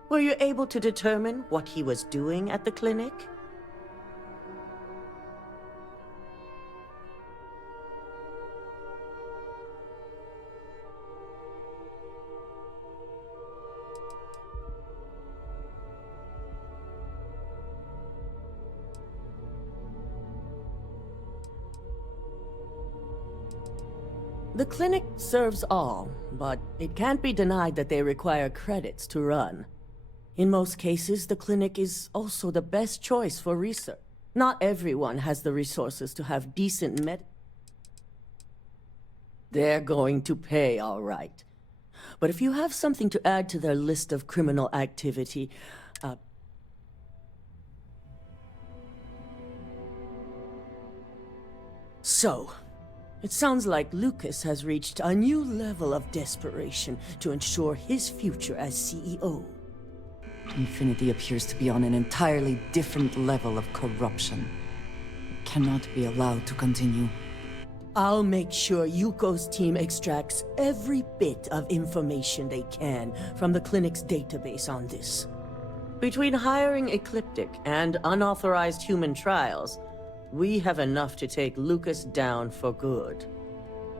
Were you able to determine what he was doing at the clinic? The clinic serves all, but it can't be denied that they require credits to run. In most cases, the clinic is also the best choice for research. Not everyone has the resources to have decent They're going to pay, all right. But if you have something to add to their list of criminal activity, So, it sounds like Lucas has reached a new level of desperation to ensure his future as CEO. Infinity appears to be on an entirely different level of corruption. It cannot be allowed to continue. I'll make sure Yuko's team extracts every bit of information they can from the clinic's database on this. Between hiring Ecliptic and unauthorized human trials, we have enough to take Lucas down for good.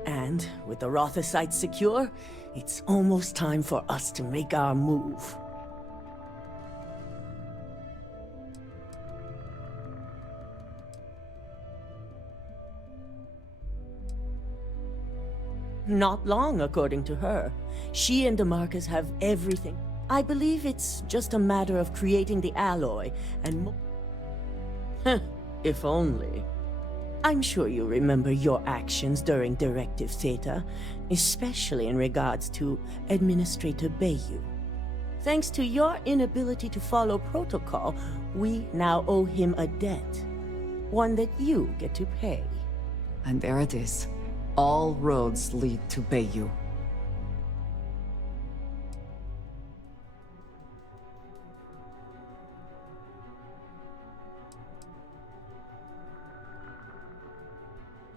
And with the Rothocytes secure, it's almost time for us to make our move. Not long, according to her. She and DeMarcus have everything. I believe it's just a matter of creating the alloy and if only. I'm sure you remember your actions during Directive Theta, especially in regards to Administrator Bayou. Thanks to your inability to follow protocol, we now owe him a debt. One that you get to pay. And there it is. All roads lead to Bayou.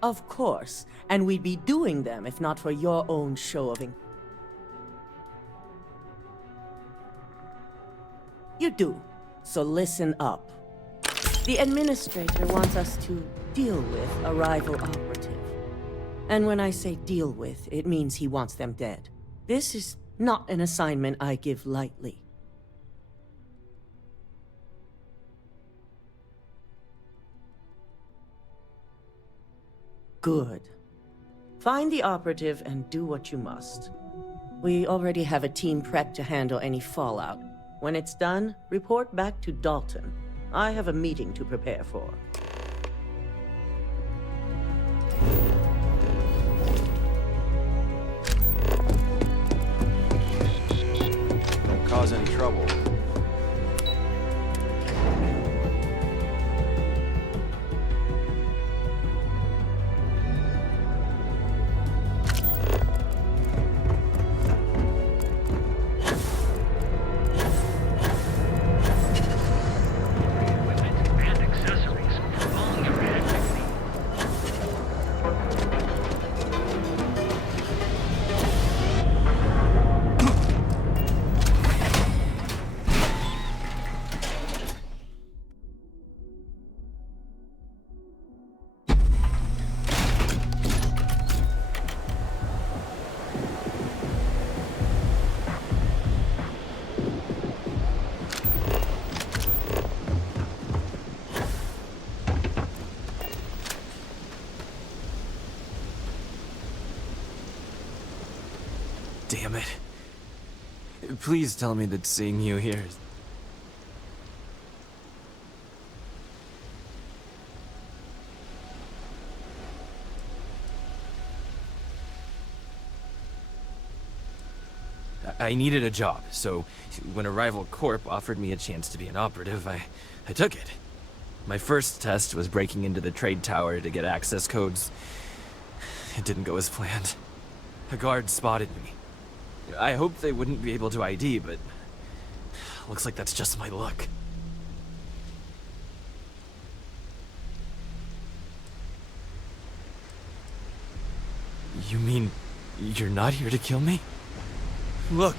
Of course, and we'd be doing them if not for your own show of You do, so listen up. The administrator wants us to deal with a rival operative. And when I say deal with, it means he wants them dead. This is not an assignment I give lightly. Good. Find the operative and do what you must. We already have a team prepped to handle any fallout. When it's done, report back to Dalton. I have a meeting to prepare for. Don't cause any trouble. Damn it. Please tell me that seeing you here is... I needed a job, so when a rival corp offered me a chance to be an operative, I took it. My first test was breaking into the trade tower to get access codes. It didn't go as planned. A guard spotted me. I hoped they wouldn't be able to ID, but looks like that's just my luck. You mean you're not here to kill me? Look,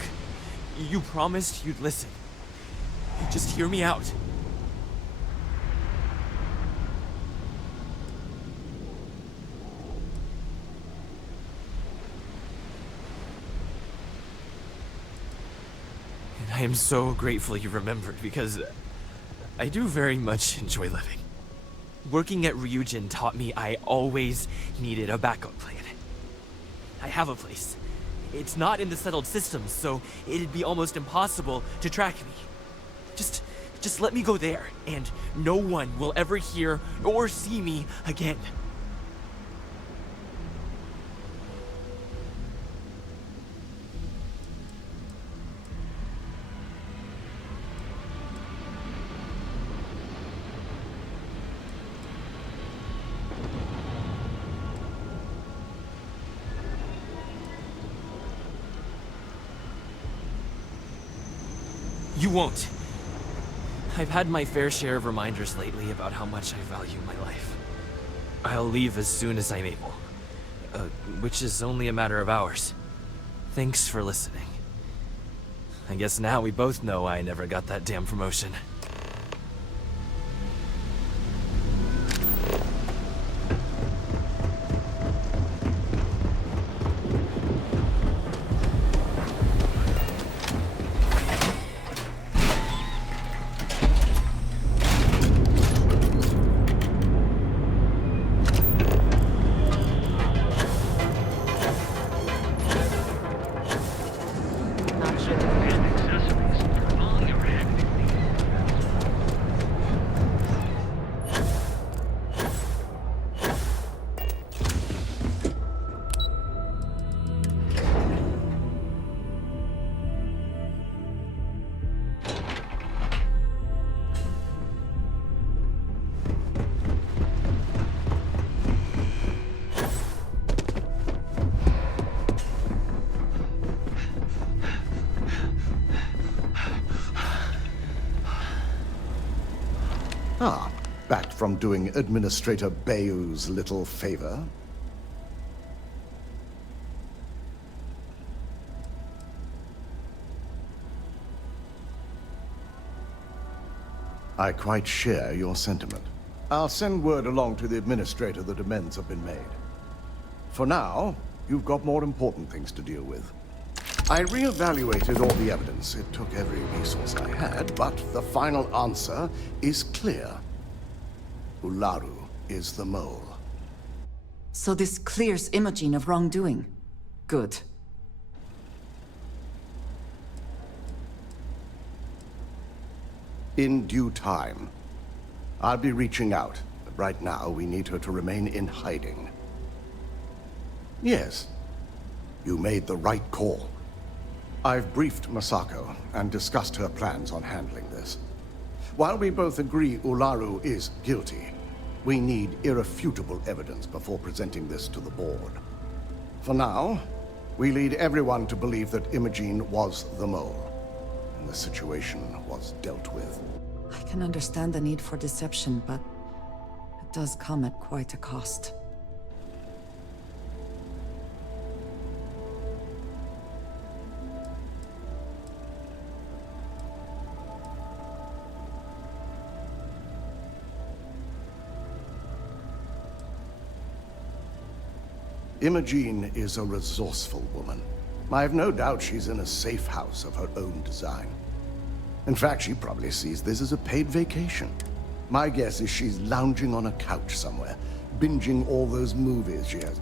you promised you'd listen. Just hear me out. I am so grateful you remembered, because I do very much enjoy living. Working at Ryujin taught me I always needed a backup plan. I have a place. It's not in the settled systems, so it'd be almost impossible to track me. Just let me go there, and no one will ever hear or see me again. You won't. I've had my fair share of reminders lately about how much I value my life. I'll leave as soon as I'm able. Which is only a matter of hours. Thanks for listening. I guess now we both know I never got that damn promotion. Ah, back from doing Administrator Bayou's little favor? I quite share your sentiment. I'll send word along to the Administrator that amends have been made. For now, you've got more important things to deal with. I re-evaluated all the evidence. It took every resource I had, but the final answer is clear. Ularu is the mole. So this clears Imogen of wrongdoing. Good. In due time. I'll be reaching out, but right now we need her to remain in hiding. Yes, you made the right call. I've briefed Masako and discussed her plans on handling this. While we both agree Ularu is guilty, we need irrefutable evidence before presenting this to the board. For now, we lead everyone to believe that Imogen was the mole, and the situation was dealt with. I can understand the need for deception, but it does come at quite a cost. Imogen is a resourceful woman. I have no doubt she's in a safe house of her own design. In fact, she probably sees this as a paid vacation. My guess is she's lounging on a couch somewhere, binging all those movies she has.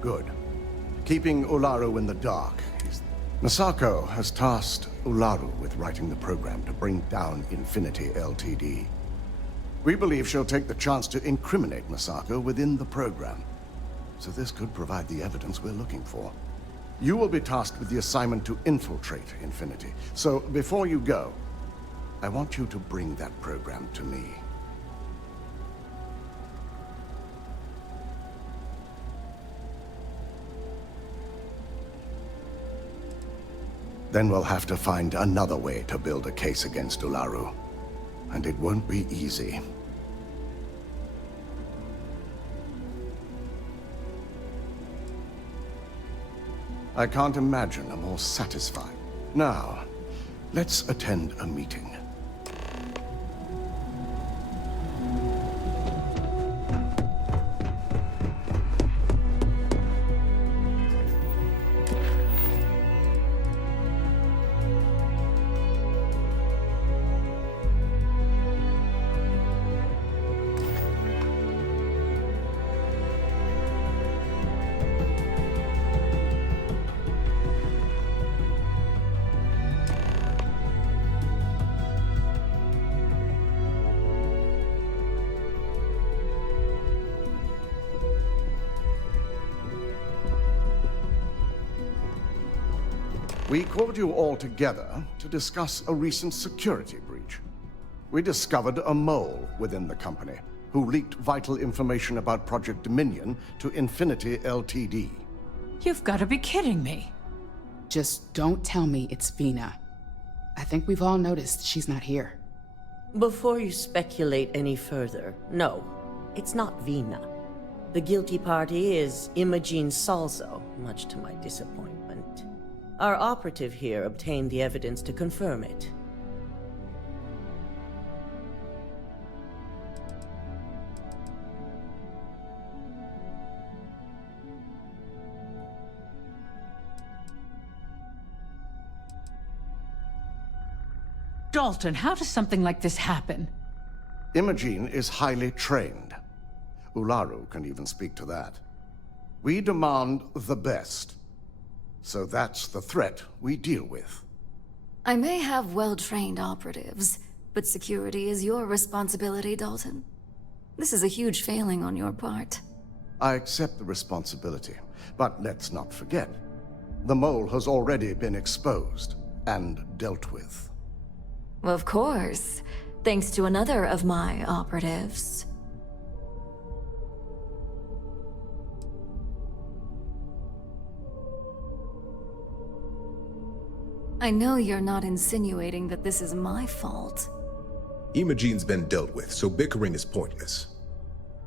Good. Keeping Ularu in the dark is... Masako has tasked Ularu with writing the program to bring down Infinity Ltd. We believe she'll take the chance to incriminate Masako within the program. So this could provide the evidence we're looking for. You will be tasked with the assignment to infiltrate Infinity. So before you go, I want you to bring that program to me. Then we'll have to find another way to build a case against Ularu. And it won't be easy. I can't imagine a more satisfying. Now, let's attend a meeting. We called you all together to discuss a recent security breach. We discovered a mole within the company who leaked vital information about Project Dominion to Infinity Ltd. You've got to be kidding me. Just don't tell me it's Vina. I think we've all noticed she's not here. Before you speculate any further, no, it's not Vina. The guilty party is Imogen Salzo, much to my disappointment. Our operative here obtained the evidence to confirm it. Dalton, how does something like this happen? Imogen is highly trained. Ularu can even speak to that. We demand the best. So that's the threat we deal with. I may have well-trained operatives, but security is your responsibility, Dalton. This is a huge failing on your part. I accept the responsibility, but let's not forget. The mole has already been exposed and dealt with. Of course, thanks to another of my operatives. I know you're not insinuating that this is my fault. Imogene's been dealt with, so bickering is pointless.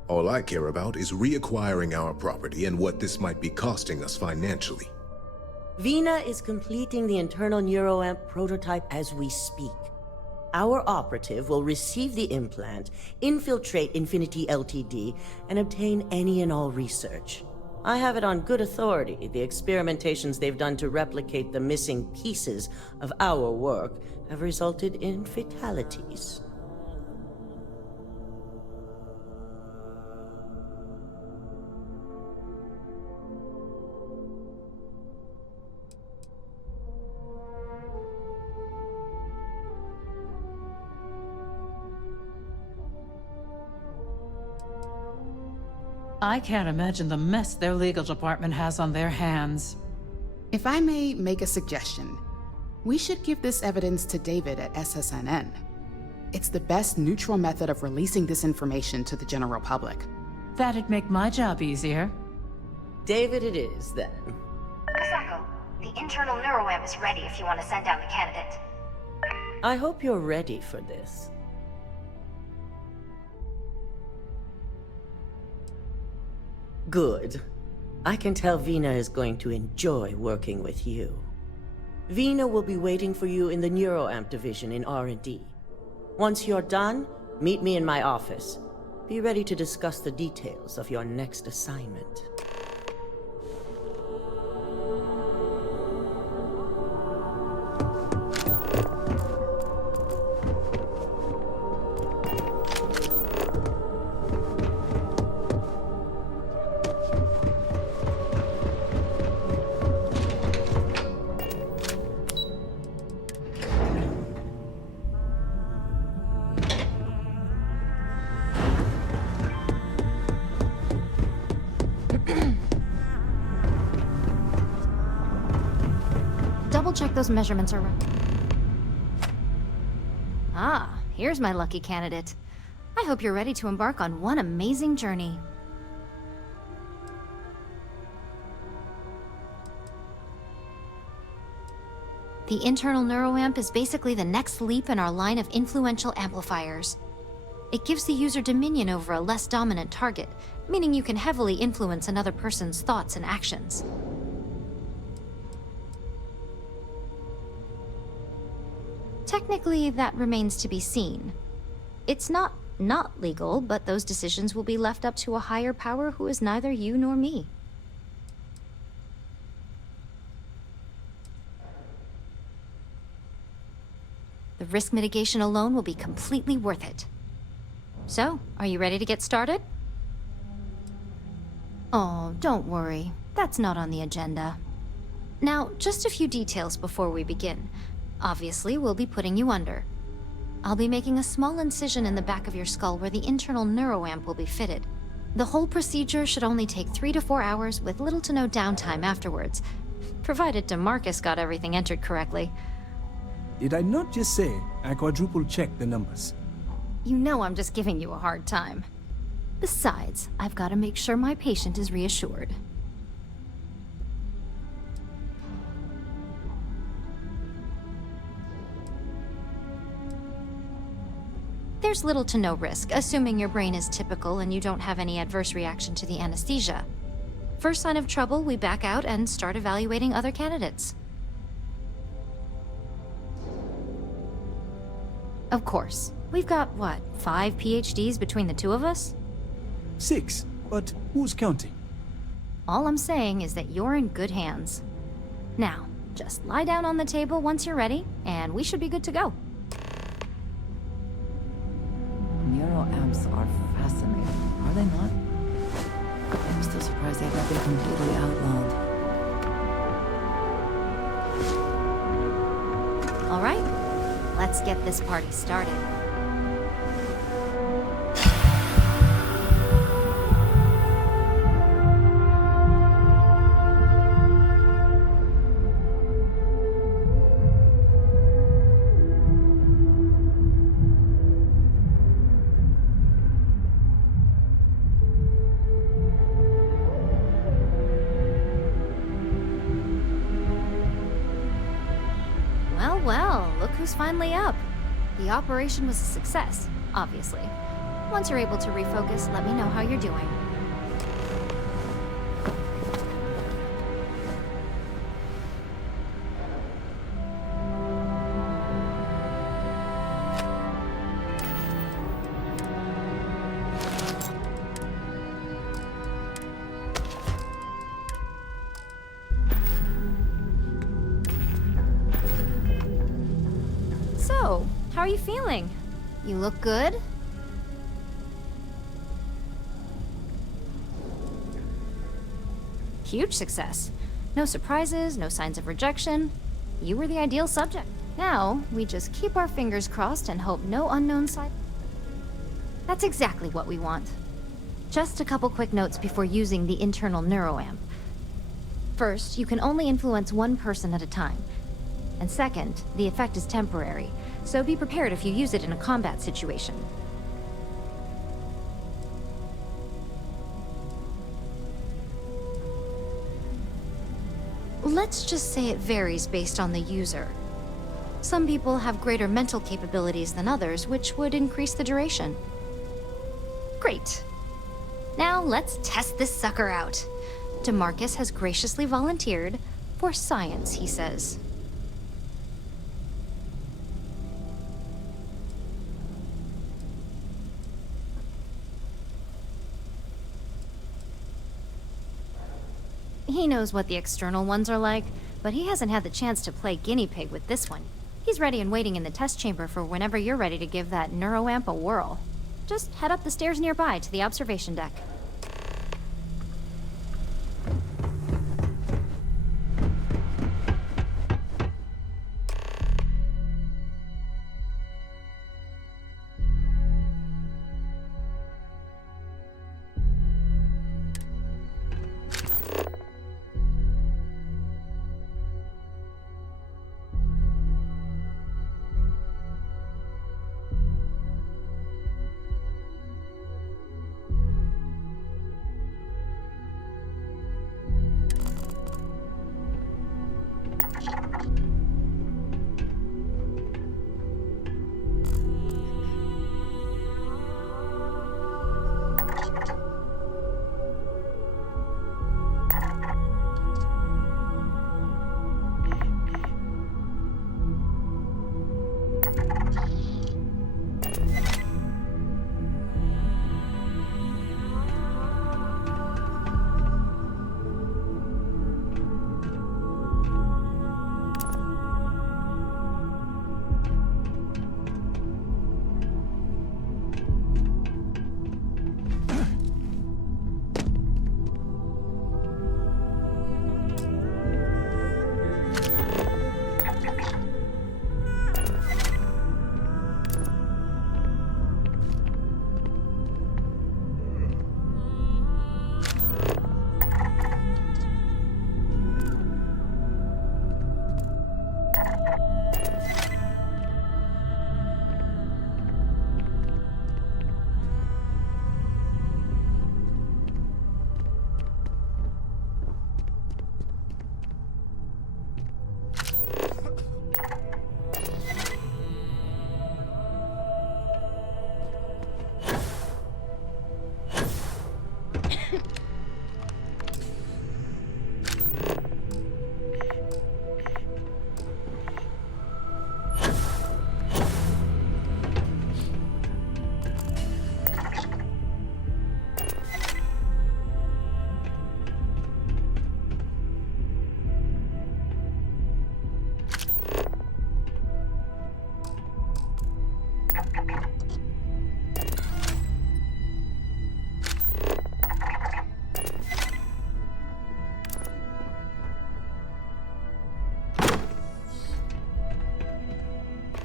All I care about is reacquiring our property and what this might be costing us financially. Vina is completing the internal neuroamp prototype as we speak. Our operative will receive the implant, infiltrate Infinity Ltd, and obtain any and all research. I have it on good authority the experimentations they've done to replicate the missing pieces of our work have resulted in fatalities. I can't imagine the mess their legal department has on their hands. If I may make a suggestion, we should give this evidence to David at SSNN. It's the best neutral method of releasing this information to the general public. That'd make my job easier. David it is, then. Asako, the internal neuroamp is ready if you want to send down the candidate. I hope you're ready for this. Good. I can tell Vina is going to enjoy working with you. Vina will be waiting for you in the neuroamp division in R&D. Once you're done, meet me in my office. Be ready to discuss the details of your next assignment. Double-check those measurements are right. Ah, here's my lucky candidate. I hope you're ready to embark on one amazing journey. The internal neuroamp is basically the next leap in our line of influential amplifiers. It gives the user dominion over a less dominant target, meaning you can heavily influence another person's thoughts and actions. Technically, that remains to be seen. It's not legal, but those decisions will be left up to a higher power who is neither you nor me. The risk mitigation alone will be completely worth it. So, are you ready to get started? Oh, don't worry. That's not on the agenda. Now, just a few details before we begin. Obviously, we'll be putting you under. I'll be making a small incision in the back of your skull where the internal neuroamp will be fitted. The whole procedure should only take 3 to 4 hours with little to no downtime afterwards, provided DeMarcus got everything entered correctly. Did I not just say I quadruple-checked the numbers? You know I'm just giving you a hard time. Besides, I've got to make sure my patient is reassured. There's little to no risk, assuming your brain is typical and you don't have any adverse reaction to the anesthesia. First sign of trouble, we back out and start evaluating other candidates. Of course. We've got, what, 5 PhDs between the two of us? 6, but who's counting? All I'm saying is that you're in good hands. Now, just lie down on the table once you're ready, and we should be good to go. Neuroamps are fascinating, are they not? I'm still surprised they've not been completely outlawed. All right, let's get this party started. who's finally up. The operation was a success, obviously. Once you're able to refocus, let me know how you're doing. So, how are you feeling? You look good? Huge success. No surprises, no signs of rejection. You were the ideal subject. Now, we just keep our fingers crossed and hope no unknown side. That's exactly what we want. Just a couple quick notes before using the internal neuroamp. First, you can only influence one person at a time. And second, the effect is temporary, so be prepared if you use it in a combat situation. Let's just say it varies based on the user. Some people have greater mental capabilities than others, which would increase the duration. Great. Now let's test this sucker out. DeMarcus has graciously volunteered for science, he says. He knows what the external ones are like, but he hasn't had the chance to play guinea pig with this one. He's ready and waiting in the test chamber for whenever you're ready to give that neuroamp a whirl. Just head up the stairs nearby to the observation deck.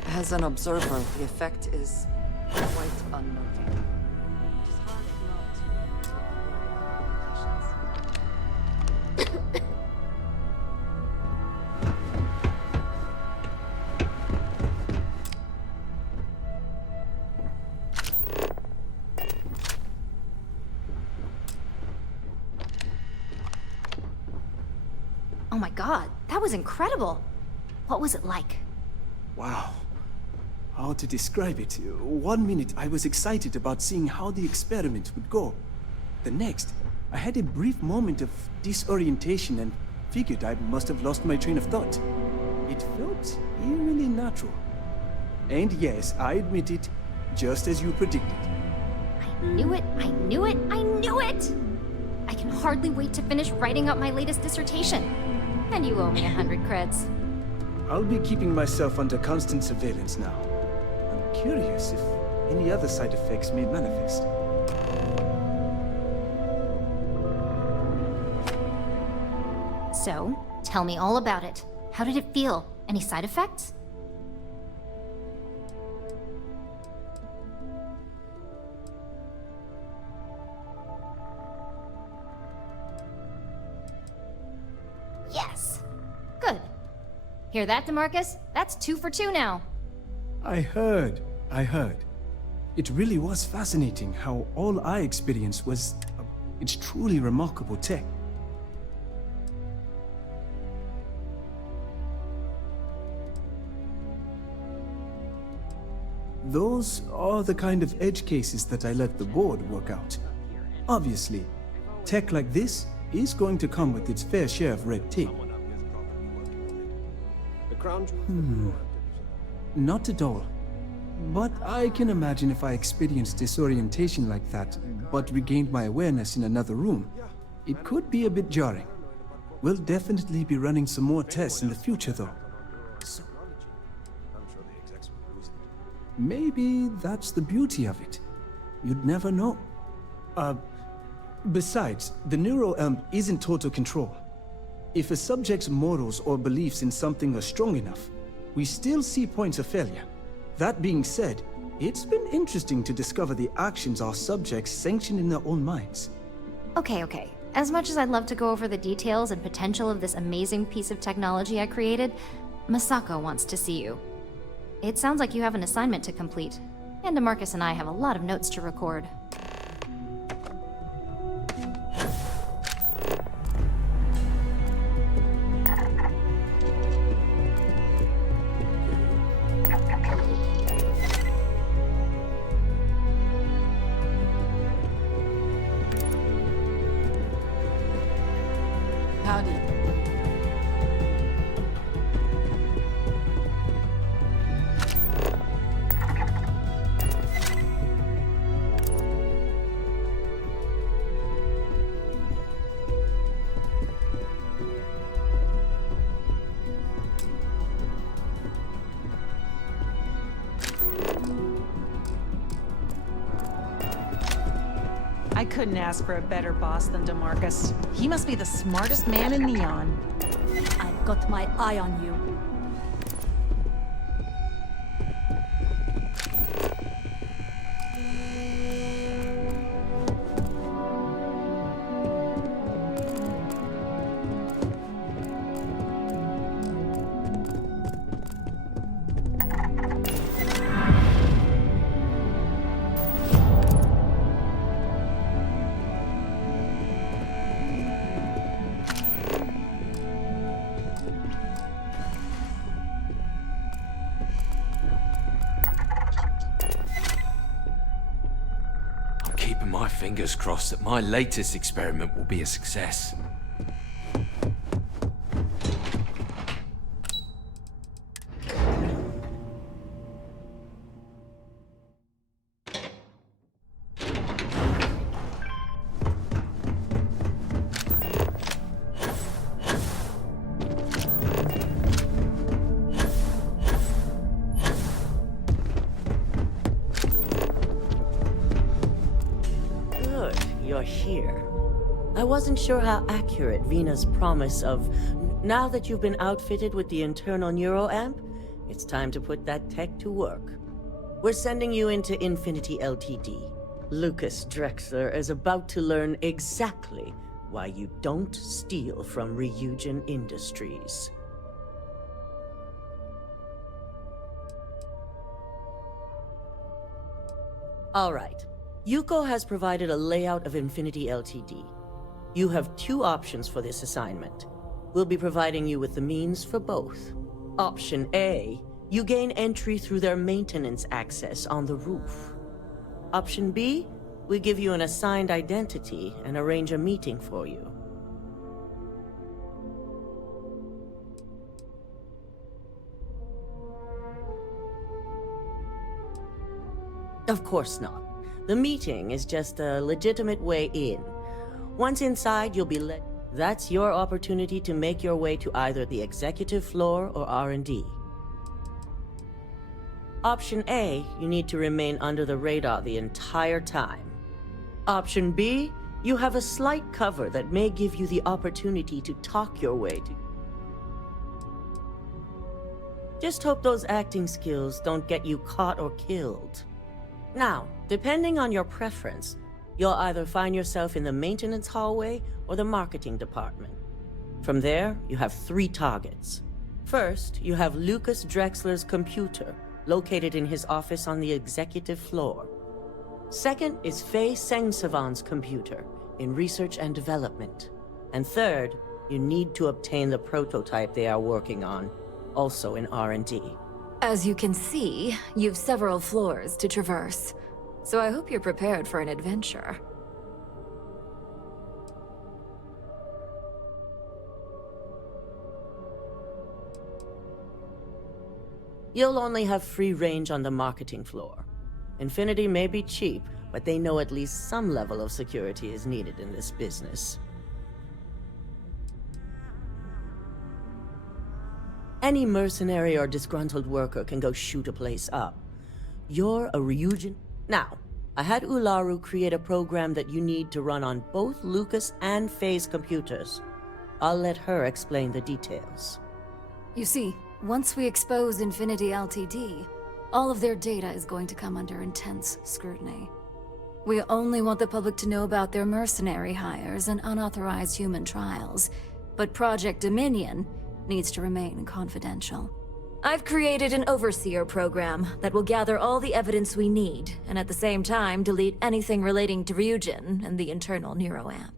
As an observer, the effect is quite unnerving. It is hard not to worry about implications. Oh my god, that was incredible. What was it like? Wow, how to describe it. 1 minute I was excited about seeing how the experiment would go. The next, I had a brief moment of disorientation and figured I must have lost my train of thought. It felt eerily natural. And yes, I admit it, just as you predicted. I knew it, I knew it, I knew it! I can hardly wait to finish writing up my latest dissertation. And you owe me 100 creds. I'll be keeping myself under constant surveillance now. I'm curious if any other side effects may manifest. So, tell me all about it. How did it feel? Any side effects? Yes. Good. Hear that, DeMarcus? That's 2 for 2 now. I heard. It really was fascinating how all I experienced was... it's truly remarkable tech. Those are the kind of edge cases that I let the board work out. Obviously, tech like this is going to come with its fair share of red tape. Not at all. But I can imagine if I experienced disorientation like that, but regained my awareness in another room, it could be a bit jarring. We'll definitely be running some more tests in the future, though. Maybe that's the beauty of it. You'd never know. Besides, the neuroamp isn't total control. If a subject's morals or beliefs in something are strong enough, we still see points of failure. That being said, it's been interesting to discover the actions our subjects sanction in their own minds. Okay. As much as I'd love to go over the details and potential of this amazing piece of technology I created, Masako wants to see you. It sounds like you have an assignment to complete, and DeMarcus and I have a lot of notes to record. Howdy. I couldn't ask for a better boss than DeMarcus. He must be the smartest man in Neon. I've got my eye on you. Keeping my fingers crossed that my latest experiment will be a success. You're here. I wasn't sure how accurate Vina's promise of, now that you've been outfitted with the internal neuroamp, it's time to put that tech to work. We're sending you into Infinity Ltd. Lucas Drexler is about to learn exactly why you don't steal from Ryujin Industries. All right. Yuko has provided a layout of Infinity Ltd. You have 2 options for this assignment. We'll be providing you with the means for both. Option A You gain entry through their maintenance access on the roof. Option B, we give you an assigned identity and arrange a meeting for you. Of course not. The meeting is just a legitimate way in. Once inside, you'll be let... That's your opportunity to make your way to either the executive floor or R&D. Option A, you need to remain under the radar the entire time. Option B, you have a slight cover that may give you the opportunity to talk your way to... Just hope those acting skills don't get you caught or killed. Now, depending on your preference, you'll either find yourself in the maintenance hallway or the marketing department. From there, you have 3 targets. First, you have Lucas Drexler's computer, located in his office on the executive floor. Second is Faye Sengsavan's computer, in research and development. And third, you need to obtain the prototype they are working on, also in R&D. As you can see, you've several floors to traverse, so I hope you're prepared for an adventure. You'll only have free range on the marketing floor. Infinity may be cheap, but they know at least some level of security is needed in this business. Any mercenary or disgruntled worker can go shoot a place up. You're a Ryujin. Now, I had Ularu create a program that you need to run on both Lucas and Faye's computers. I'll let her explain the details. You see, once we expose Infinity Ltd, all of their data is going to come under intense scrutiny. We only want the public to know about their mercenary hires and unauthorized human trials, but Project Dominion needs to remain confidential. I've created an overseer program that will gather all the evidence we need, and at the same time delete anything relating to Ryujin and the internal neuroamp.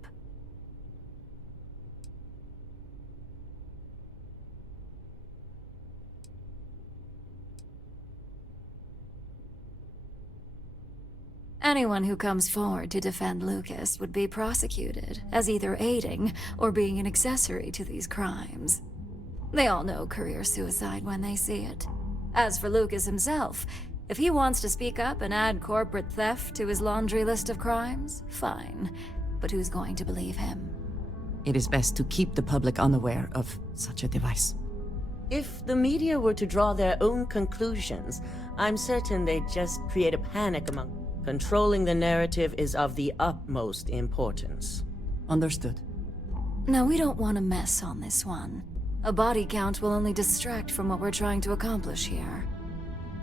Anyone who comes forward to defend Lucas would be prosecuted as either aiding or being an accessory to these crimes. They all know career suicide when they see it. As for Lucas himself, if he wants to speak up and add corporate theft to his laundry list of crimes, fine. But who's going to believe him? It is best to keep the public unaware of such a device. If the media were to draw their own conclusions, I'm certain they'd just create a panic among... Controlling the narrative is of the utmost importance. Understood. No, we don't want to mess on this one. A body count will only distract from what we're trying to accomplish here.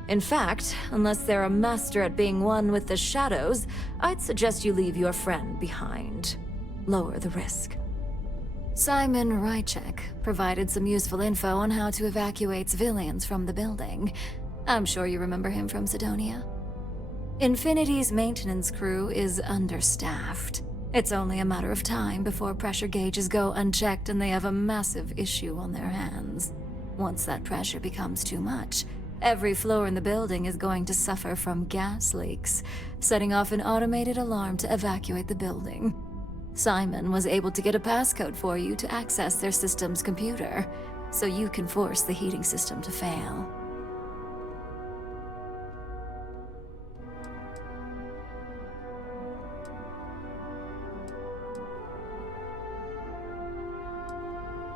In fact, unless they're a master at being one with the shadows, I'd suggest you leave your friend behind. Lower the risk. Simon Rychek provided some useful info on how to evacuate civilians from the building. I'm sure you remember him from Sidonia. Infinity's maintenance crew is understaffed. It's only a matter of time before pressure gauges go unchecked and they have a massive issue on their hands. Once that pressure becomes too much, every floor in the building is going to suffer from gas leaks, setting off an automated alarm to evacuate the building. Simon was able to get a passcode for you to access their system's computer, so you can force the heating system to fail.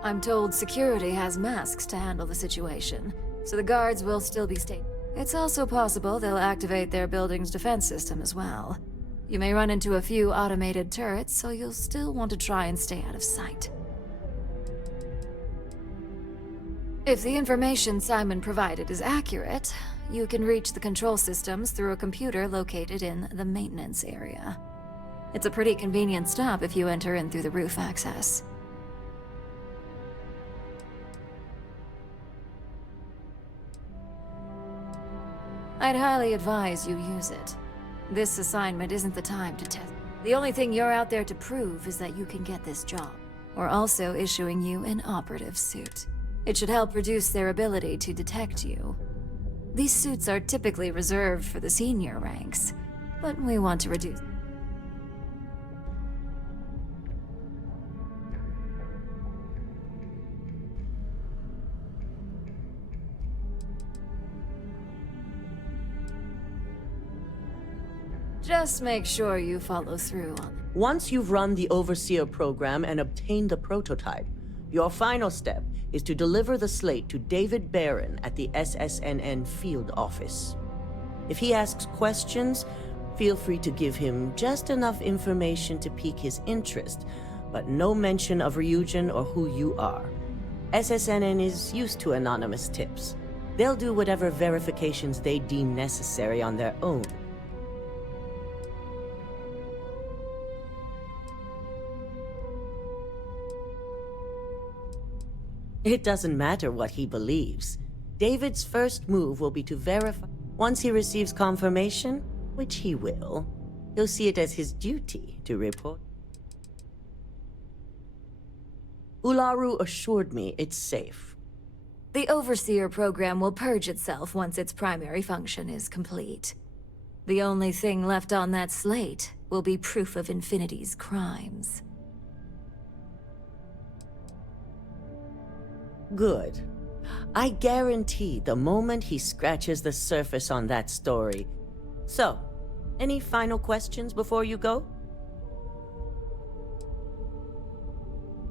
I'm told security has masks to handle the situation, so the guards will still be staying. It's also possible they'll activate their building's defense system as well. You may run into a few automated turrets, so you'll still want to try and stay out of sight. If the information Simon provided is accurate, you can reach the control systems through a computer located in the maintenance area. It's a pretty convenient stop if you enter in through the roof access. I'd highly advise you use it. This assignment isn't the time to test. The only thing you're out there to prove is that you can get this job. We're also issuing you an operative suit. It should help reduce their ability to detect you. These suits are typically reserved for the senior ranks, but we want to reduce. Just make sure you follow through on it. Once you've run the Overseer program and obtained the prototype, your final step is to deliver the slate to David Barron at the SSNN field office. If he asks questions, feel free to give him just enough information to pique his interest, but no mention of Ryujin or who you are. SSNN is used to anonymous tips. They'll do whatever verifications they deem necessary on their own. It doesn't matter what he believes. David's first move will be to verify. Once he receives confirmation, which he will, he'll see it as his duty to report. Ularu assured me it's safe. The Overseer program will purge itself once its primary function is complete. The only thing left on that slate will be proof of Infinity's crimes. Good. I guarantee the moment he scratches the surface on that story. So, any final questions before you go?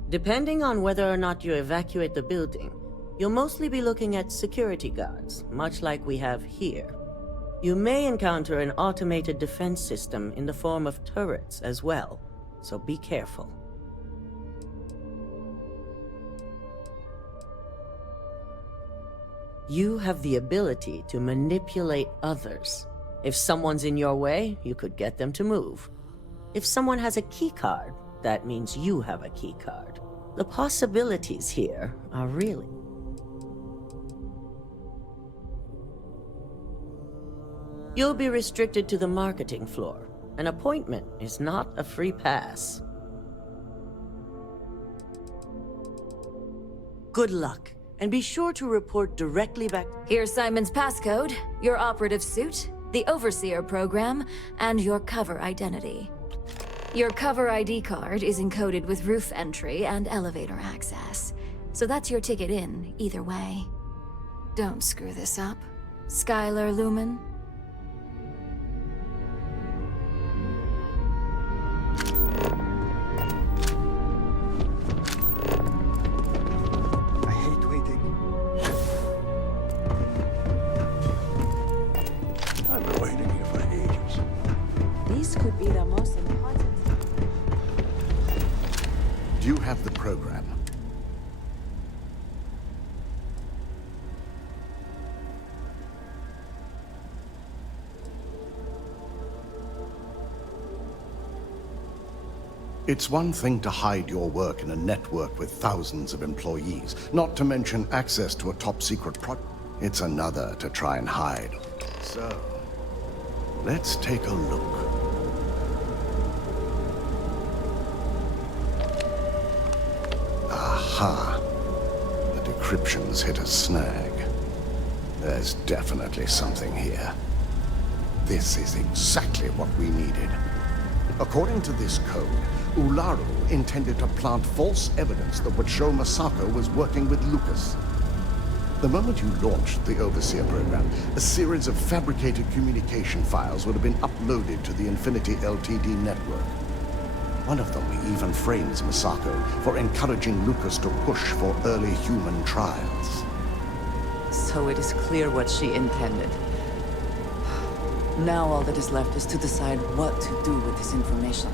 Depending on whether or not you evacuate the building, you'll mostly be looking at security guards, much like we have here. You may encounter an automated defense system in the form of turrets as well, so be careful. You have the ability to manipulate others. If someone's in your way, you could get them to move. If someone has a keycard, that means you have a keycard. The possibilities here are really... You'll be restricted to the marketing floor. An appointment is not a free pass. Good luck. And be sure to report directly back. Here's Simon's passcode, your operative suit, the Overseer program, and your cover identity. Your cover ID card is encoded with roof entry and elevator access, so that's your ticket in, either way. Don't screw this up, Skylar Lumen. You have the program. It's one thing to hide your work in a network with thousands of employees, not to mention access to a top-secret project. It's another to try and hide. So, let's take a look. Aha! The decryption's hit a snag. There's definitely something here. This is exactly what we needed. According to this code, Ularu intended to plant false evidence that would show Masako was working with Lucas. The moment you launched the Overseer program, a series of fabricated communication files would have been uploaded to the Infinity Ltd network. One of them even frames Masako for encouraging Lucas to push for early human trials. So it is clear what she intended. Now all that is left is to decide what to do with this information.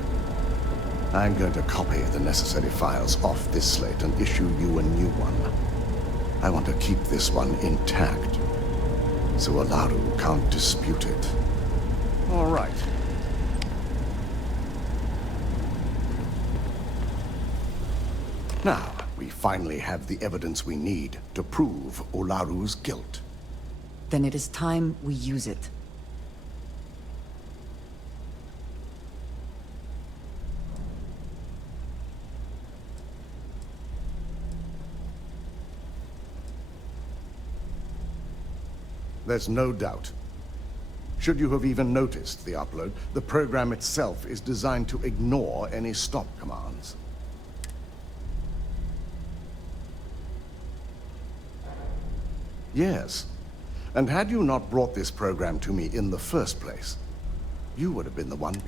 I'm going to copy the necessary files off this slate and issue you a new one. I want to keep this one intact, so Ularu can't dispute it. All right. Now, we finally have the evidence we need to prove Ularu's guilt. Then it is time we use it. There's no doubt. Should you have even noticed the upload, the program itself is designed to ignore any stop commands. Yes. And had you not brought this program to me in the first place, you would have been the one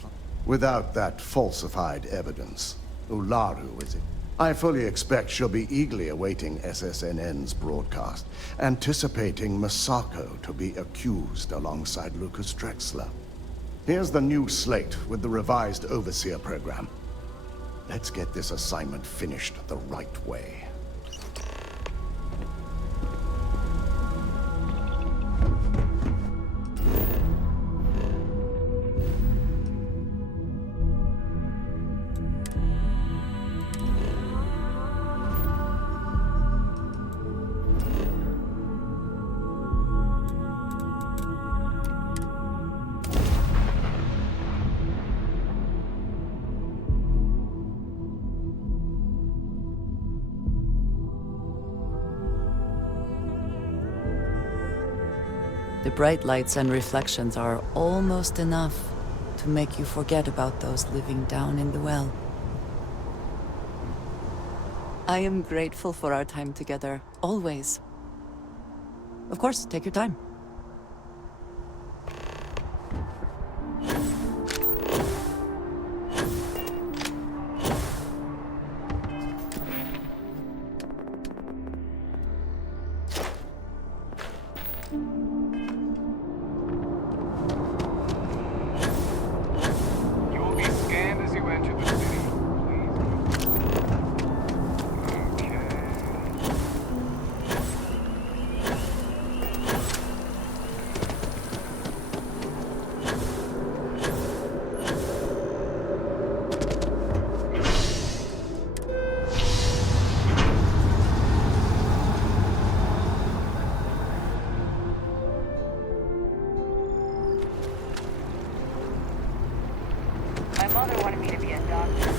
without that falsified evidence. Ularu, is it? I fully expect she'll be eagerly awaiting SSNN's broadcast, anticipating Masako to be accused alongside Lucas Drexler. Here's the new slate with the revised Overseer program. Let's get this assignment finished the right way. The bright lights and reflections are almost enough to make you forget about those living down in the well. I am grateful for our time together, always. Of course, take your time. My mother wanted me to be a doctor.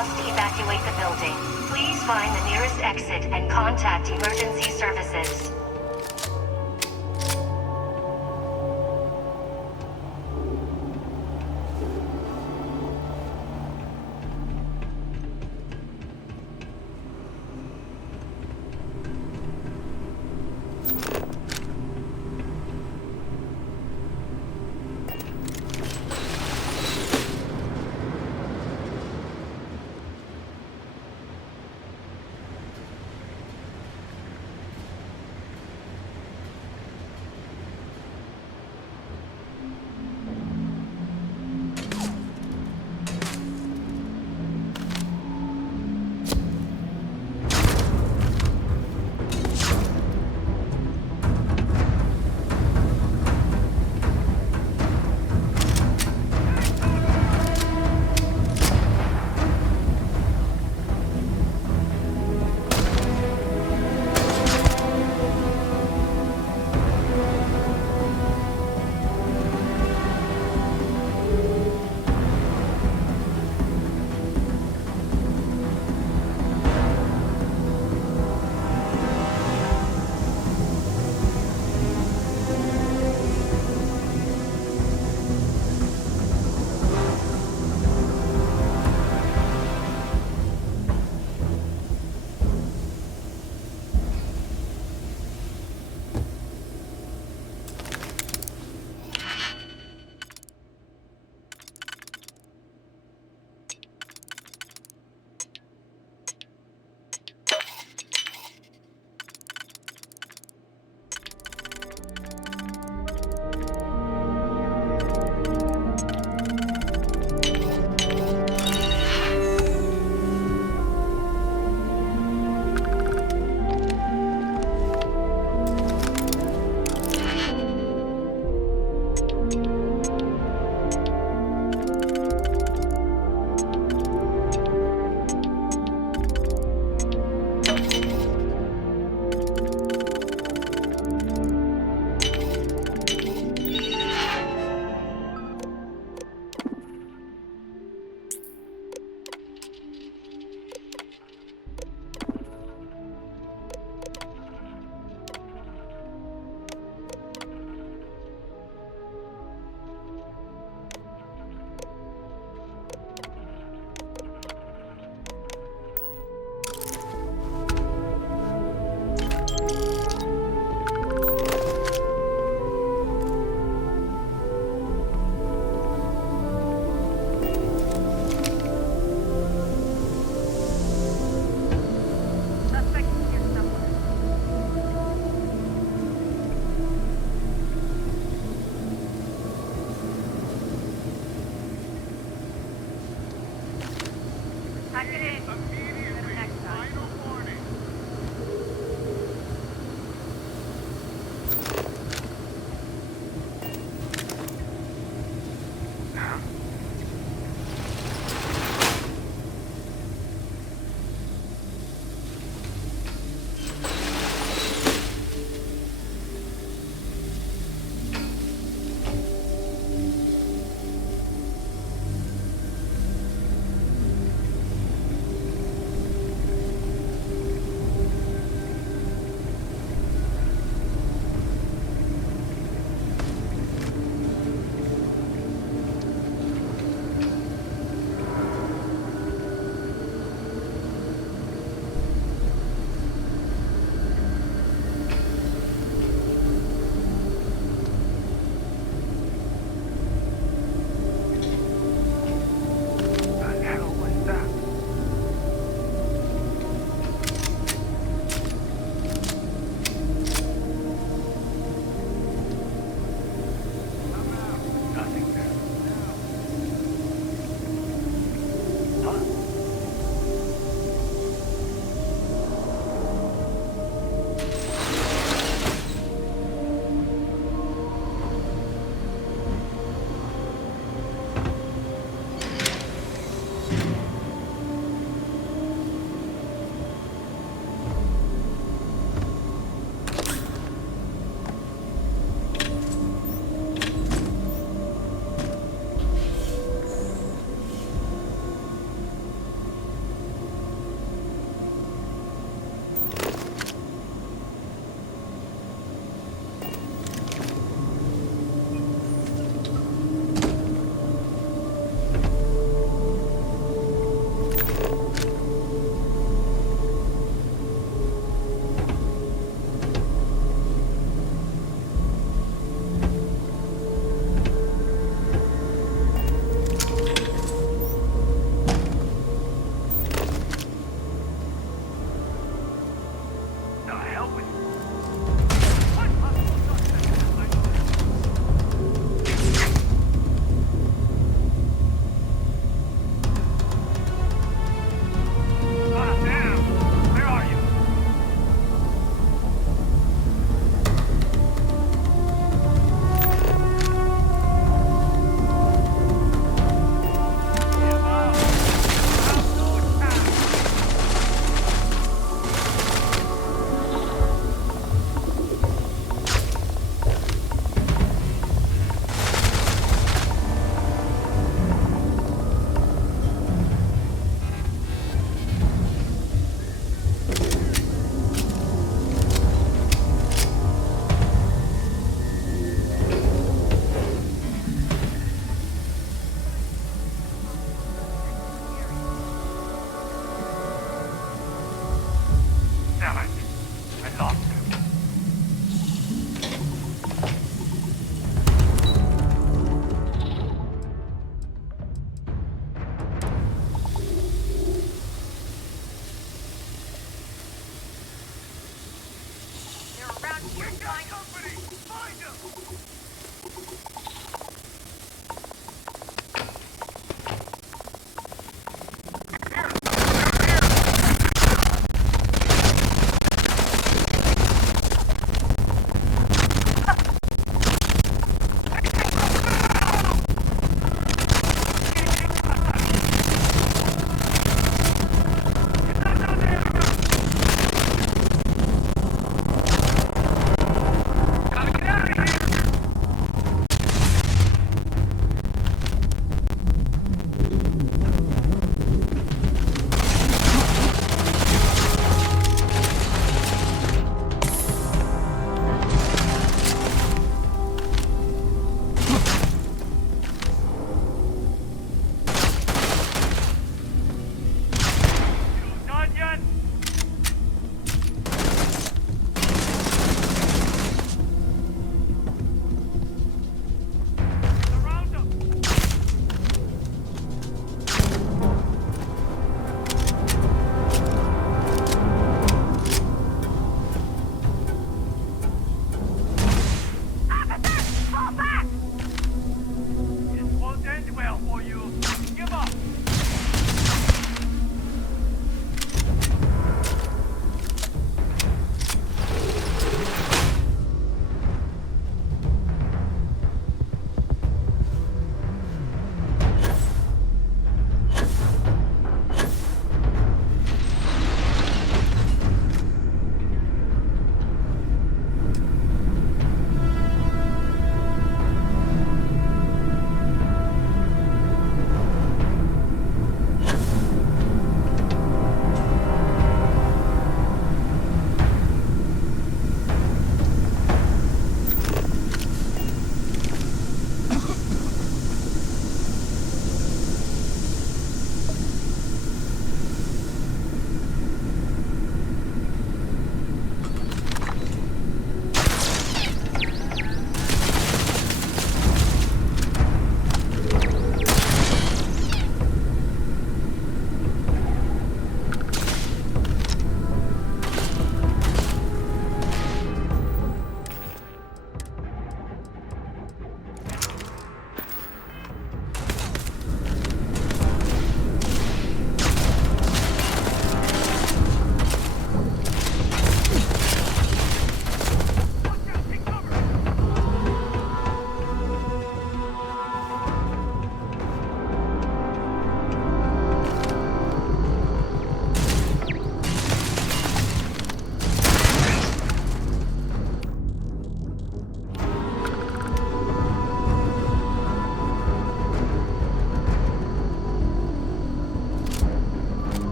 must evacuate the building. Please find the nearest exit and contact emergency services.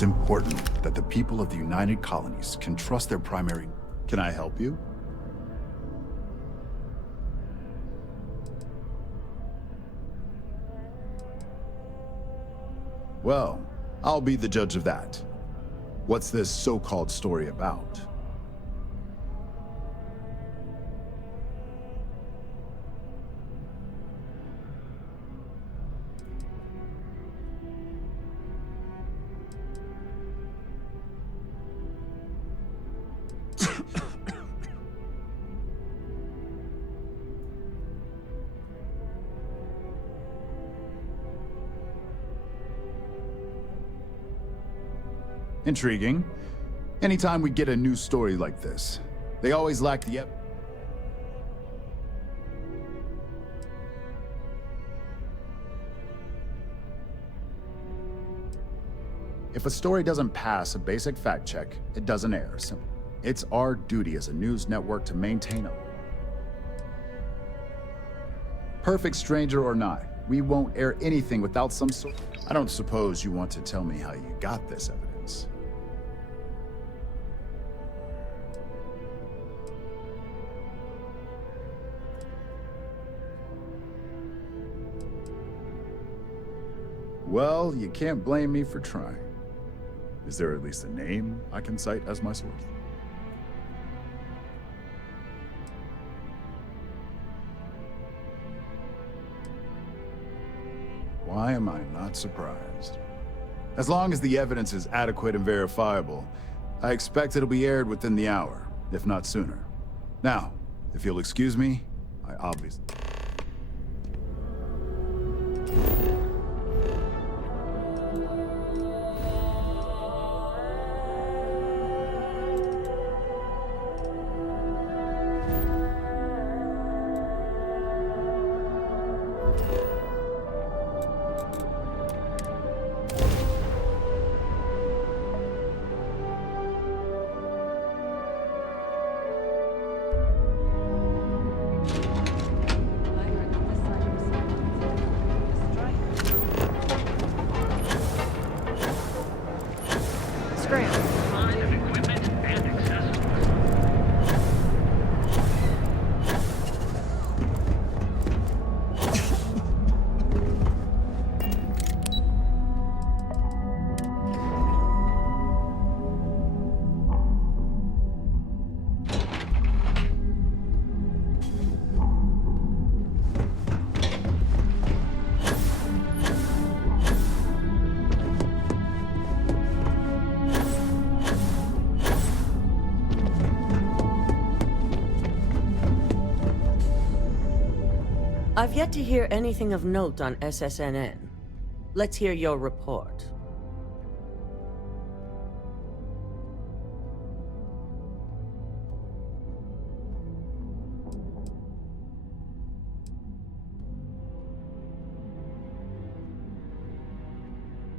It's important that the people of the United Colonies can trust their primary... Can I help you? Well, I'll be the judge of that. What's this so-called story about? Intriguing. Anytime we get a new story like this, they always lack the If a story doesn't pass a basic fact check, it doesn't air. Simple. It's our duty as a news network to maintain a... Perfect stranger or not, we won't air anything without some sort... I don't suppose you want to tell me how you got this evidence. Well, you can't blame me for trying. Is there at least a name I can cite as my source? Why am I not surprised? As long as the evidence is adequate and verifiable, I expect it'll be aired within the hour, if not sooner. Now, if you'll excuse me, I obviously... I've yet to hear anything of note on SSNN. Let's hear your report.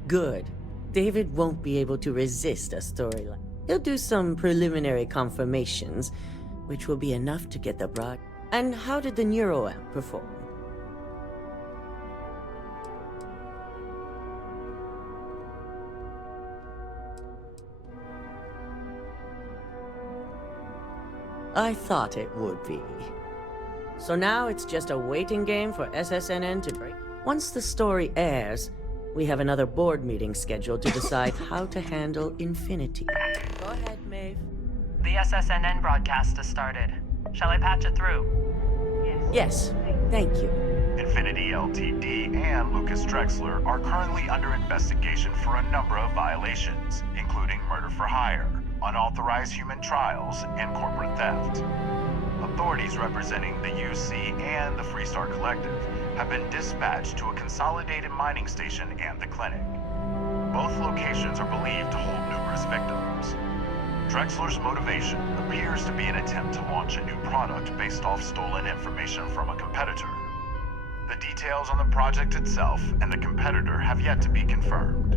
Good. David won't be able to resist a storyline. He'll do some preliminary confirmations, which will be enough to get the broad. And how did the neuroamp perform? I thought it would be. So now it's just a waiting game for SSNN to break. Once the story airs, we have another board meeting scheduled to decide how to handle Infinity. Go ahead, Maeve. The SSNN broadcast has started. Shall I patch it through? Yes, thank you. Infinity Ltd. and Lucas Drexler are currently under investigation for a number of violations, including murder for hire, unauthorized human trials, and corporate theft. Authorities representing the UC and the Freestar Collective have been dispatched to a consolidated mining station and the clinic. Both locations are believed to hold numerous victims. Drexler's motivation appears to be an attempt to launch a new product based off stolen information from a competitor. The details on the project itself and the competitor have yet to be confirmed.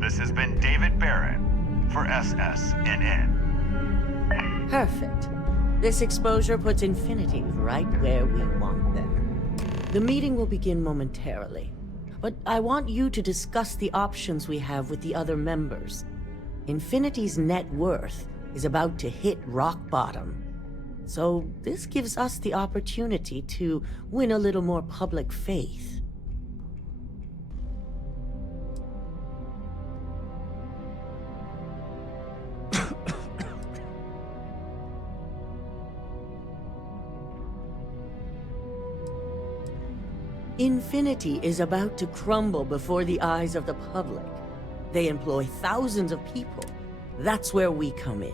This has been David Barron for SSNN. Perfect. This exposure puts Infinity right where we want them. The meeting will begin momentarily. but I want you to discuss the options we have with the other members. Infinity's net worth is about to hit rock bottom. So this gives us the opportunity to win a little more public faith. Infinity is about to crumble before the eyes of the public. They employ thousands of people. That's where we come in.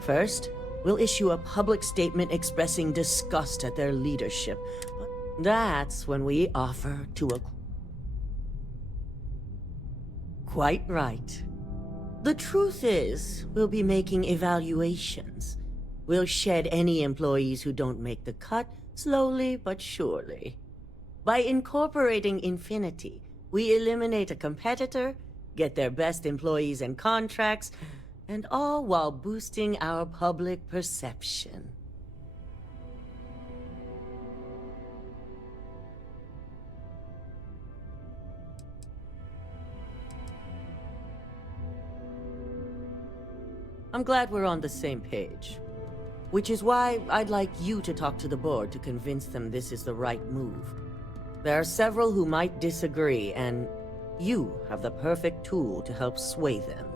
First, we'll issue a public statement expressing disgust at their leadership. But that's when we offer to a... Quite right. The truth is, we'll be making evaluations. We'll shed any employees who don't make the cut, slowly but surely. By incorporating Infinity, we eliminate a competitor, get their best employees and contracts, and all while boosting our public perception. I'm glad we're on the same page. Which is why I'd like you to talk to the board to convince them this is the right move. There are several who might disagree, and you have the perfect tool to help sway them.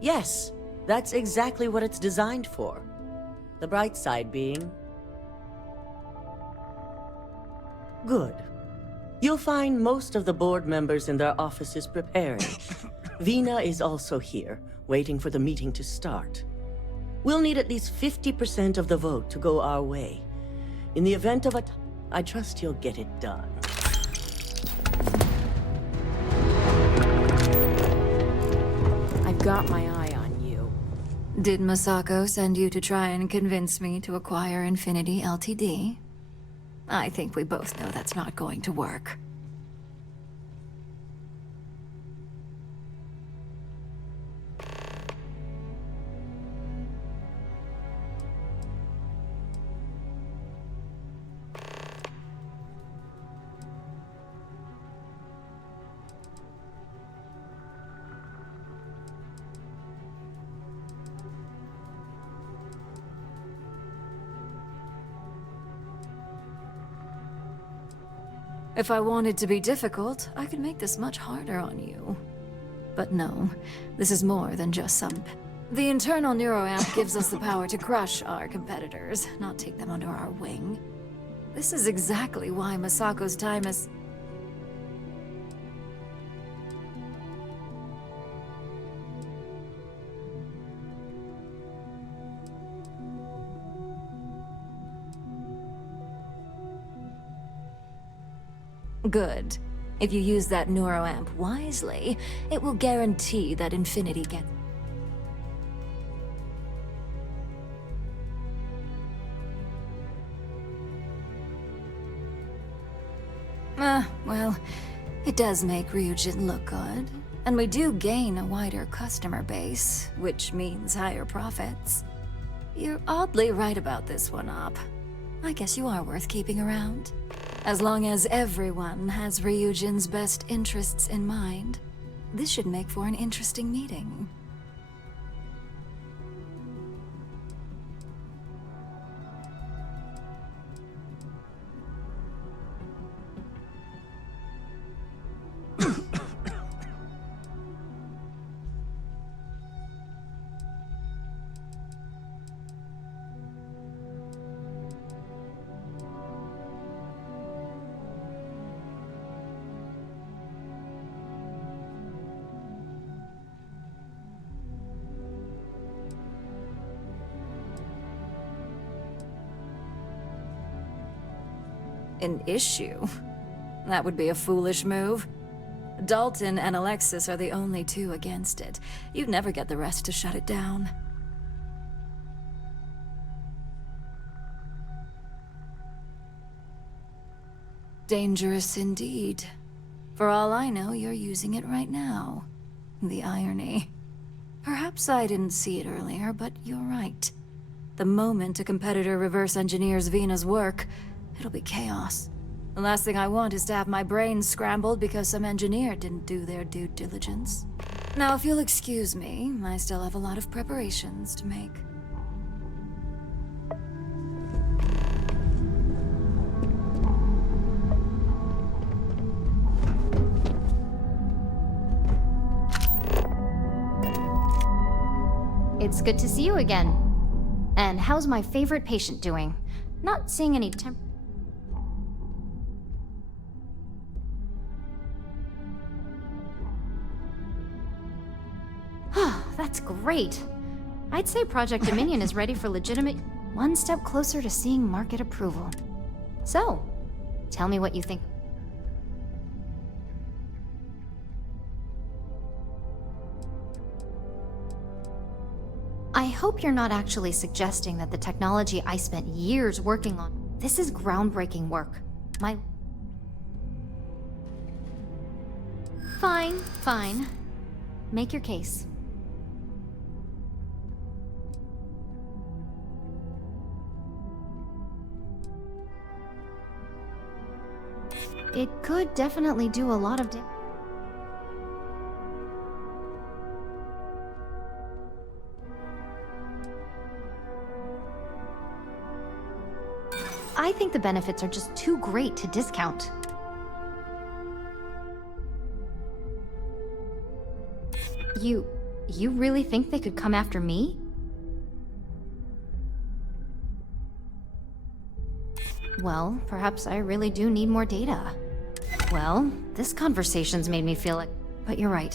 Yes, that's exactly what it's designed for. The bright side being... good. You'll find most of the board members in their offices preparing. Vina is also here, waiting for the meeting to start. We'll need at least 50% of the vote to go our way. In the event of I trust you'll get it done. I've got my eye on you. Did Masako send you to try and convince me to acquire Infinity Ltd? I think we both know that's not going to work. If I wanted to be difficult, I could make this much harder on you. But no, this is more than just some... The internal neuroamp gives us the power to crush our competitors, not take them under our wing. This is exactly why Masako's time is... Good. If you use that neuroamp wisely, it will guarantee that Infinity gets... Well, it does make Ryujin look good. And we do gain a wider customer base, which means higher profits. You're oddly right about this one, Op. I guess you are worth keeping around. As long as everyone has Ryujin's best interests in mind, this should make for an interesting meeting. An issue? That would be a foolish move. Dalton and Alexis are the only two against it. You'd never get the rest to shut it down. Dangerous indeed. For all I know, you're using it right now. The irony. Perhaps I didn't see it earlier, but you're right. The moment a competitor reverse engineers Vina's work, it'll be chaos. The last thing I want is to have my brains scrambled because some engineer didn't do their due diligence. Now, if you'll excuse me, I still have a lot of preparations to make. It's good to see you again. And how's my favorite patient doing? Not seeing any That's great. I'd say Project Dominion is ready for legitimate... one step closer to seeing market approval. So, tell me what you think. I hope you're not actually suggesting that the technology I spent years working on... This is groundbreaking work. Fine. Make your case. It could definitely do a lot of damage. I think the benefits are just too great to discount. You really think they could come after me? Well, perhaps I really do need more data. Well, this conversation's made me feel like... But you're right.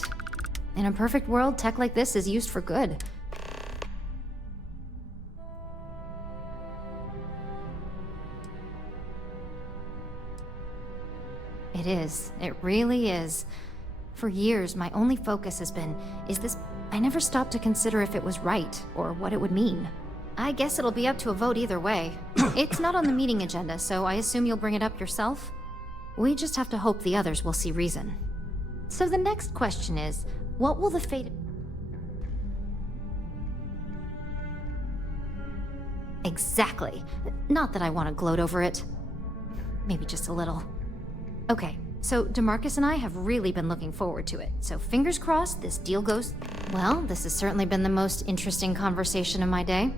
In a perfect world, tech like this is used for good. It is. It really is. For years, my only focus has been, I never stopped to consider if it was right, or what it would mean. I guess it'll be up to a vote either way. It's not on the meeting agenda, so I assume you'll bring it up yourself? We just have to hope the others will see reason. So the next question is, what will the fate... Exactly. Not that I want to gloat over it. Maybe just a little. Okay, so DeMarcus and I have really been looking forward to it, so fingers crossed this deal goes... Well, this has certainly been the most interesting conversation of my day.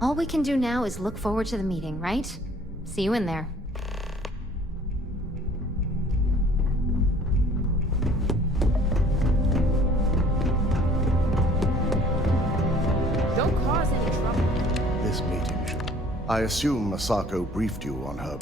All we can do now is look forward to the meeting, right? See you in there. Don't cause any trouble. This meeting should... I assume Masako briefed you on her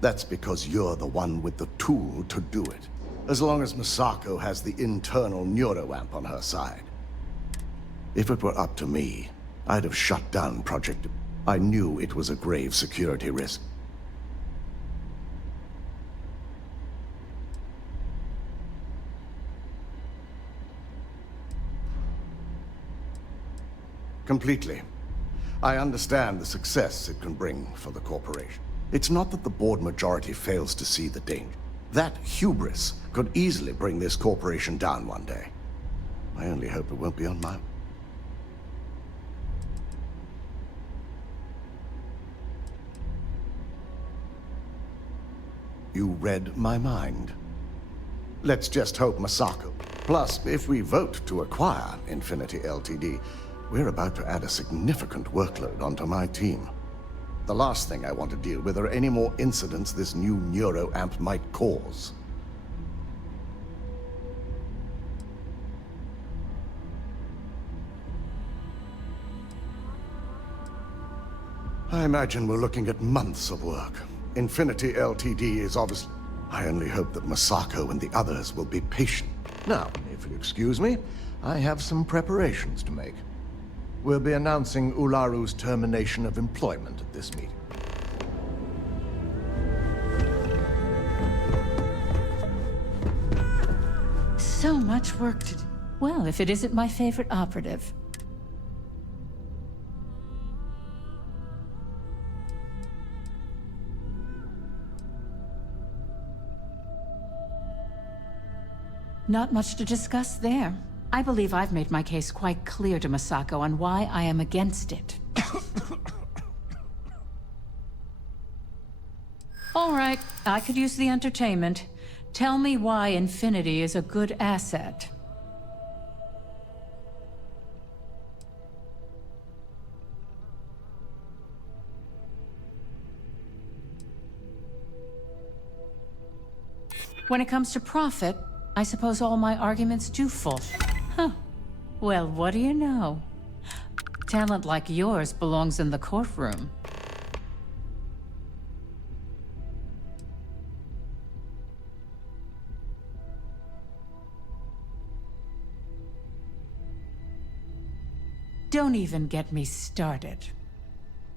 That's because you're the one with the tool to do it. As long as Masako has the internal neuroamp on her side. If it were up to me, I'd have shut down Project. I knew it was a grave security risk. Completely. I understand the success it can bring for the corporation. It's not that the board majority fails to see the danger. That hubris could easily bring this corporation down one day. I only hope it won't be on my... You read my mind. Let's just hope Masako. Plus, if we vote to acquire Infinity Ltd., we're about to add a significant workload onto my team. The last thing I want to deal with are any more incidents this new neuroamp might cause. I imagine we're looking at months of work. Infinity Ltd. is obviously... I only hope that Masako and the others will be patient. Now, if you'll excuse me, I have some preparations to make. We'll be announcing Ularu's termination of employment at this meeting. So much work to do. Well, if it isn't my favorite operative. Not much to discuss there. I believe I've made my case quite clear to Masako on why I am against it. All right, I could use the entertainment. Tell me why Infinity is a good asset. When it comes to profit, I suppose all my arguments do fall. Huh. Well, what do you know? Talent like yours belongs in the courtroom. Don't even get me started.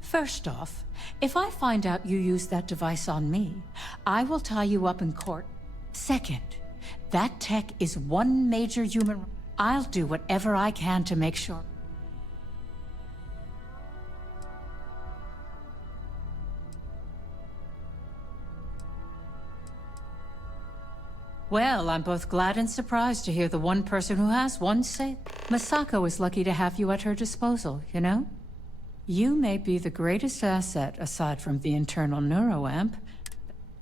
First off, if I find out you used that device on me, I will tie you up in court. Second, that tech is one major human... I'll do whatever I can to make sure. Well, I'm both glad and surprised to hear the one person who has one say. Masako is lucky to have you at her disposal, you know? You may be the greatest asset aside from the internal neuroamp.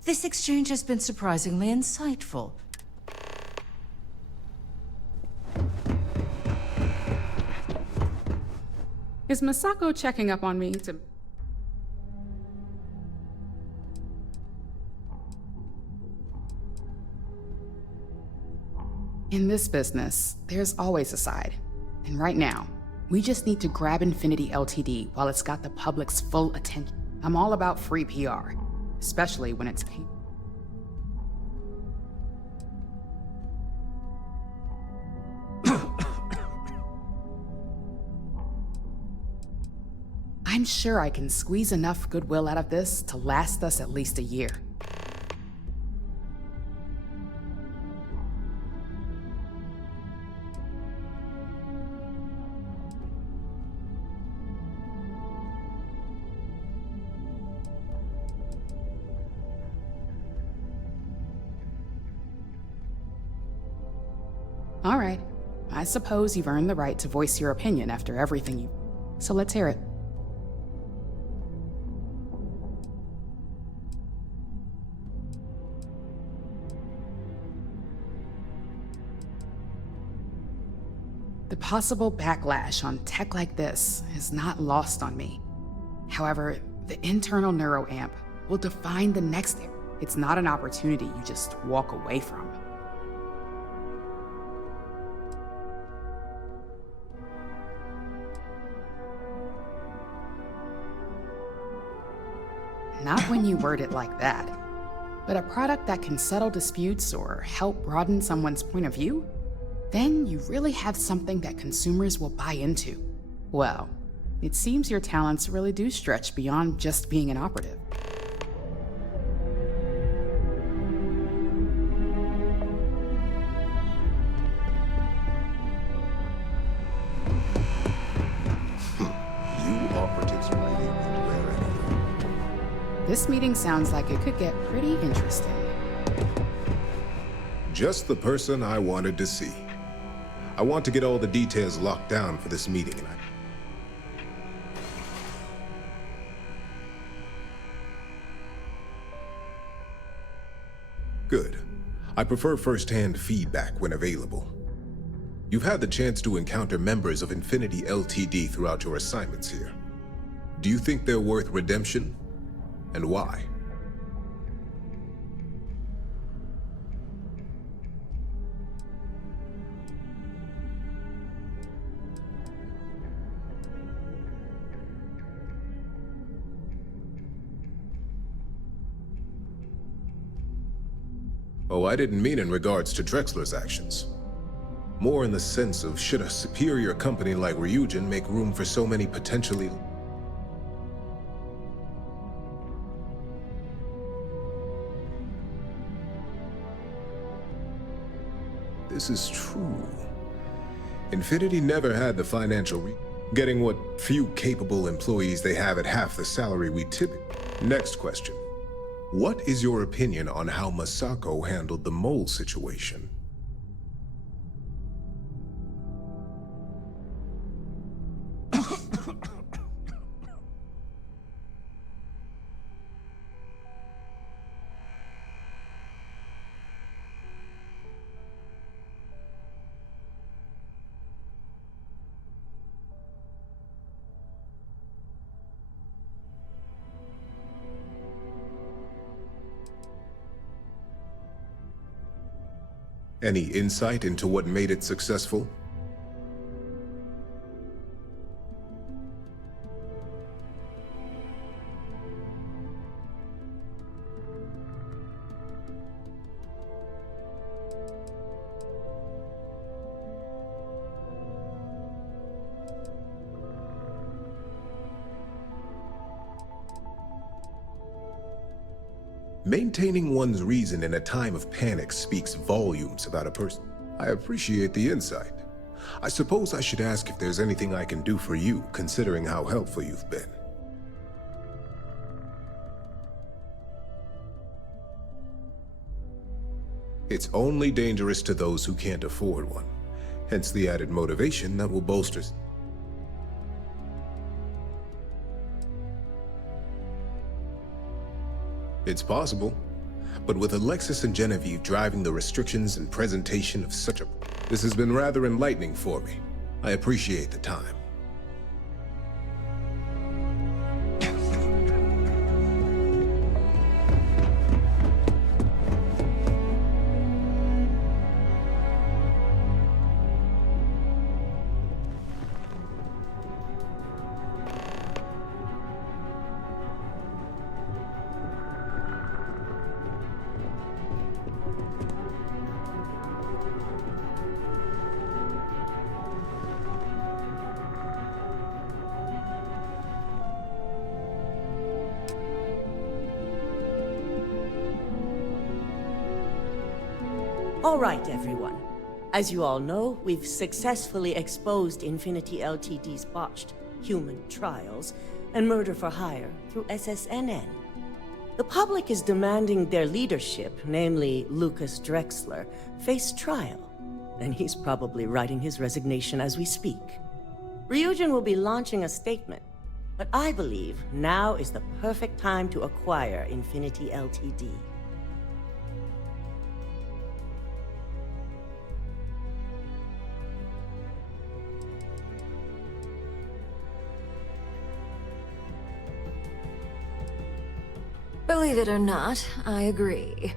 This exchange has been surprisingly insightful. Is Masako checking up on me to... In this business, there's always a side. And right now, we just need to grab Infinity Ltd. while it's got the public's full attention. I'm all about free PR, especially when it's paid. I'm sure I can squeeze enough goodwill out of this to last us at least a year. All right. I suppose you've earned the right to voice your opinion after everything you... So let's hear it. The possible backlash on tech like this is not lost on me. However, the internal neuroamp will define the next era. It's not an opportunity you just walk away from. Not when you word it like that. But a product that can settle disputes or help broaden someone's point of view? Then you really have something that consumers will buy into. Well, it seems your talents really do stretch beyond just being an operative. You operatives really wear anything. This meeting sounds like it could get pretty interesting. Just the person I wanted to see. I want to get all the details locked down for this meeting, and Good. I prefer first-hand feedback when available. You've had the chance to encounter members of Infinity Ltd. Throughout your assignments here. Do you think they're worth redemption? And why? Oh, I didn't mean in regards to Drexler's actions. More in the sense of, should a superior company like Ryujin make room for so many potentially... This is true. Infinity never had the financial getting what few capable employees they have at half the salary we typically... Next question. What is your opinion on how Masako handled the mole situation? Any insight into what made it successful? Maintaining one's reason in a time of panic speaks volumes about a person. I appreciate the insight. I suppose I should ask if there's anything I can do for you, considering how helpful you've been. It's only dangerous to those who can't afford one, hence the added motivation that will bolster... It's possible, but with Alexis and Genevieve driving the restrictions and presentation of such a... This has been rather enlightening for me. I appreciate the time. All right, everyone. As you all know, we've successfully exposed Infinity Ltd's botched human trials and murder for hire through SSNN. The public is demanding their leadership, namely Lucas Drexler, face trial, and he's probably writing his resignation as we speak. Ryujin will be launching a statement, but I believe now is the perfect time to acquire Infinity Ltd. Believe it or not, I agree.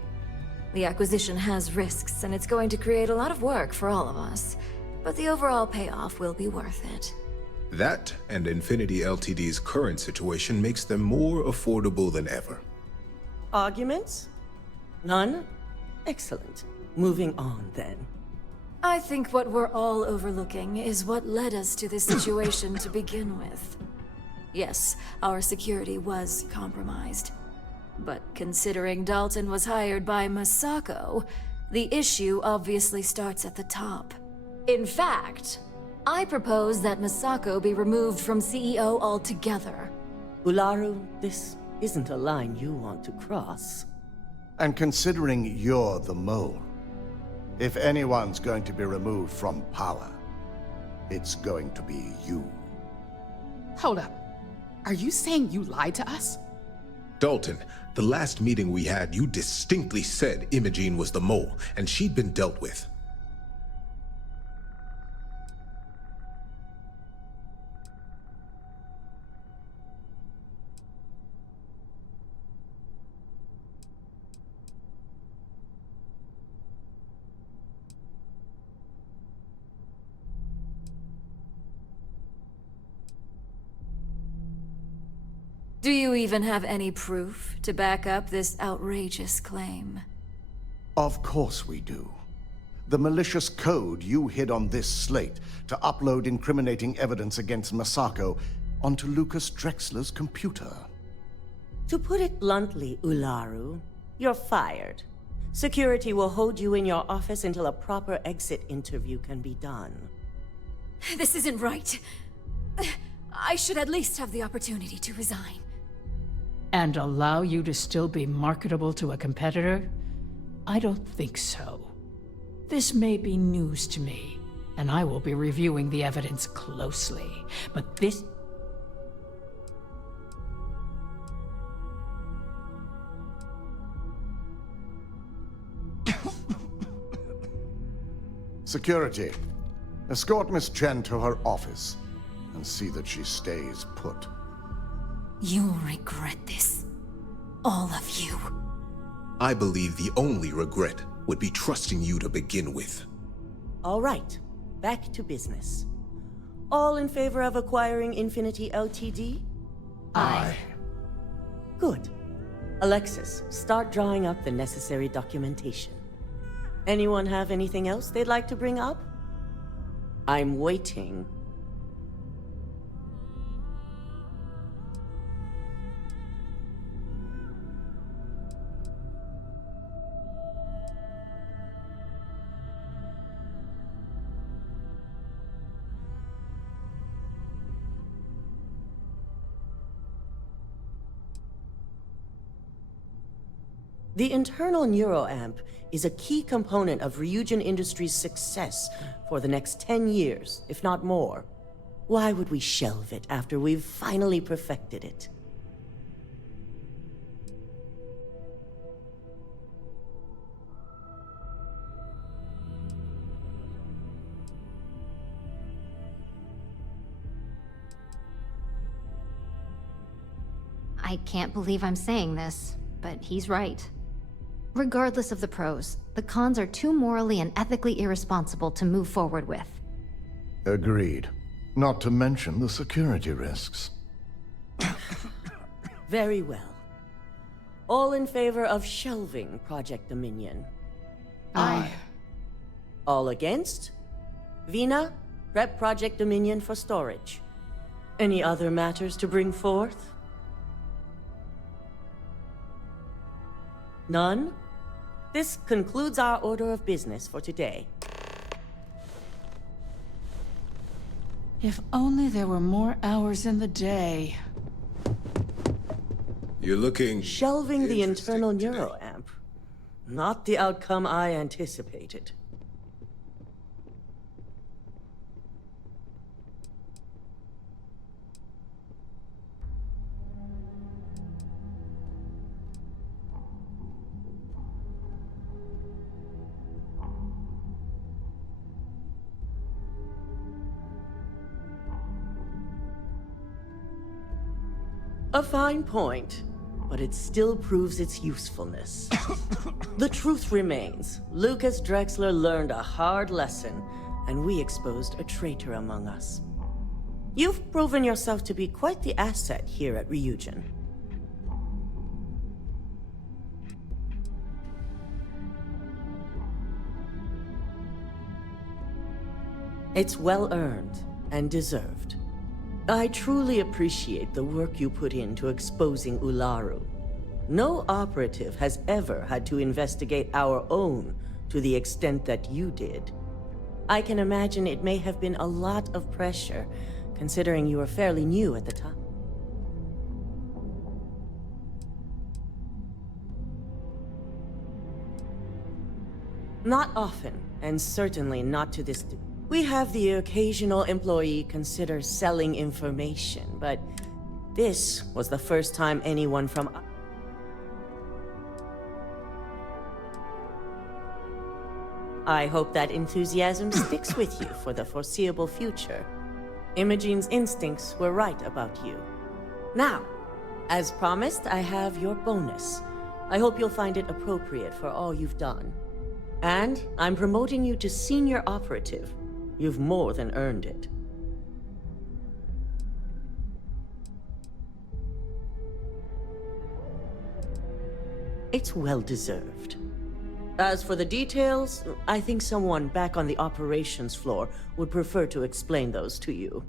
The acquisition has risks, and it's going to create a lot of work for all of us. But the overall payoff will be worth it. That, and Infinity Ltd's current situation, makes them more affordable than ever. Arguments? None? Excellent. Moving on, then. I think what we're all overlooking is what led us to this situation to begin with. Yes, our security was compromised. But considering Dalton was hired by Masako, the issue obviously starts at the top. In fact, I propose that Masako be removed from CEO altogether. Ularu, this isn't a line you want to cross. And considering you're the mole, if anyone's going to be removed from power, it's going to be you. Hold up. Are you saying you lied to us? Dalton, the last meeting we had, you distinctly said Imogene was the mole, and she'd been dealt with. Do you even have any proof to back up this outrageous claim? Of course we do. The malicious code you hid on this slate to upload incriminating evidence against Masako onto Lucas Drexler's computer. To put it bluntly, Ularu, you're fired. Security will hold you in your office until a proper exit interview can be done. This isn't right. I should at least have the opportunity to resign. And allow you to still be marketable to a competitor? I don't think so. This may be news to me, and I will be reviewing the evidence closely. But this... Security, escort Miss Chen to her office and see that she stays put. You'll regret this. All of you. I believe the only regret would be trusting you to begin with. All right, back to business. All in favor of acquiring Infinity Ltd? Aye. Good. Alexis, start drawing up the necessary documentation. Anyone have anything else they'd like to bring up? I'm waiting. The internal neuroamp is a key component of Ryujin Industries' success for the next 10 years, if not more. Why would we shelve it after we've finally perfected it? I can't believe I'm saying this, but he's right. Regardless of the pros, the cons are too morally and ethically irresponsible to move forward with. Agreed. Not to mention the security risks. Very well. All in favor of shelving Project Dominion? Aye. All against? Vina, prep Project Dominion for storage. Any other matters to bring forth? None? This concludes our order of business for today. If only there were more hours in the day. You're looking... Shelving the internal neuroamp. Not the outcome I anticipated. A fine point, but it still proves its usefulness. The truth remains, Lucas Drexler learned a hard lesson, and we exposed a traitor among us. You've proven yourself to be quite the asset here at Ryujin. It's well earned and deserved. I truly appreciate the work you put into exposing Ularu. No operative has ever had to investigate our own to the extent that you did. I can imagine it may have been a lot of pressure, considering you were fairly new at the time. Not often, and certainly not to this degree. We have the occasional employee consider selling information, but this was the first time anyone from... I hope that enthusiasm sticks with you for the foreseeable future. Imogene's instincts were right about you. Now, as promised, I have your bonus. I hope you'll find it appropriate for all you've done. And I'm promoting you to senior operative. You've more than earned it. It's well deserved. As for the details, I think someone back on the operations floor would prefer to explain those to you.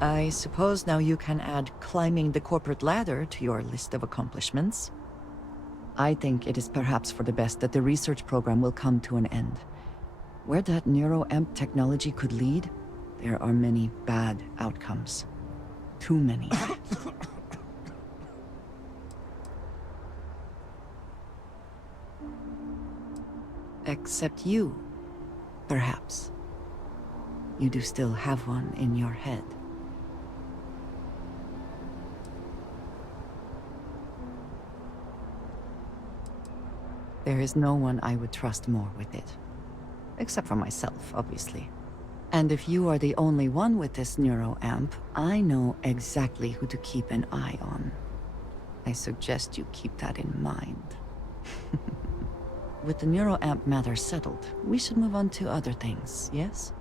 I suppose now you can add climbing the corporate ladder to your list of accomplishments. I think it is perhaps for the best that the research program will come to an end. Where that neuroamp technology could lead, there are many bad outcomes. Too many. Except you, perhaps. You do still have one in your head. There is no one I would trust more with it. Except for myself, obviously. And if you are the only one with this neuroamp, I know exactly who to keep an eye on. I suggest you keep that in mind. With the neuroamp matter settled, we should move on to other things, yes?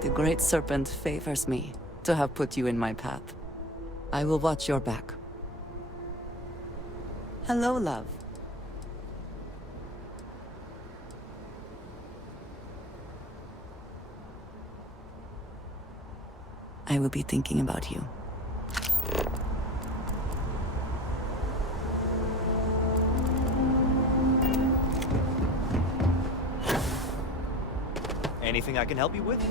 The Great Serpent favors me to have put you in my path. I will watch your back. Hello, love. I will be thinking about you. Anything I can help you with?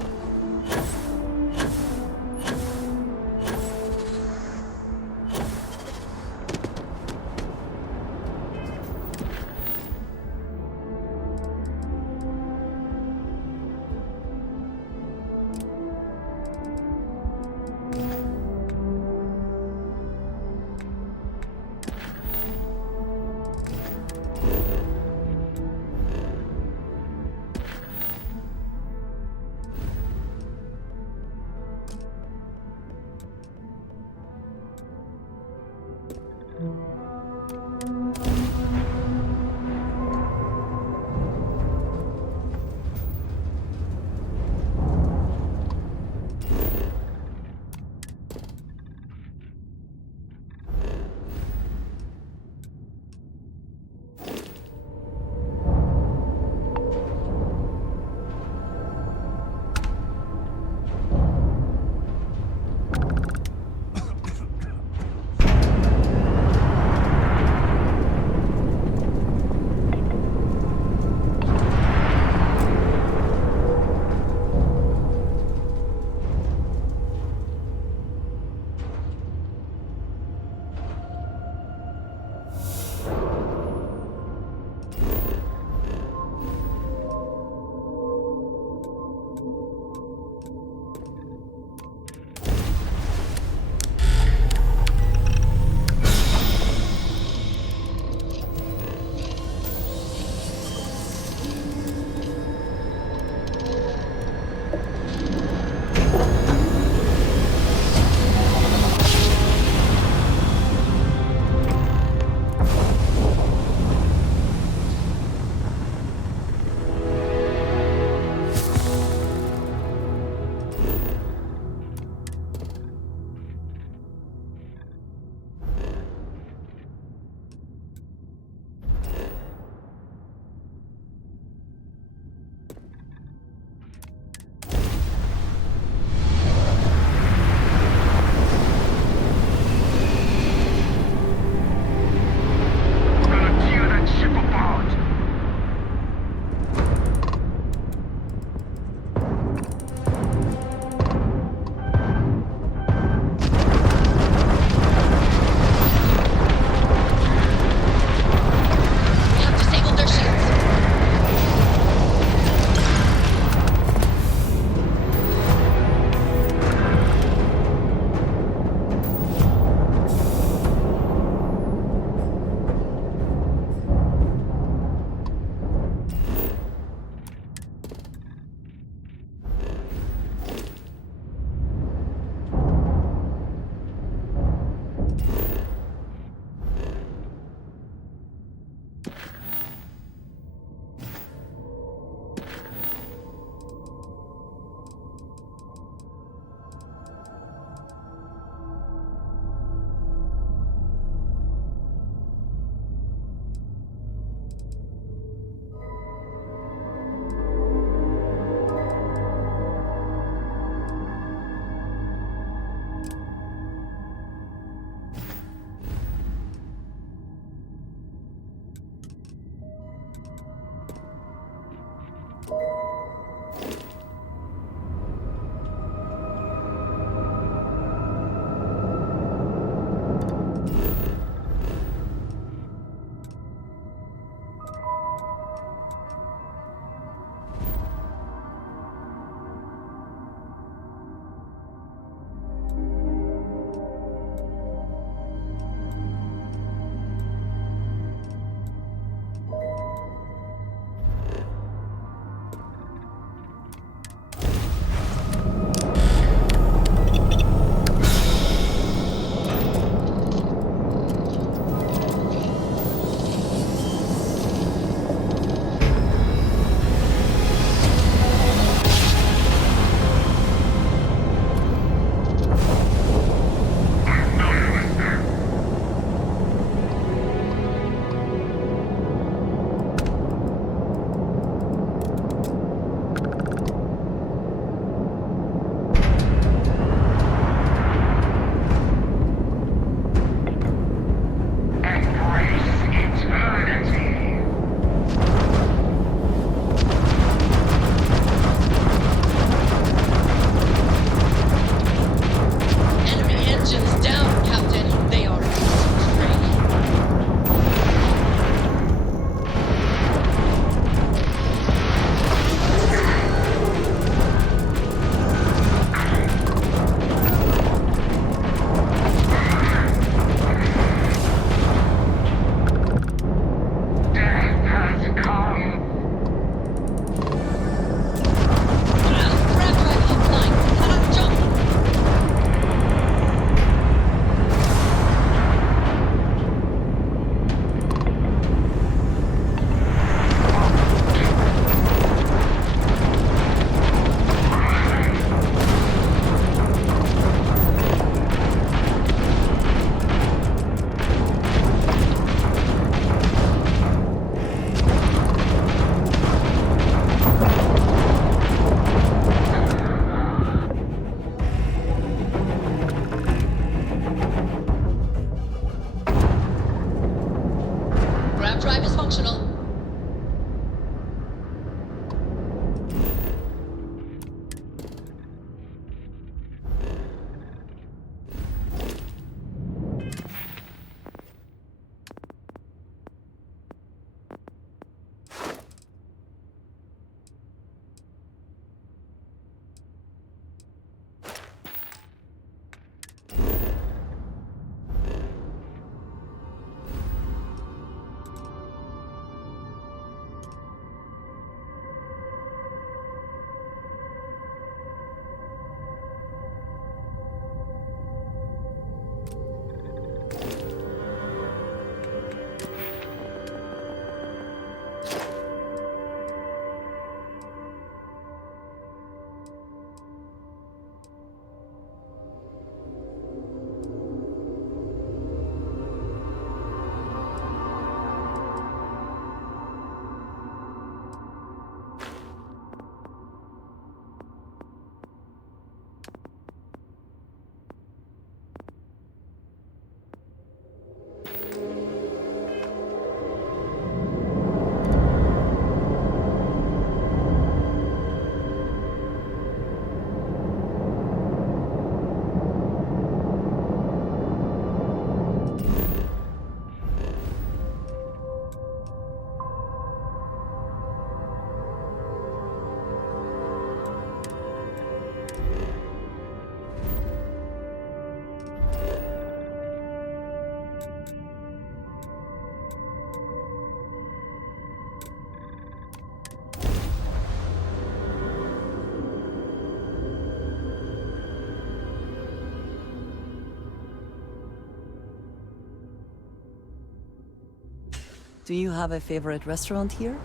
Do you have a favorite restaurant here?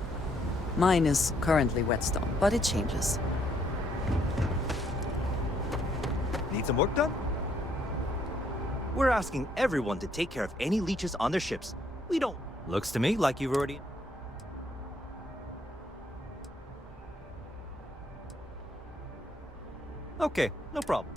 Mine is currently Whetstone, but it changes. Need some work done? We're asking everyone to take care of any leeches on their ships. We don't... Looks to me like you've already... Okay, no problem.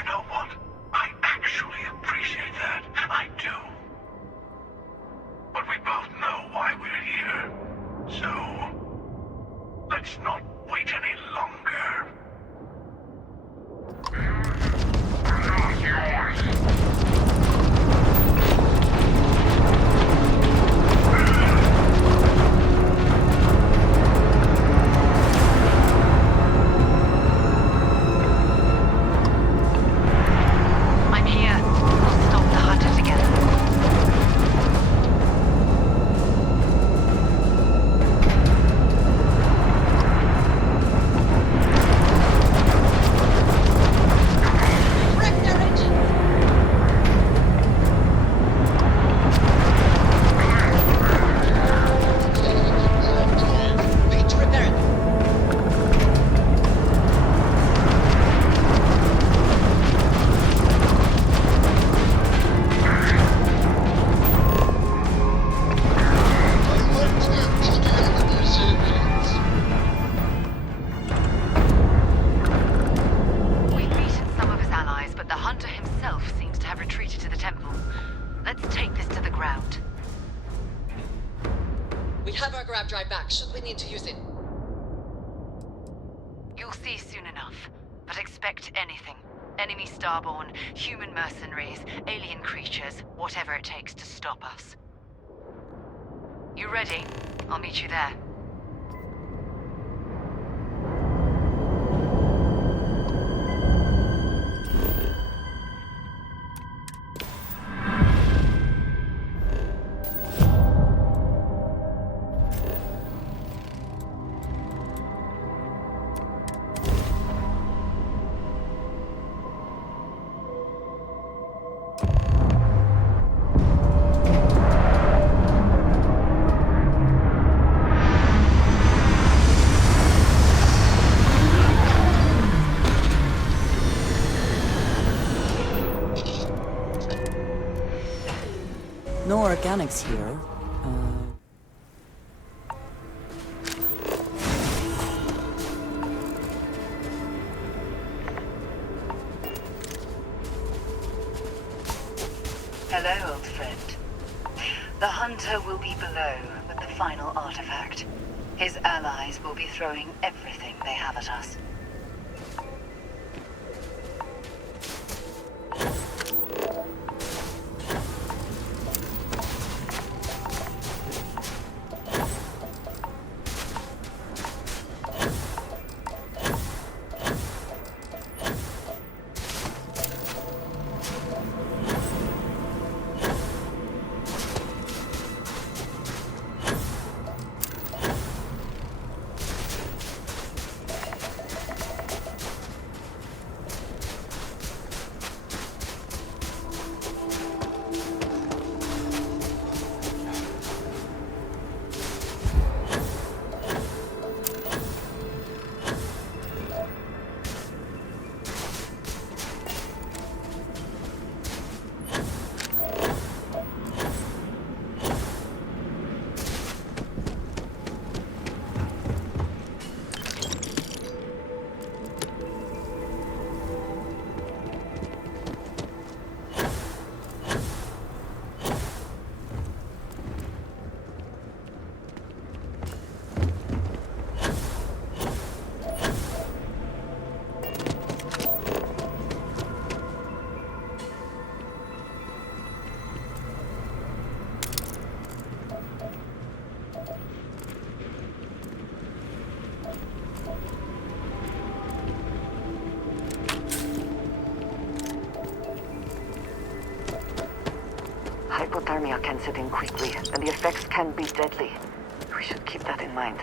You know what? I actually appreciate that. I do. But we both know why we're here. So, let's not wait any longer. I'm here. We'll stop the hunter together. We've beaten some of his allies, but the hunter himself seems to have retreated to the temple. Let's take this to the ground. We have our grab drive back, should we need to use it. You'll see soon enough, but expect anything. Enemy starborn, human mercenaries, alien creatures, whatever it takes to stop us. You ready? I'll meet you there. No organics here. Hello, old friend. The hunter will be below with the final artifact. His allies will be throwing everything they have at us. Hypothermia can set in quickly, and the effects can be deadly. We should keep that in mind.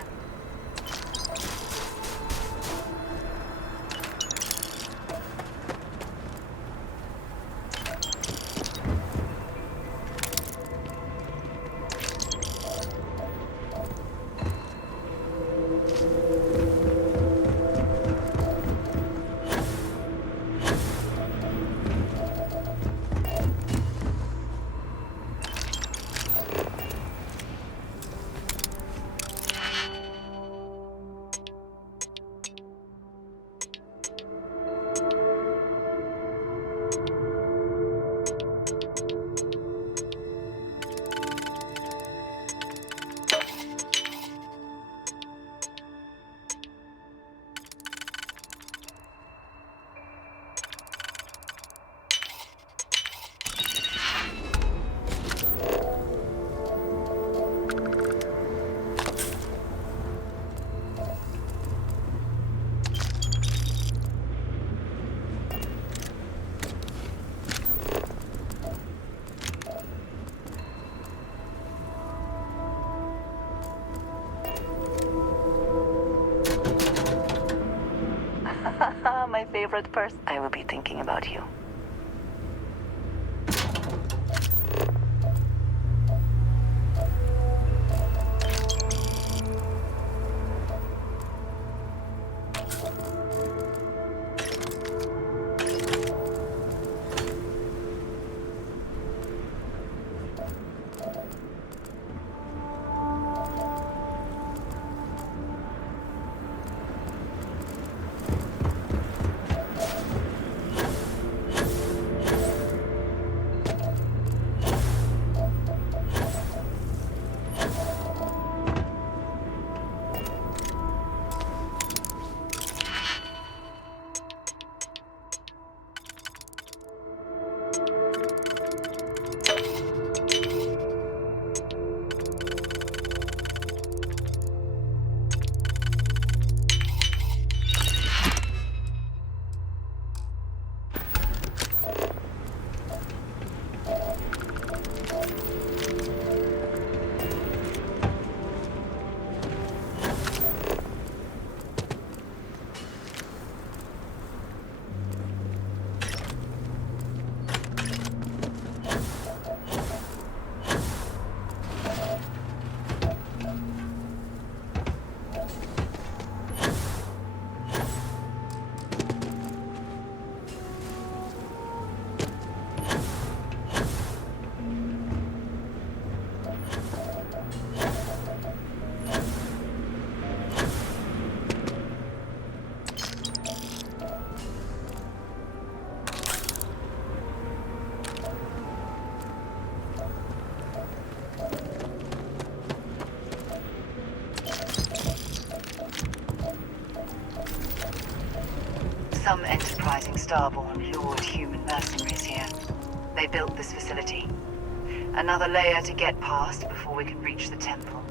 my favorite person. I will be thinking about you. Some enterprising starborn lured human mercenaries here. They built this facility. Another layer to get past before we can reach the temple.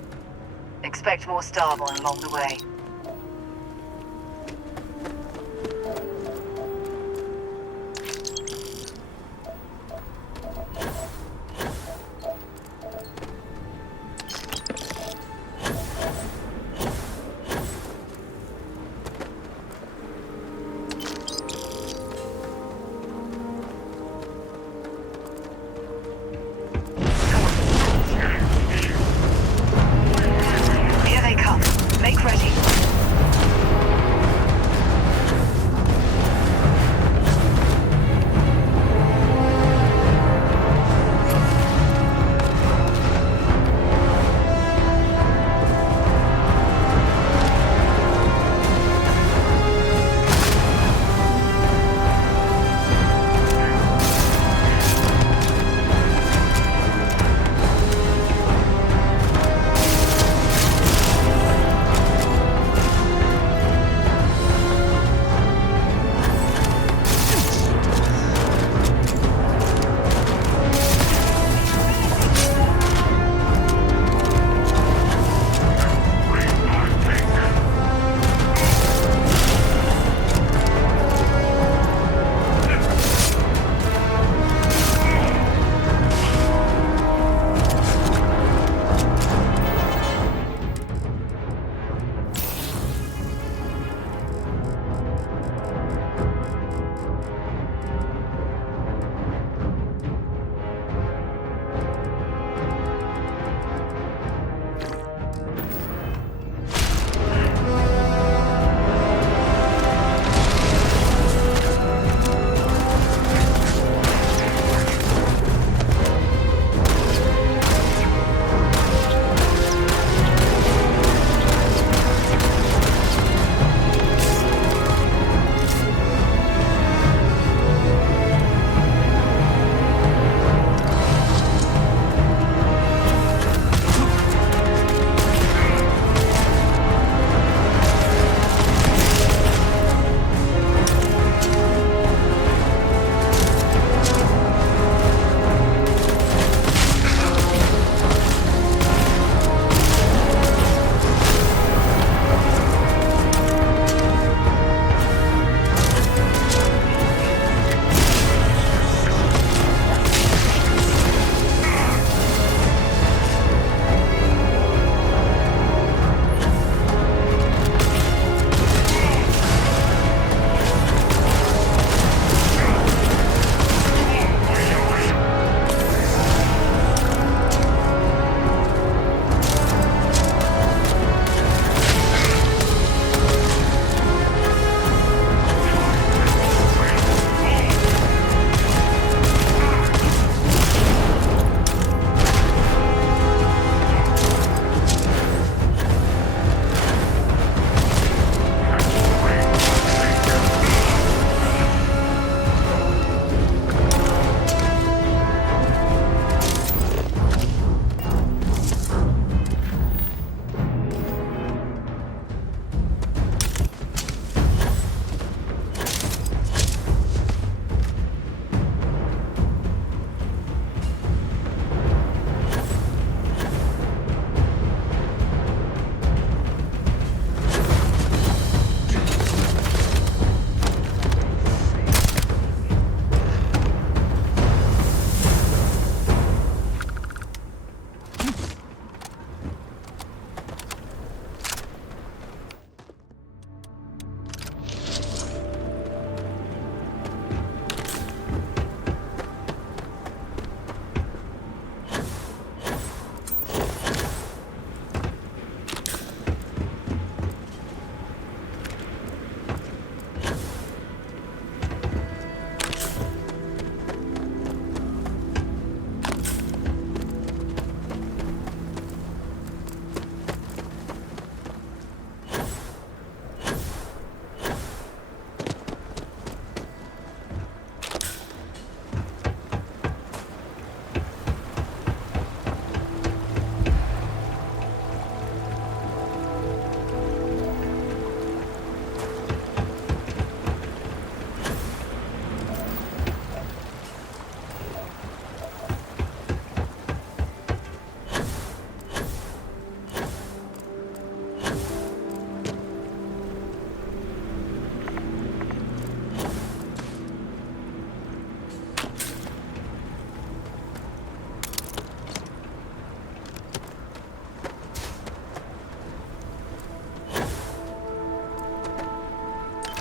Expect more starborn along the way. Here they come. Make ready.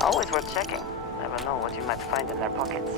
Always worth checking. Never know what you might find in their pockets.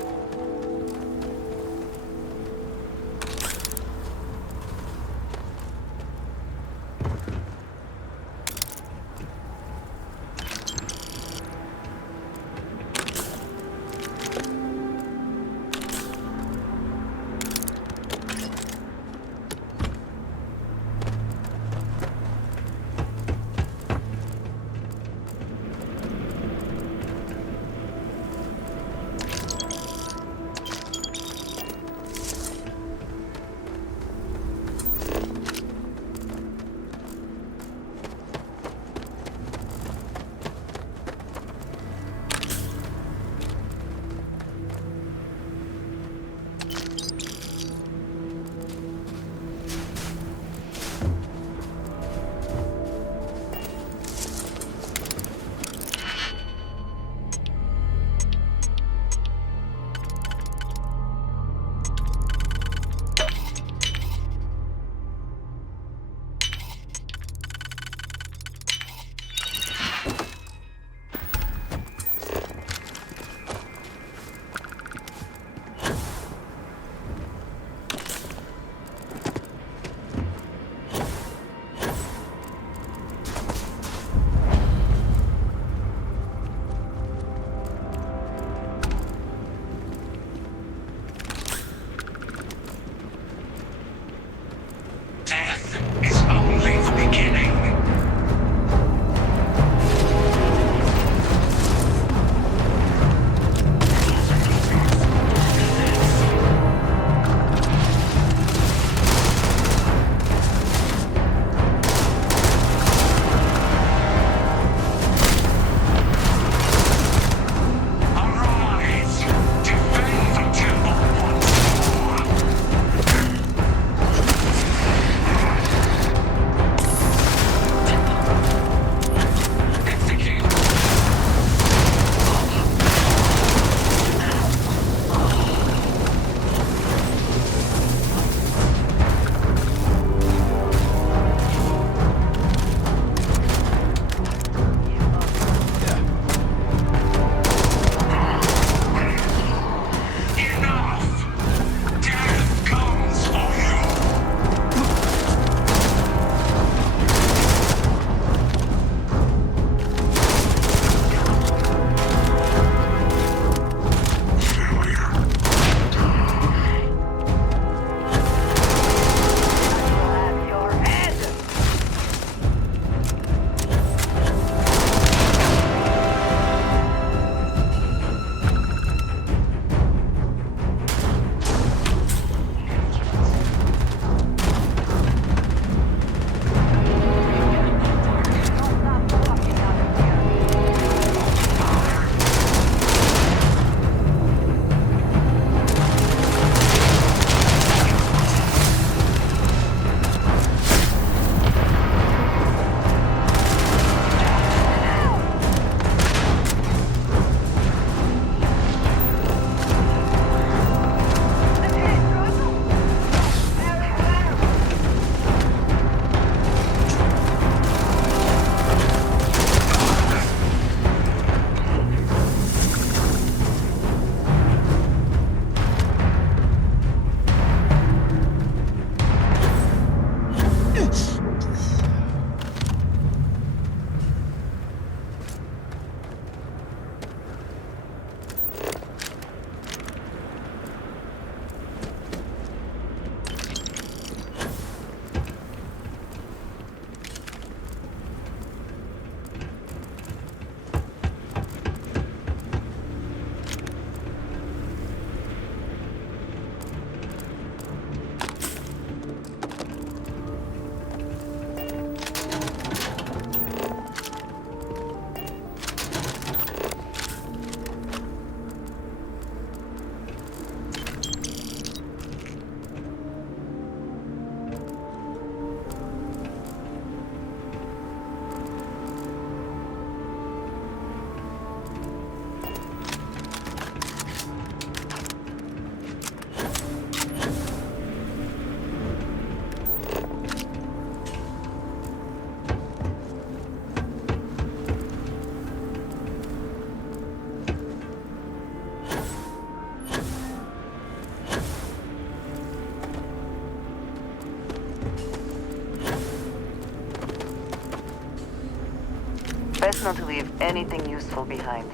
not to leave anything useful behind.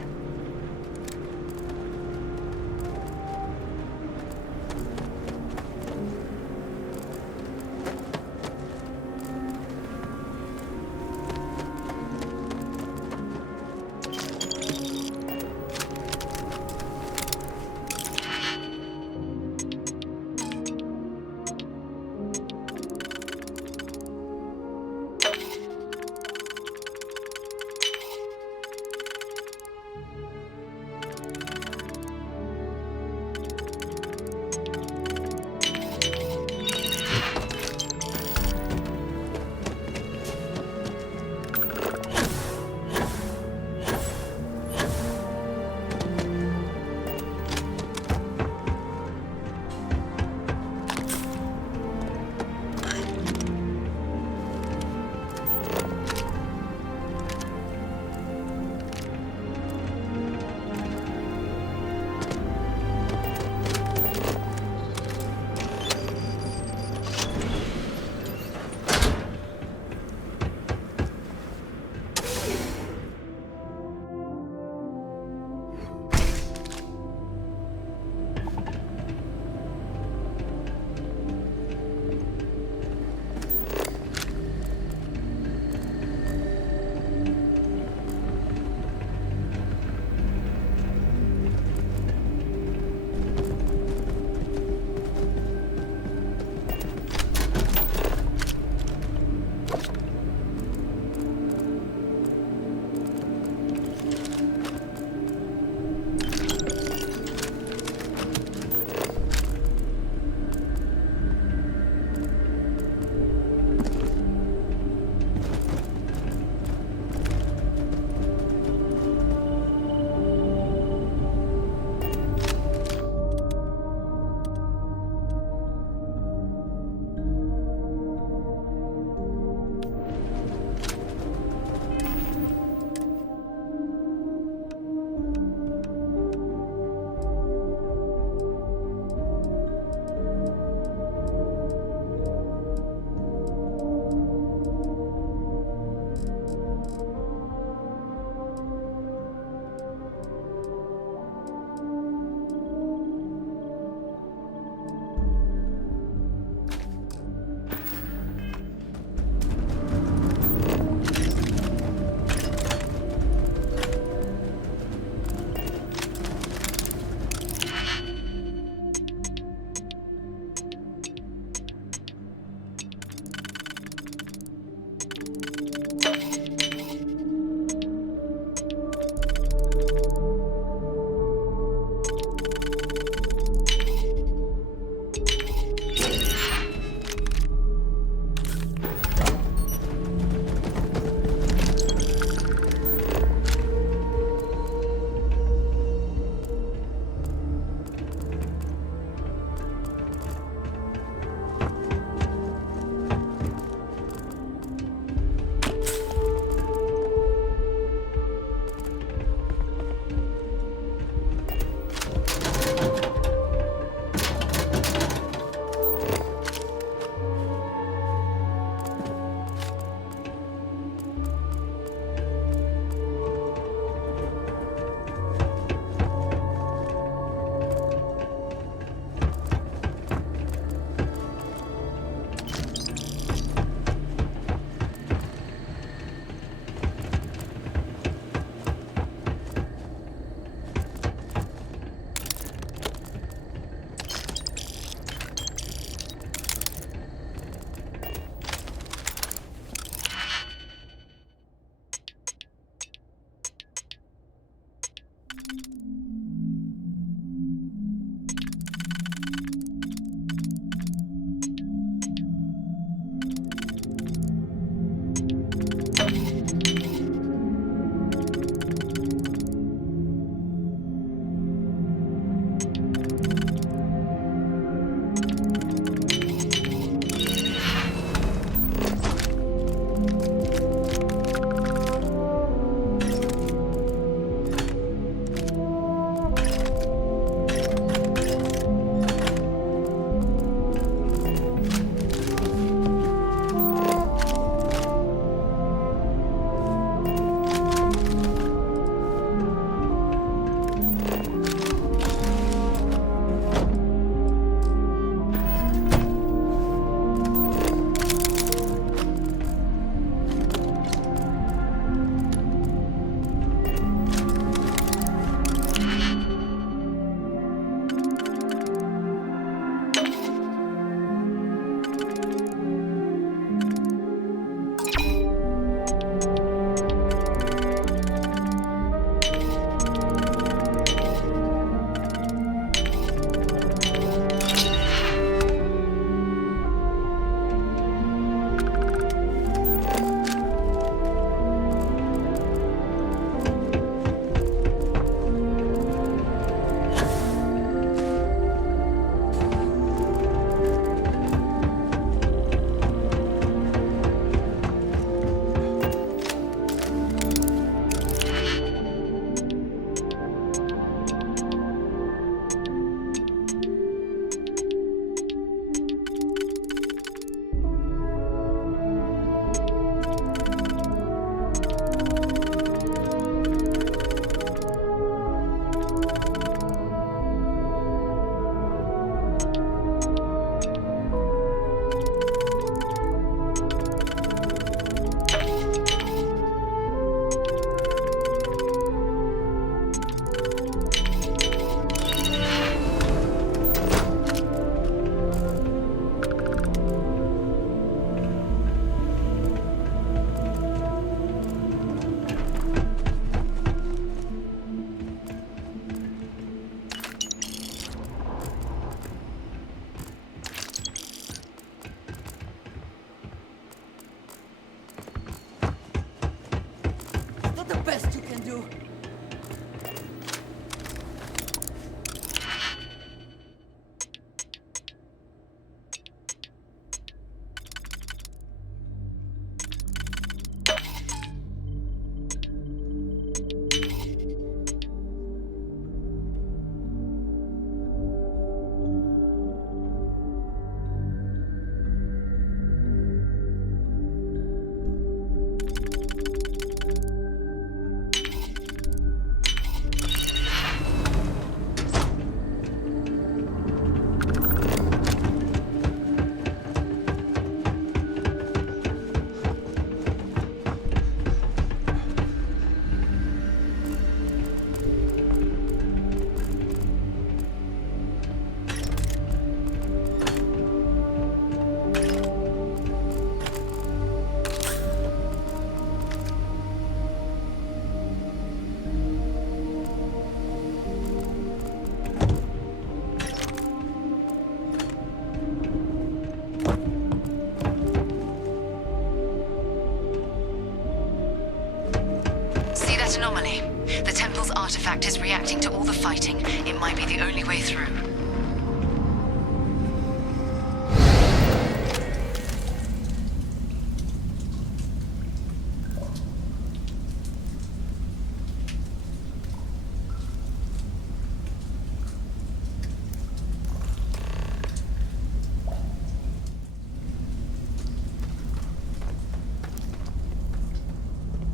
The temple's artifact is reacting to all the fighting. It might be the only way through.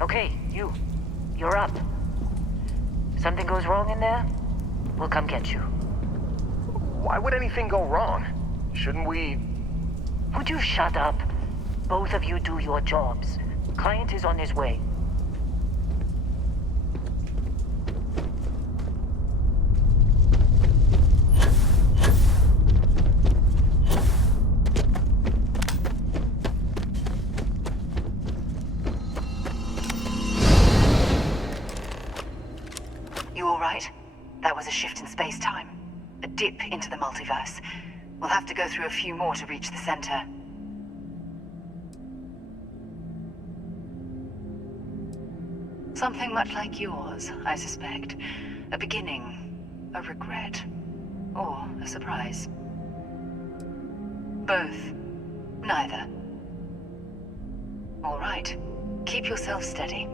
Okay, you're up. Something goes wrong in there, we'll come get you. Why would anything go wrong? Shouldn't we... Would you shut up? Both of you do your jobs. Client is on his way. That was a shift in space-time. A dip into the multiverse. We'll have to go through a few more to reach the center. Something much like yours, I suspect. A beginning, a regret, or a surprise. Both. Neither. All right. Keep yourself steady.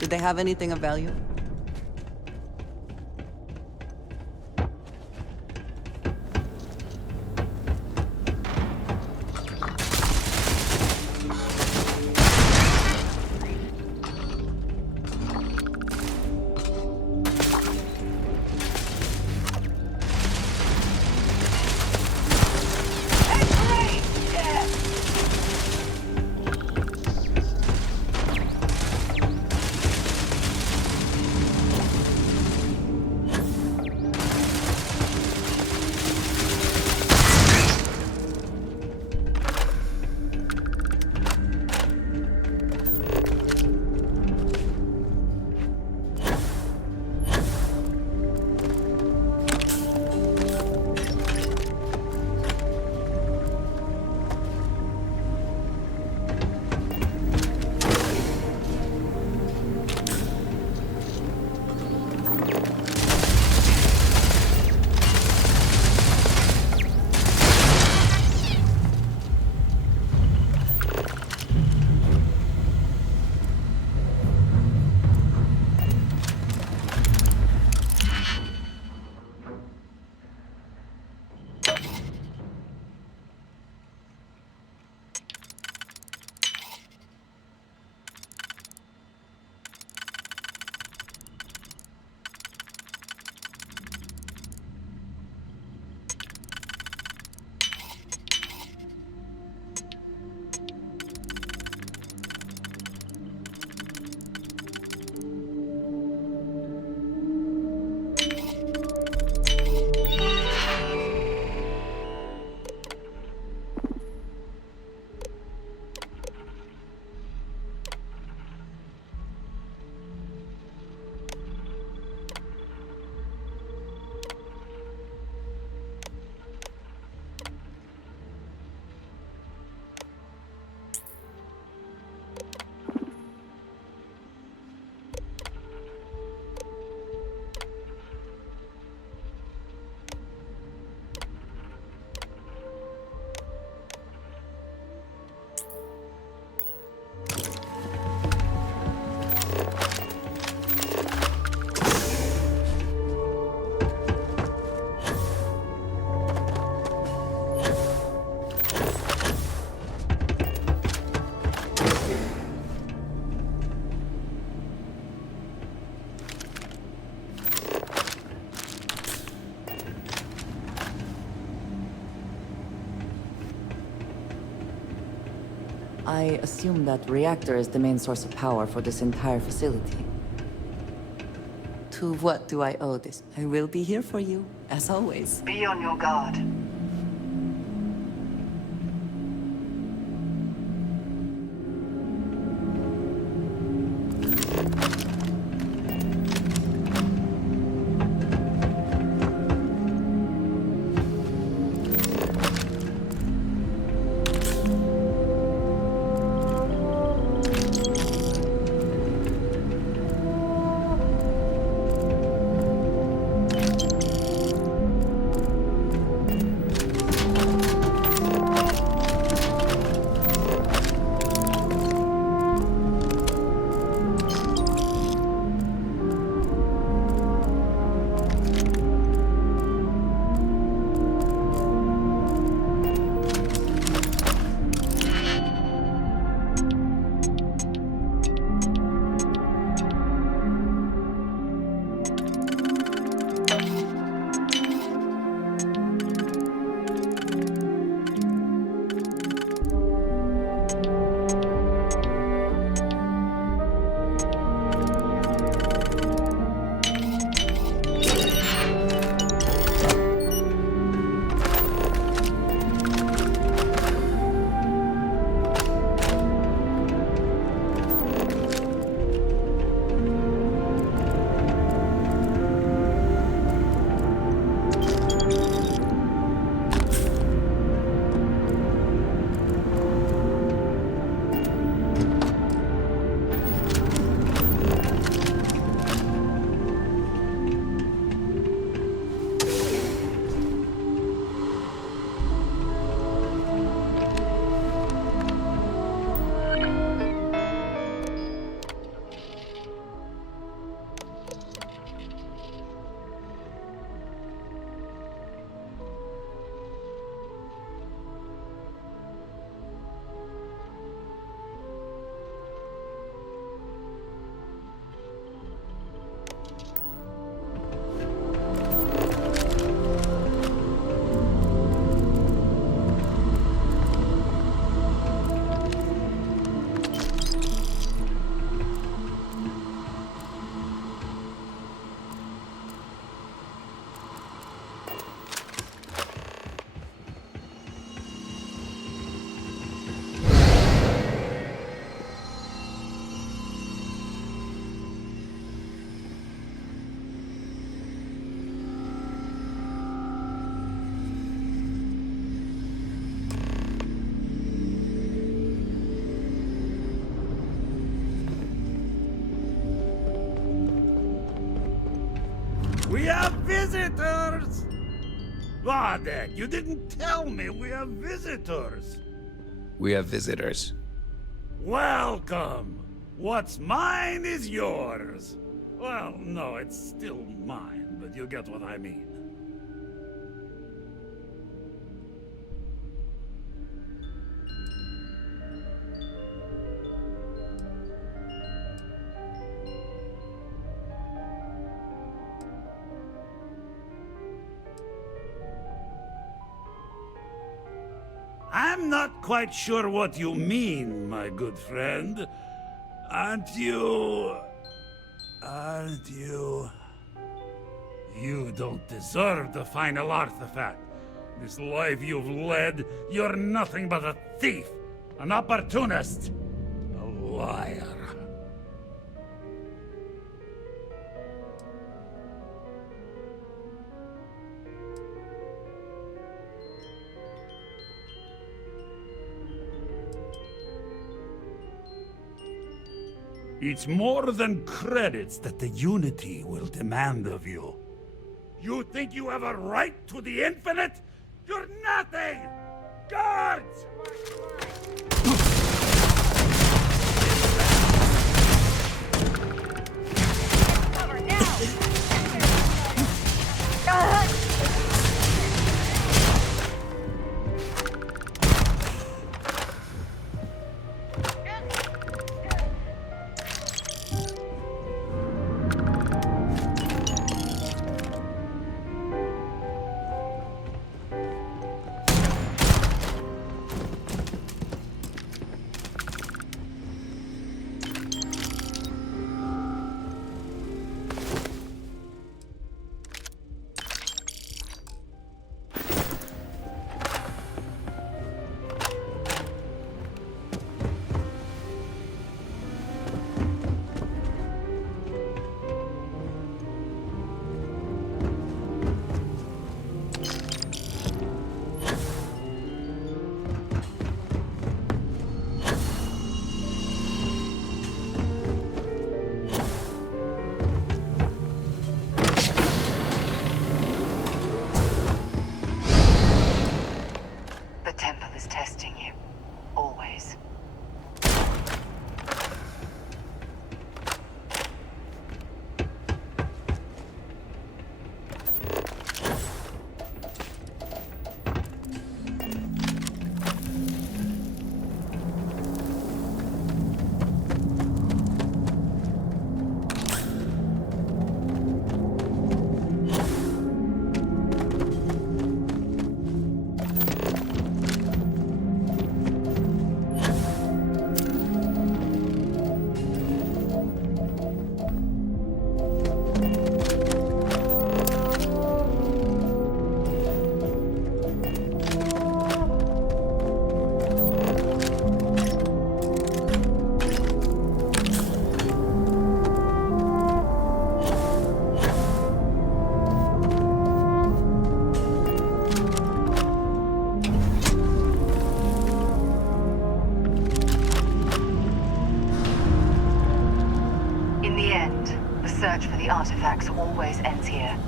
Did they have anything of value? I assume that reactor is the main source of power for this entire facility. To what do I owe this? I will be here for you, as always. Be on your guard. We have visitors! Wadek, you didn't tell me we have visitors. We have visitors. Welcome. What's mine is yours. Well, no, it's still mine, but you get what I mean. I'm not quite sure what you mean, my good friend. Aren't you... You don't deserve the final artifact. This life you've led, you're nothing but a thief, an opportunist, a liar. It's more than credits that the Unity will demand of you. You think you have a right to the infinite? You're nothing! Guards! Cover now! In the end, the search for the artifacts always ends here.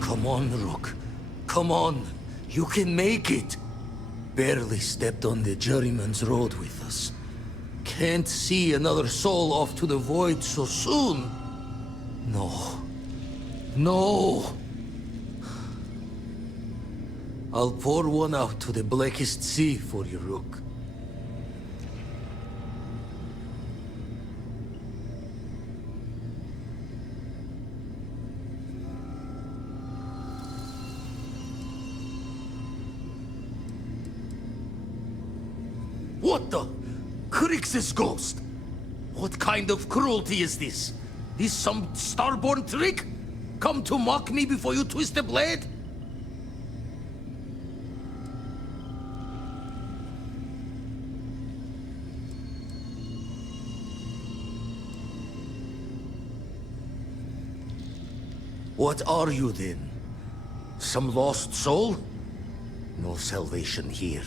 Come on, Rook. Come on. You can make it. Barely stepped on the juryman's road with us. Can't see another soul off to the void so soon. No. No. I'll pour one out to the blackest sea for you, Rook. What the? Crix's ghost? What kind of cruelty is this? This some starborn trick? Come to mock me before you twist the blade? What are you then? Some lost soul? No salvation here.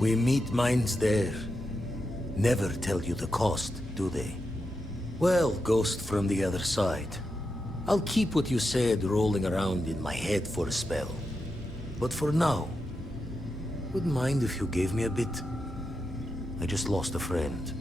We meet minds there. Never tell you the cost, do they? Well, ghost from the other side. I'll keep what you said rolling around in my head for a spell. But for now, wouldn't mind if you gave me a bit. I just lost a friend.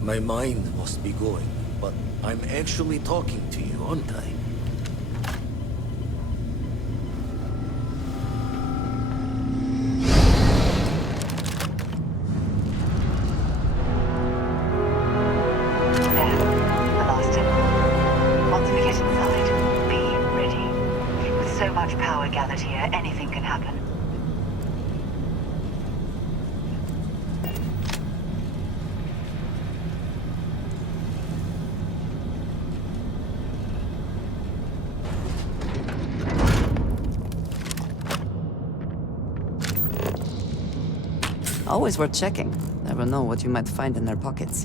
My mind must be going, but I'm actually talking to you, aren't I? There, the last temple. Once we get inside, be ready. With so much power gathered here, anything can happen. Always worth checking. Never know what you might find in their pockets.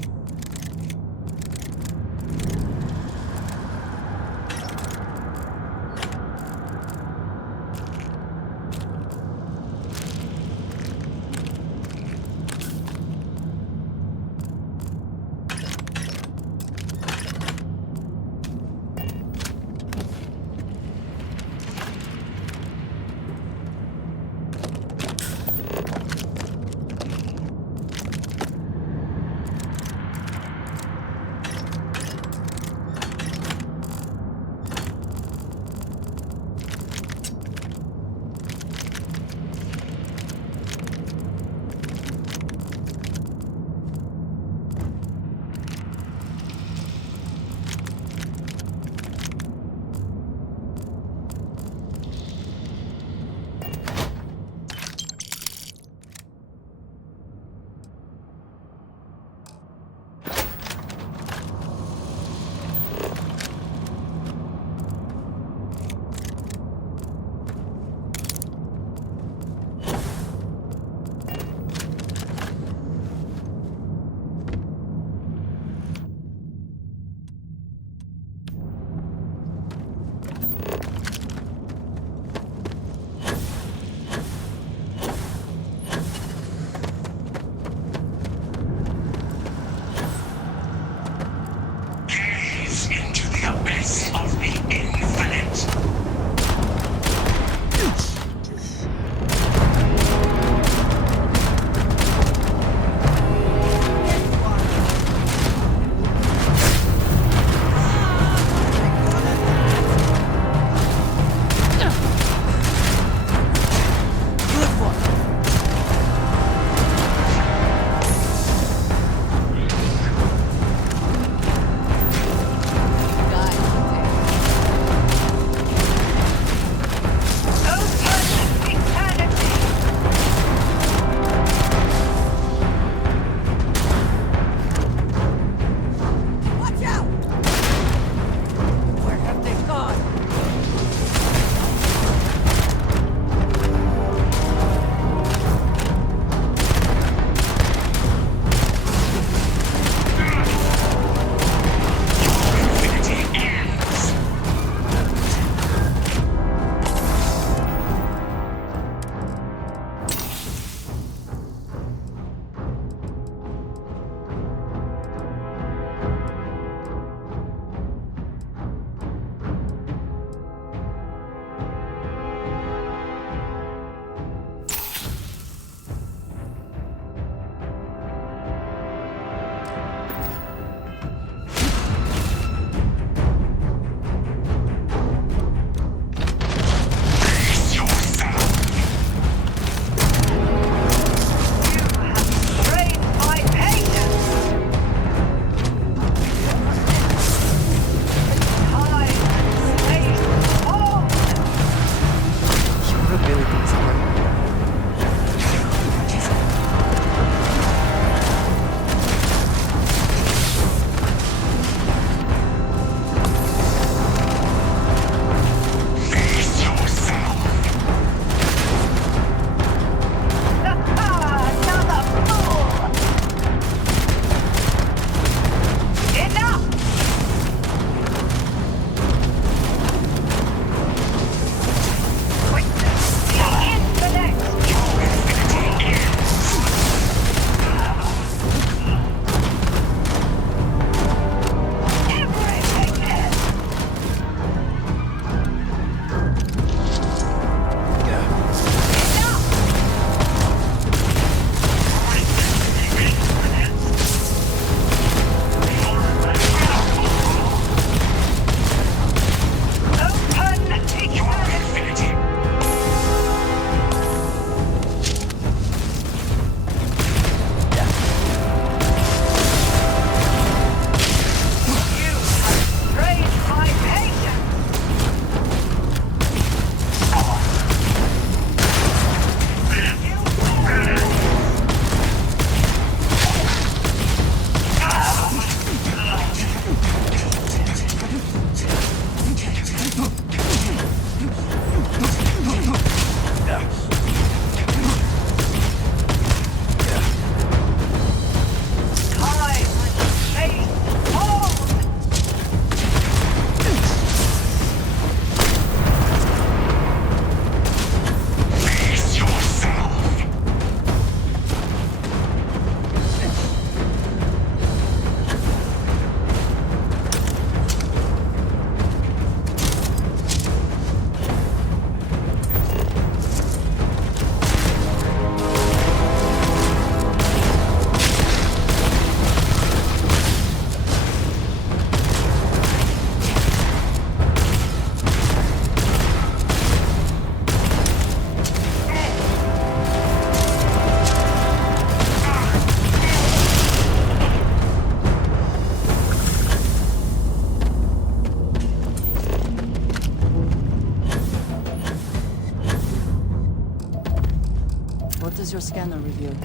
scanner review.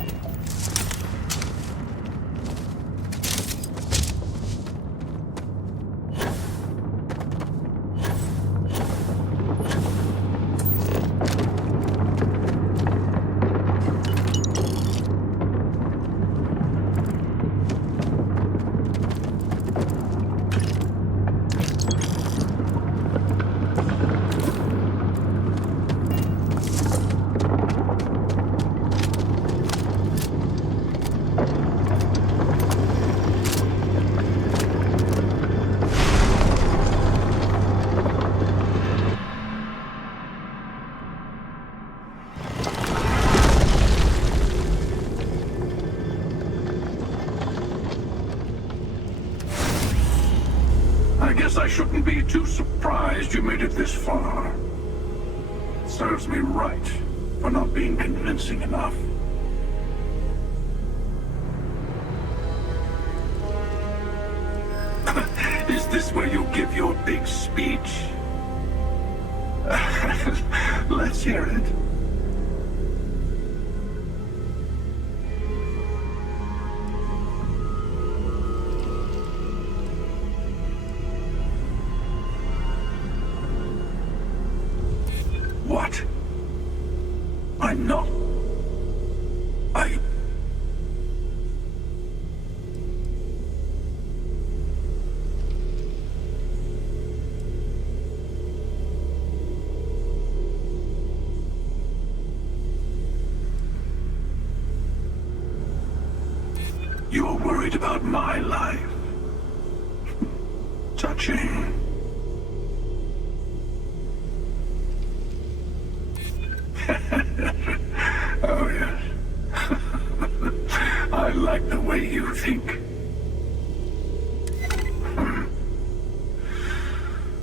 I shouldn't be too surprised you made it this far. Serves me right for not being convincing enough. Is this where you give your big speech? Let's hear it. What? I'm not... You're worried about my life. Touching. Oh, yes. I like the way you think.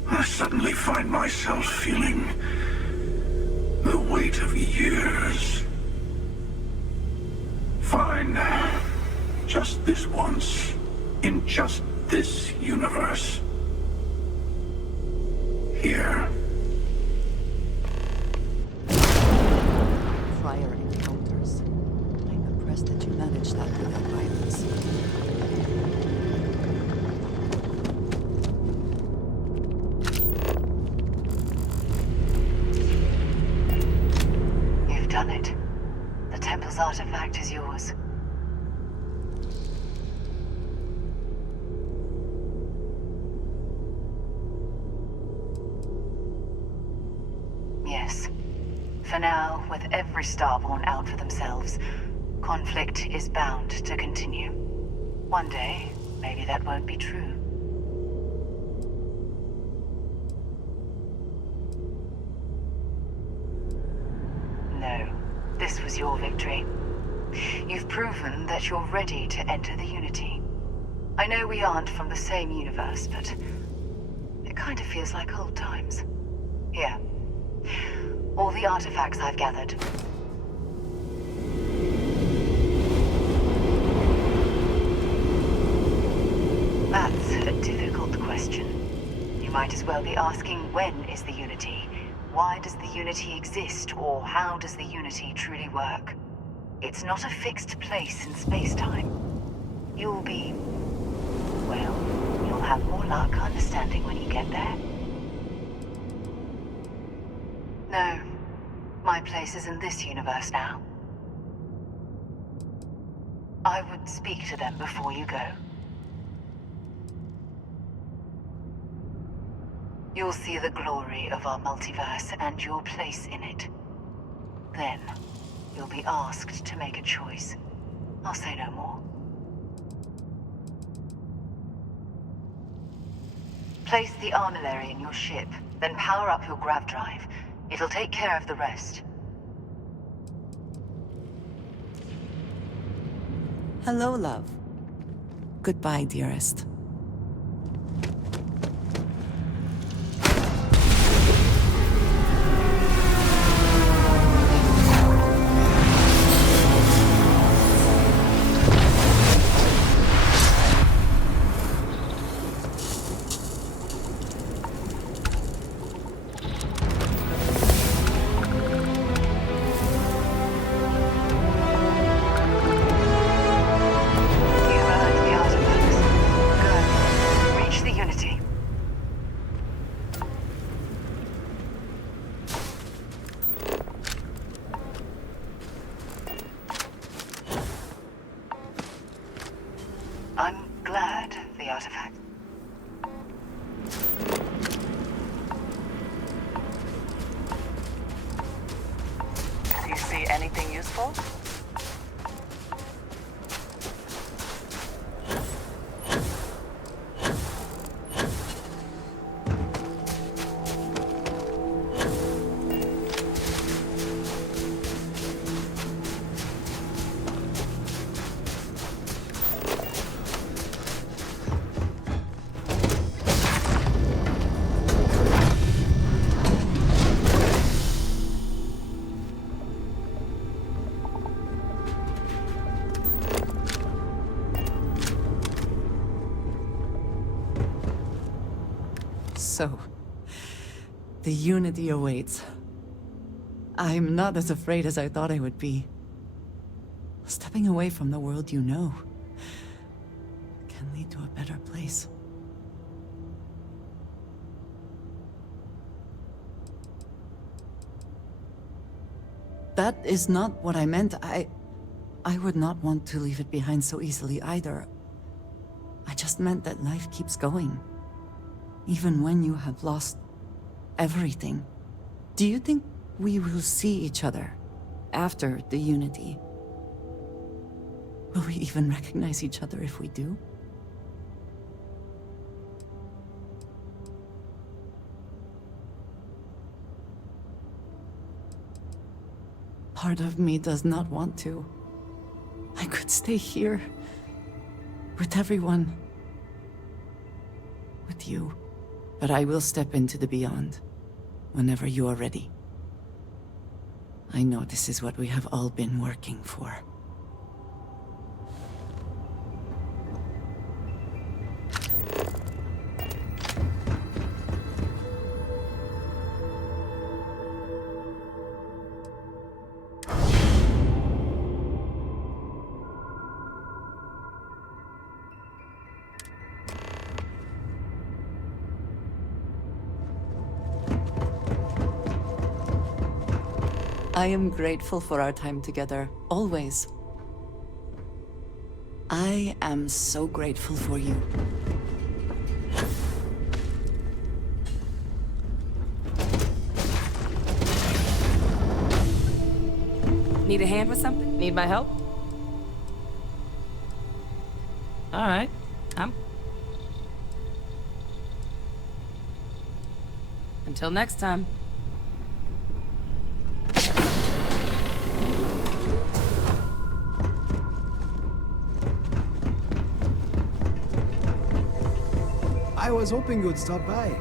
I suddenly find myself feeling the weight of years. Fine. Just this once. In just this universe. Here. Prior encounters. I'm impressed that you managed that without violence. You've done it. The temple's artifact is yours. Yes. For now, with every Starborn out for themselves, conflict is bound to continue. One day, maybe that won't be true. No, this was your victory. You've proven that you're ready to enter the Unity. I know we aren't from the same universe, but it kind of feels like old times. Here. All the artifacts I've gathered. That's a difficult question. You might as well be asking, when is the Unity? Why does the Unity exist, or how does the Unity truly work? It's not a fixed place in space-time. You'll be... well, you'll have more luck understanding when you get there. No. My place is in this universe now. I would speak to them before you go. You'll see the glory of our multiverse and your place in it. Then, you'll be asked to make a choice. I'll say no more. Place the armillary in your ship, then power up your grav drive. It'll take care of the rest. Hello, love. Goodbye, dearest. I'm glad the artifact. Do you see anything useful? So, the Unity awaits. I'm not as afraid as I thought I would be. Stepping away from the world you know can lead to a better place. That is not what I meant. I would not want to leave it behind so easily either. I just meant that life keeps going. Even when you have lost everything. Do you think we will see each other after the Unity? Will we even recognize each other if we do? Part of me does not want to. I could stay here with everyone. With you. But I will step into the beyond whenever you are ready. I know this is what we have all been working for. I am grateful for our time together, always. I am so grateful for you. Need a hand with something? Need my help? All right. Until next time. I was hoping you'd stop by.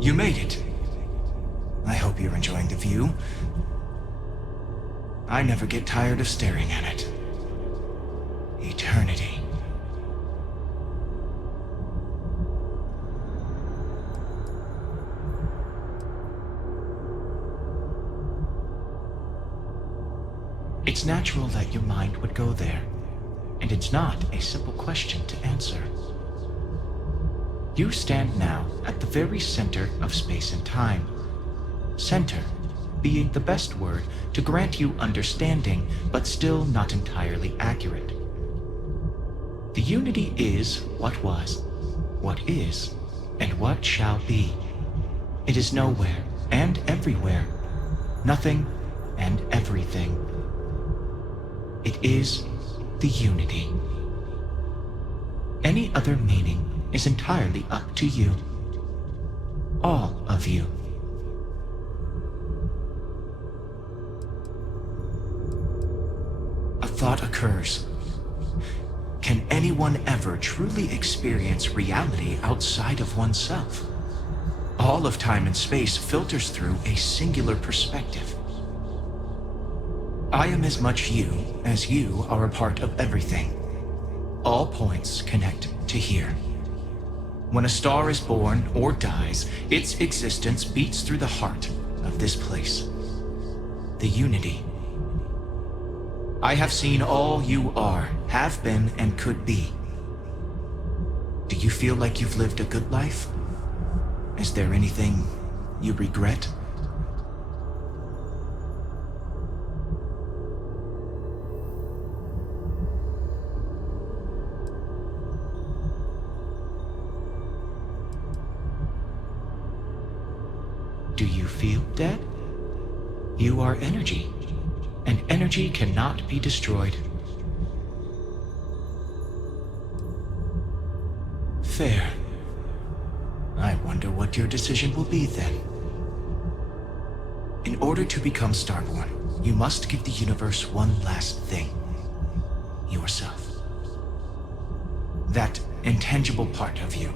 You made it. I hope you're enjoying the view. I never get tired of staring at it. eternity. It's natural that your mind would go there, and it's not a simple question to answer. You stand now at the very center of space and time. Center being the best word to grant you understanding, but still not entirely accurate. The unity is what was, what is, and what shall be. It is nowhere and everywhere, nothing and everything. It is the unity. Any other meaning is entirely up to you. All of you. A thought occurs. Can anyone ever truly experience reality outside of oneself? All of time and space filters through a singular perspective. I am as much you as you are a part of everything. All points connect to here. When a star is born or dies, its existence beats through the heart of this place. The unity. I have seen all you are, have been, and could be. Do you feel like you've lived a good life? Is there anything you regret? Do you feel dead? You are energy, and energy cannot be destroyed. Fair. I wonder what your decision will be then. In order to become Starborn, you must give the universe one last thing. Yourself. That intangible part of you.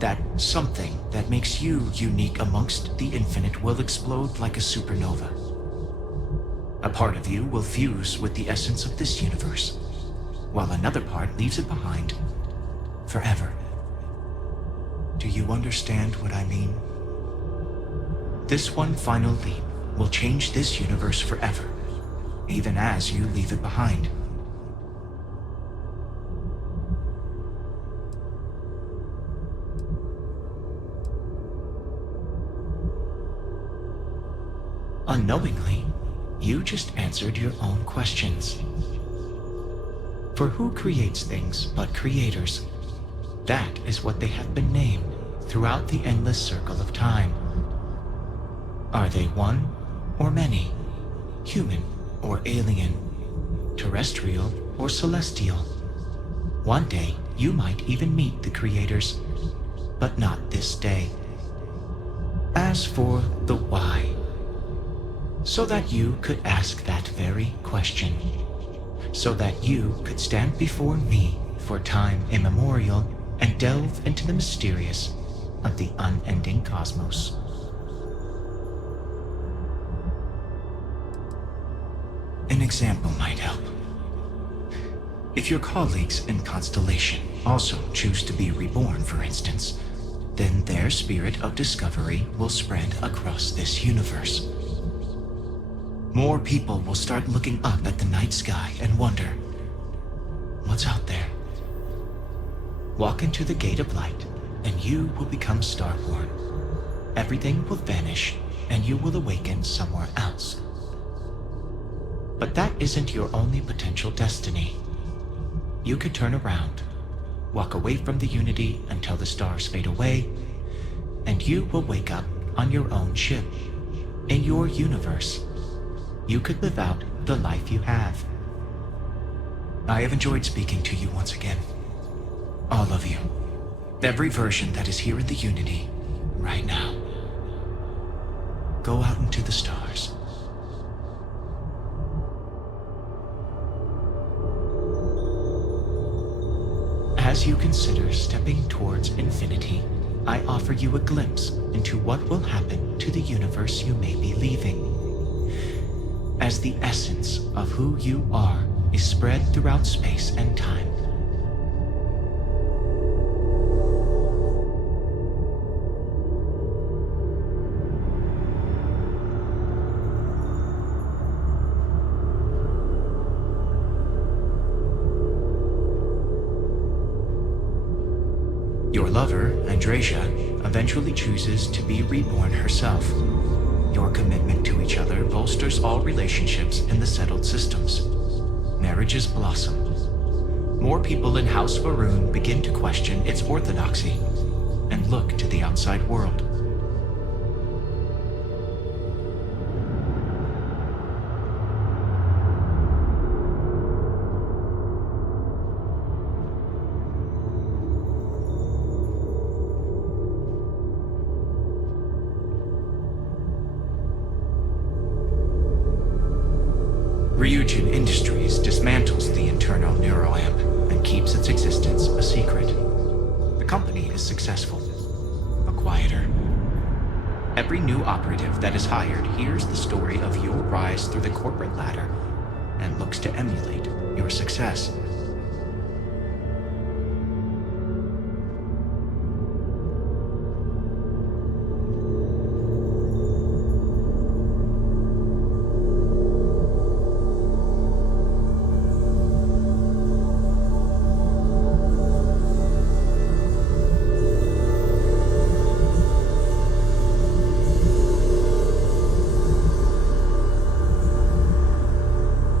That something that makes you unique amongst the infinite will explode like a supernova. A part of you will fuse with the essence of this universe, while another part leaves it behind forever. Do you understand what I mean? This one final leap will change this universe forever, even as you leave it behind. Unknowingly, you just answered your own questions. For who creates things but creators? That is what they have been named throughout the endless circle of time. Are they one or many? Human or alien? Terrestrial or celestial? One day you might even meet the creators, but not this day. As for the why, so that you could ask that very question, so that you could stand before me for time immemorial and delve into the mysterious of the unending cosmos. An example might help. If your colleagues in Constellation also choose to be reborn, for instance, then their spirit of discovery will spread across this universe. More people will start looking up at the night sky and wonder, what's out there? Walk into the gate of light, and you will become Starborn. Everything will vanish, and you will awaken somewhere else. But that isn't your only potential destiny. You could turn around, walk away from the unity until the stars fade away, and you will wake up on your own ship, in your universe. You could live out the life you have. I have enjoyed speaking to you once again. All of you. Every version that is here in the Unity, right now. Go out into the stars. As you consider stepping towards infinity, I offer you a glimpse into what will happen to the universe you may be leaving. As the essence of who you are is spread throughout space and time. Your lover, Andresia, eventually chooses to be reborn herself. Your commitment to each other bolsters all relationships in the settled systems. Marriages blossom. More people in House Varun begin to question its orthodoxy and look to the outside world. Ryujin Industries dismantles the internal neuroamp and keeps its existence a secret. The company is successful, but quieter. Every new operative that is hired hears the story of your rise through the corporate ladder and looks to emulate your success.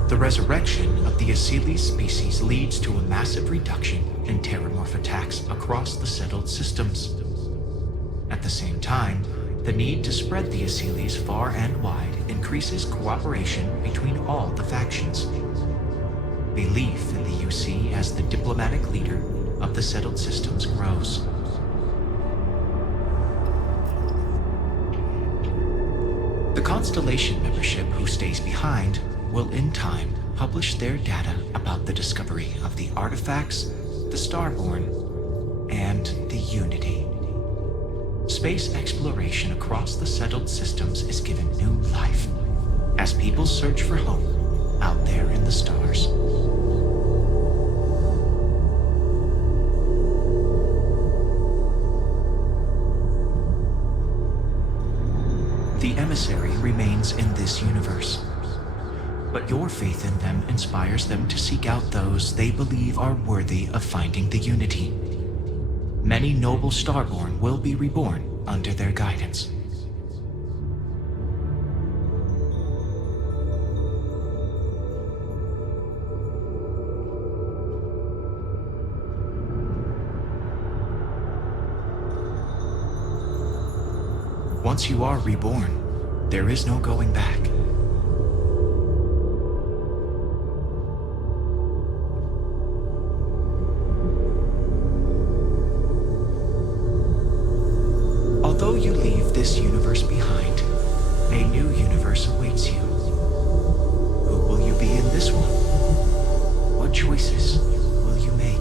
The resurrection of the Asili species leads to a massive reduction in terramorph attacks across the settled systems. At the same time, the need to spread the Asilis far and wide increases cooperation between all the factions. Belief in the UC as the diplomatic leader of the settled systems grows. The Constellation membership who stays behind will in time publish their data about the discovery of the artifacts, the Starborn, and the Unity. Space exploration across the settled systems is given new life as people search for home out there in the stars. The emissary remains in this universe, but your faith in them inspires them to seek out those they believe are worthy of finding the Unity. Many noble Starborn will be reborn under their guidance. Once you are reborn, there is no going back. Although you leave this universe behind, a new universe awaits you. Who will you be in this one? What choices will you make?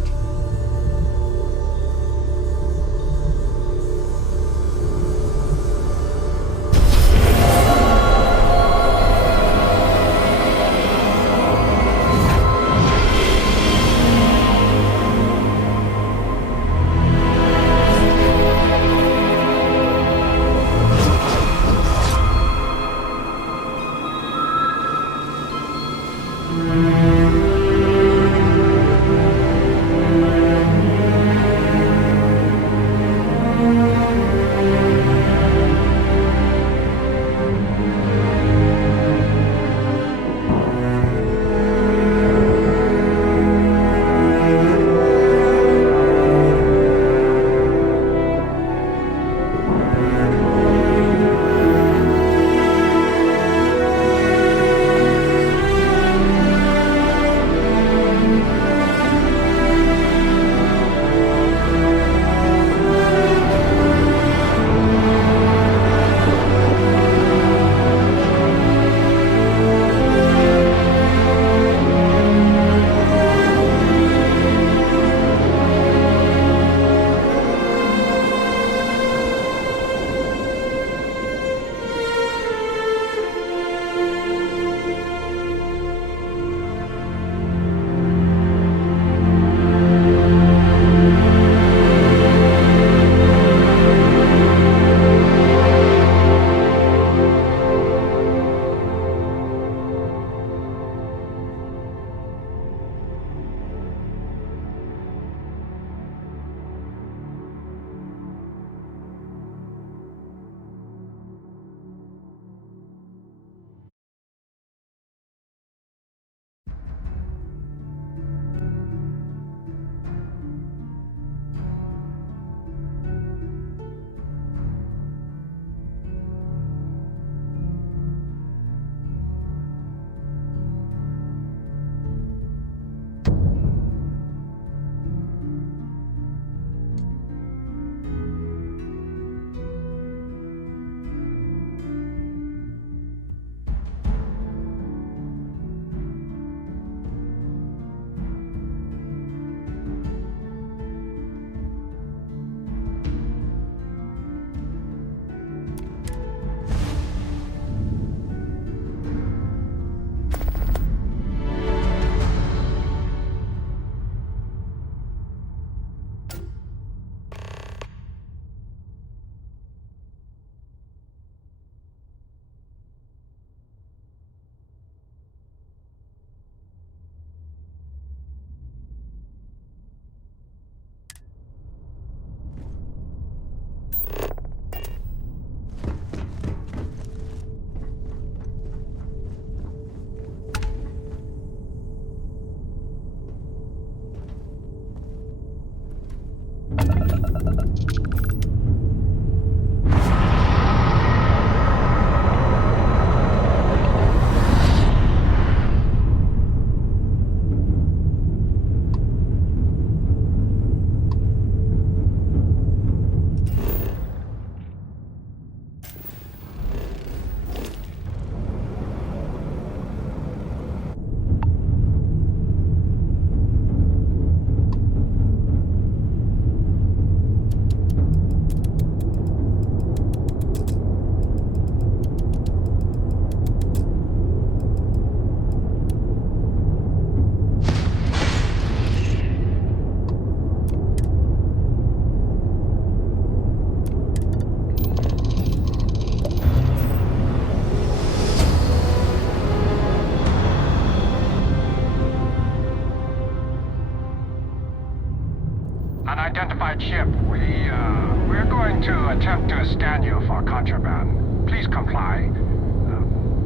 Unidentified ship. We're going to attempt to scan you for contraband. Please comply.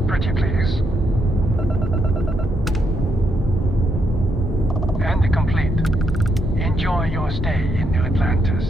Pretty please. And complete. Enjoy your stay in New Atlantis.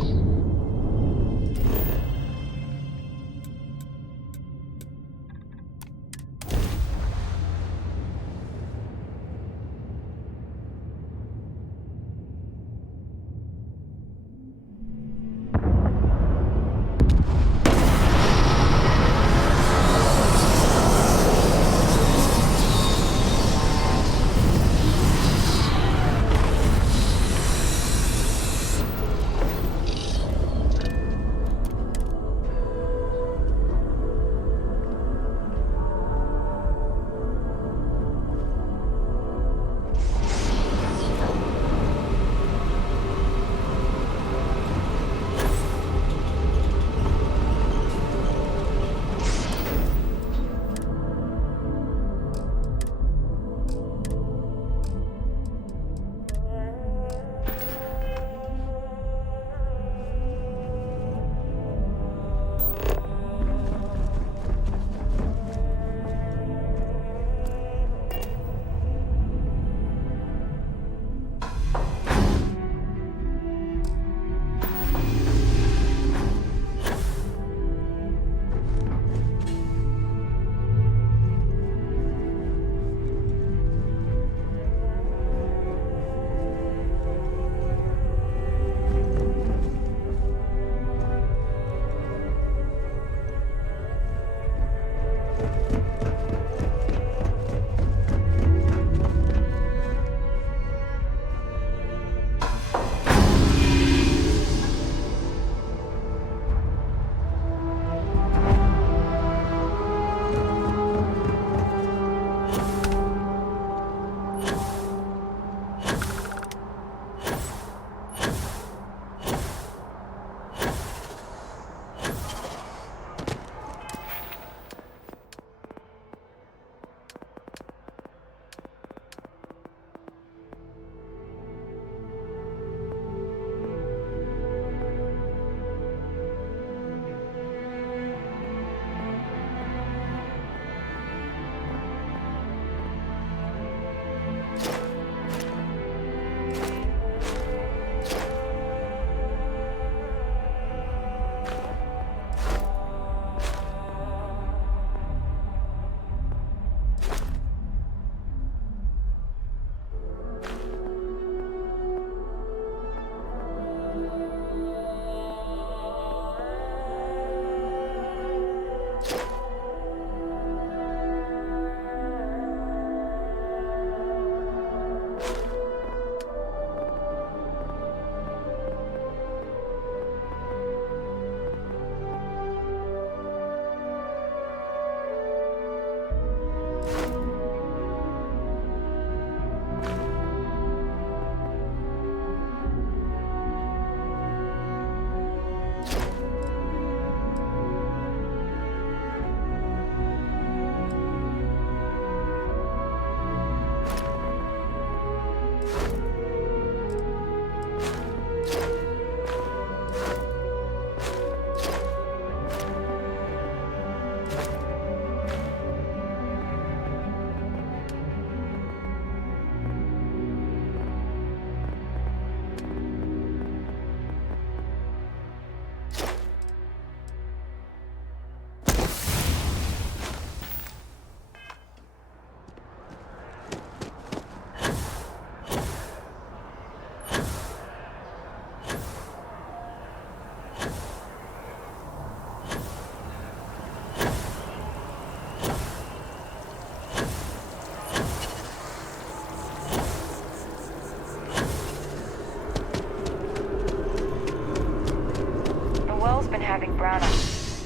having brown eyes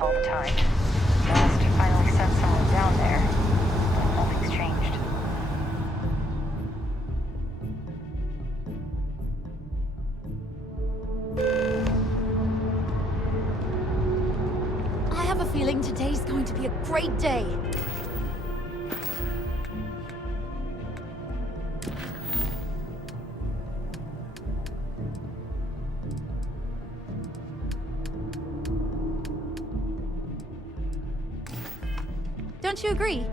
all the time. Last, I finally sent someone down there, but nothing's changed. I have a feeling today's going to be a great day. Don't you agree?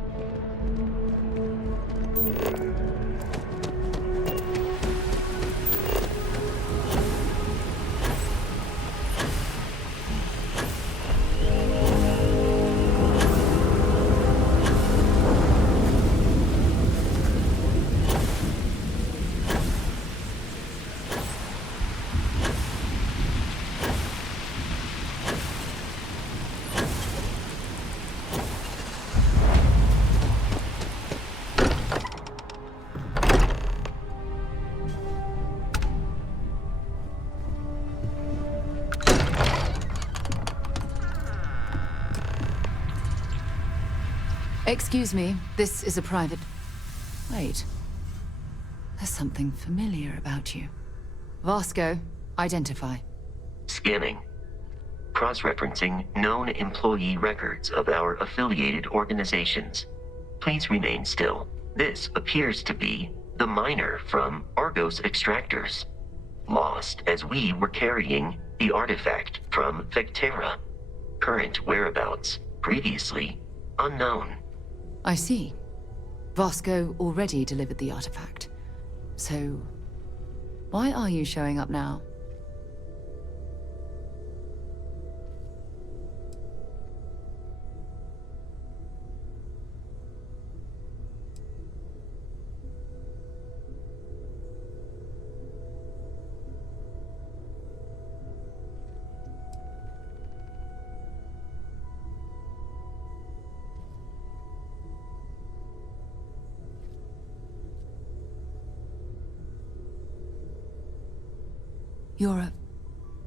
Excuse me, this is a private... Wait. There's something familiar about you. Vasco, identify. Scanning. Cross-referencing known employee records of our affiliated organizations. Please remain still. This appears to be the miner from Argos Extractors. Lost as we were carrying the artifact from Vectera. Current whereabouts, previously unknown. I see. Vasco already delivered the artifact. So, why are you showing up now?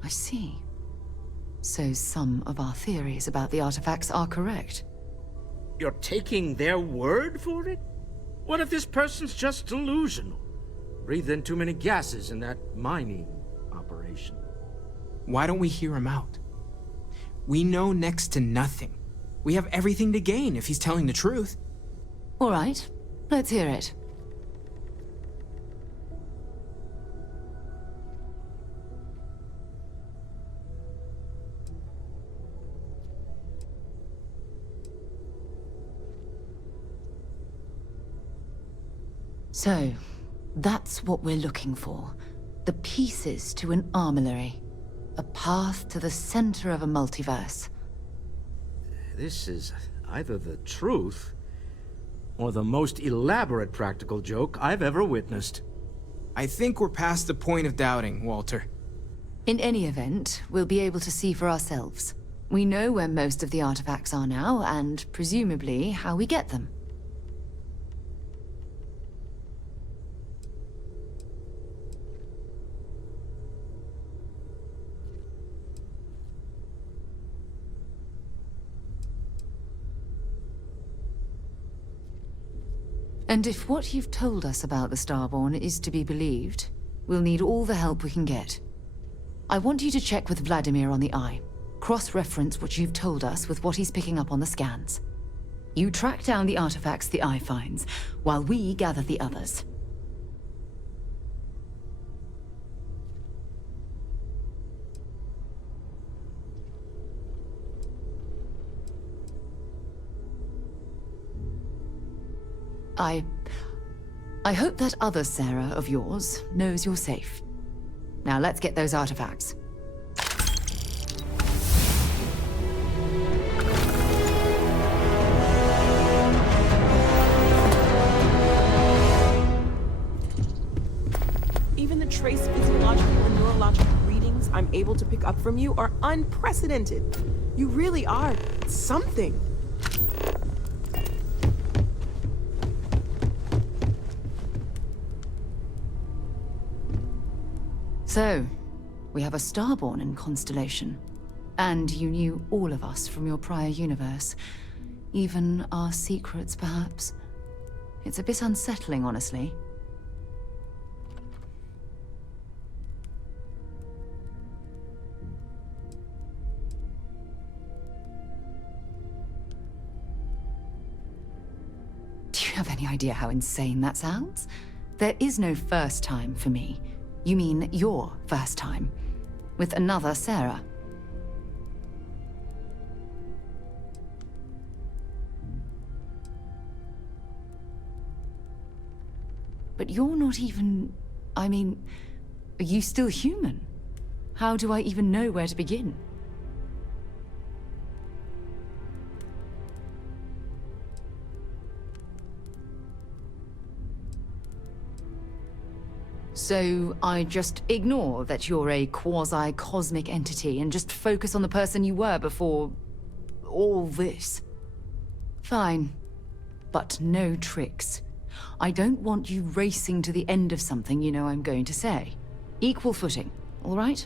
I see. So some of our theories about the artifacts are correct. You're taking their word for it? What if this person's just delusional? Breathed in too many gases in that mining operation. Why don't we hear him out? We know next to nothing. We have everything to gain if he's telling the truth. All right, let's hear it. So, that's what we're looking for. The pieces to an armillary. A path to the center of a multiverse. This is either the truth, or the most elaborate practical joke I've ever witnessed. I think we're past the point of doubting, Walter. In any event, we'll be able to see for ourselves. We know where most of the artifacts are now, and presumably how we get them. And if what you've told us about the Starborn is to be believed, we'll need all the help we can get. I want you to check with Vladimir on the Eye. Cross-reference what you've told us with what he's picking up on the scans. You track down the artifacts the Eye finds, while we gather the others. I hope that other Sarah of yours knows you're safe. Now let's get those artifacts. Even the trace physiological and neurological readings I'm able to pick up from you are unprecedented. You really are something. So, we have a Starborn in Constellation. And you knew all of us from your prior universe. Even our secrets, perhaps. It's a bit unsettling, honestly. Do you have any idea how insane that sounds? There is no first time for me. You mean your first time. With another Sarah. But you're not even... I mean, are you still human? How do I even know where to begin? So I just ignore that you're a quasi-cosmic entity and just focus on the person you were before... all this? Fine. But no tricks. I don't want you racing to the end of something you know I'm going to say. Equal footing, all right?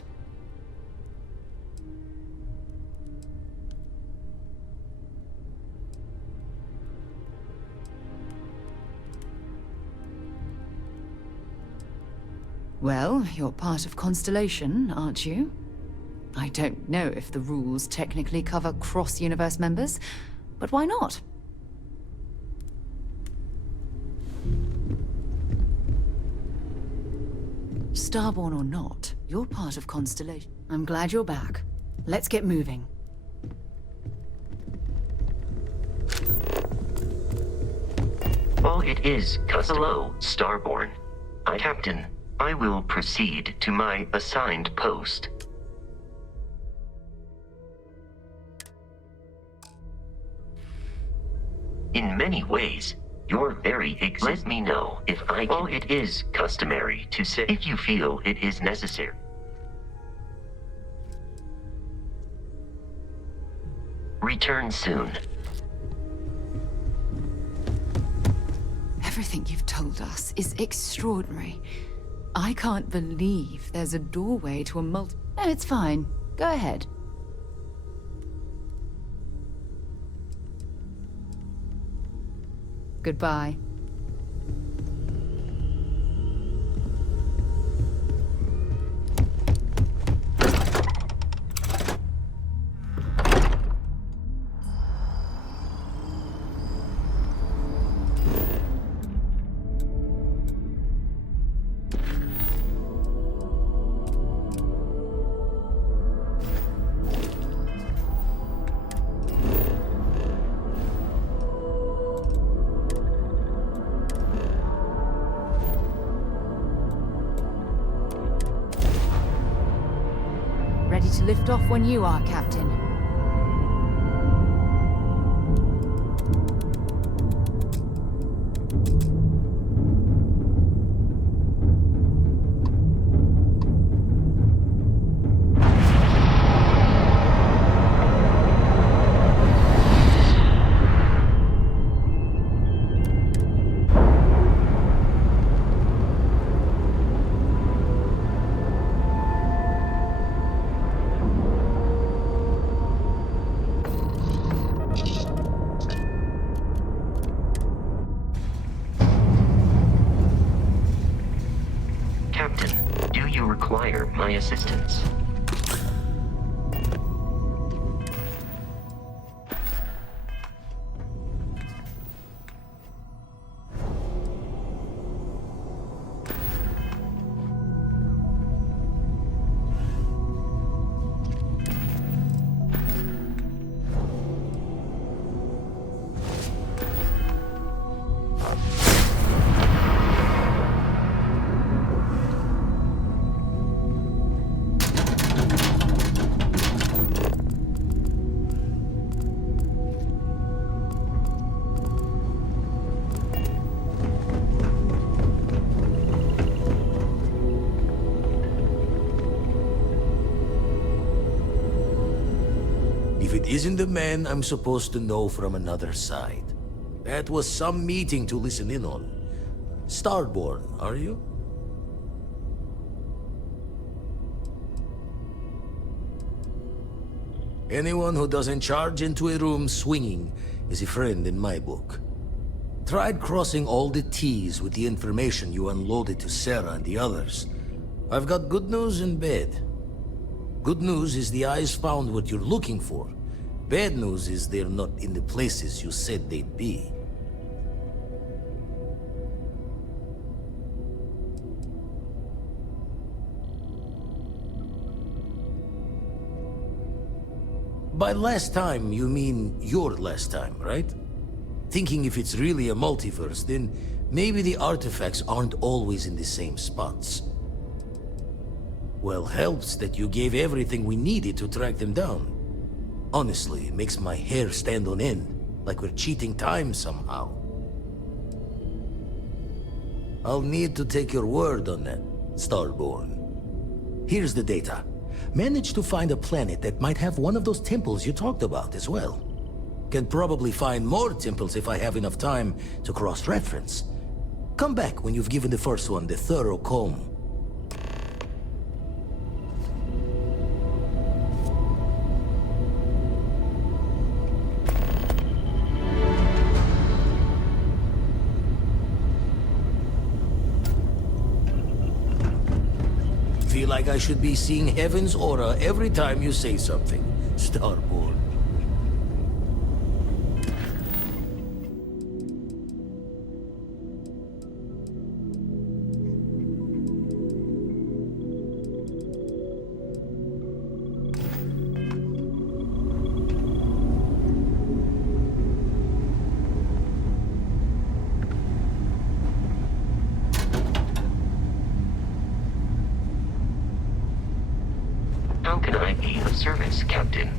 Well, you're part of Constellation, aren't you? I don't know if the rules technically cover cross-universe members, but why not? Starborn or not, you're part of Constellation. I'm glad you're back. Let's get moving. Well, it is Hello, Starborn. Captain, I will proceed to my assigned post. In many ways, you're very Let me know if I can. Well, it is customary to say if you feel it is necessary. Return soon. Everything you've told us is extraordinary. I can't believe there's a doorway to a No, it's fine. Go ahead. Goodbye. Ready to lift off when you are, Captain. Require my assistance. Isn't the man I'm supposed to know from another side? That was some meeting to listen in on. Starborn, are you? Anyone who doesn't charge into a room swinging is a friend in my book. Tried crossing all the T's with the information you unloaded to Sarah and the others. I've got good news and bad. Good news is the eyes found what you're looking for. Bad news is they're not in the places you said they'd be. By last time, you mean your last time, right? Thinking if it's really a multiverse, then maybe the artifacts aren't always in the same spots. Well, helps that you gave everything we needed to track them down. Honestly, it makes my hair stand on end, like we're cheating time somehow. I'll need to take your word on that, Starborn. Here's the data. Managed to find a planet that might have one of those temples you talked about as well. Can probably find more temples if I have enough time to cross-reference. Come back when you've given the first one the thorough comb. Feel like I should be seeing heaven's aura every time you say something, Starborn. How can I be of service, Captain?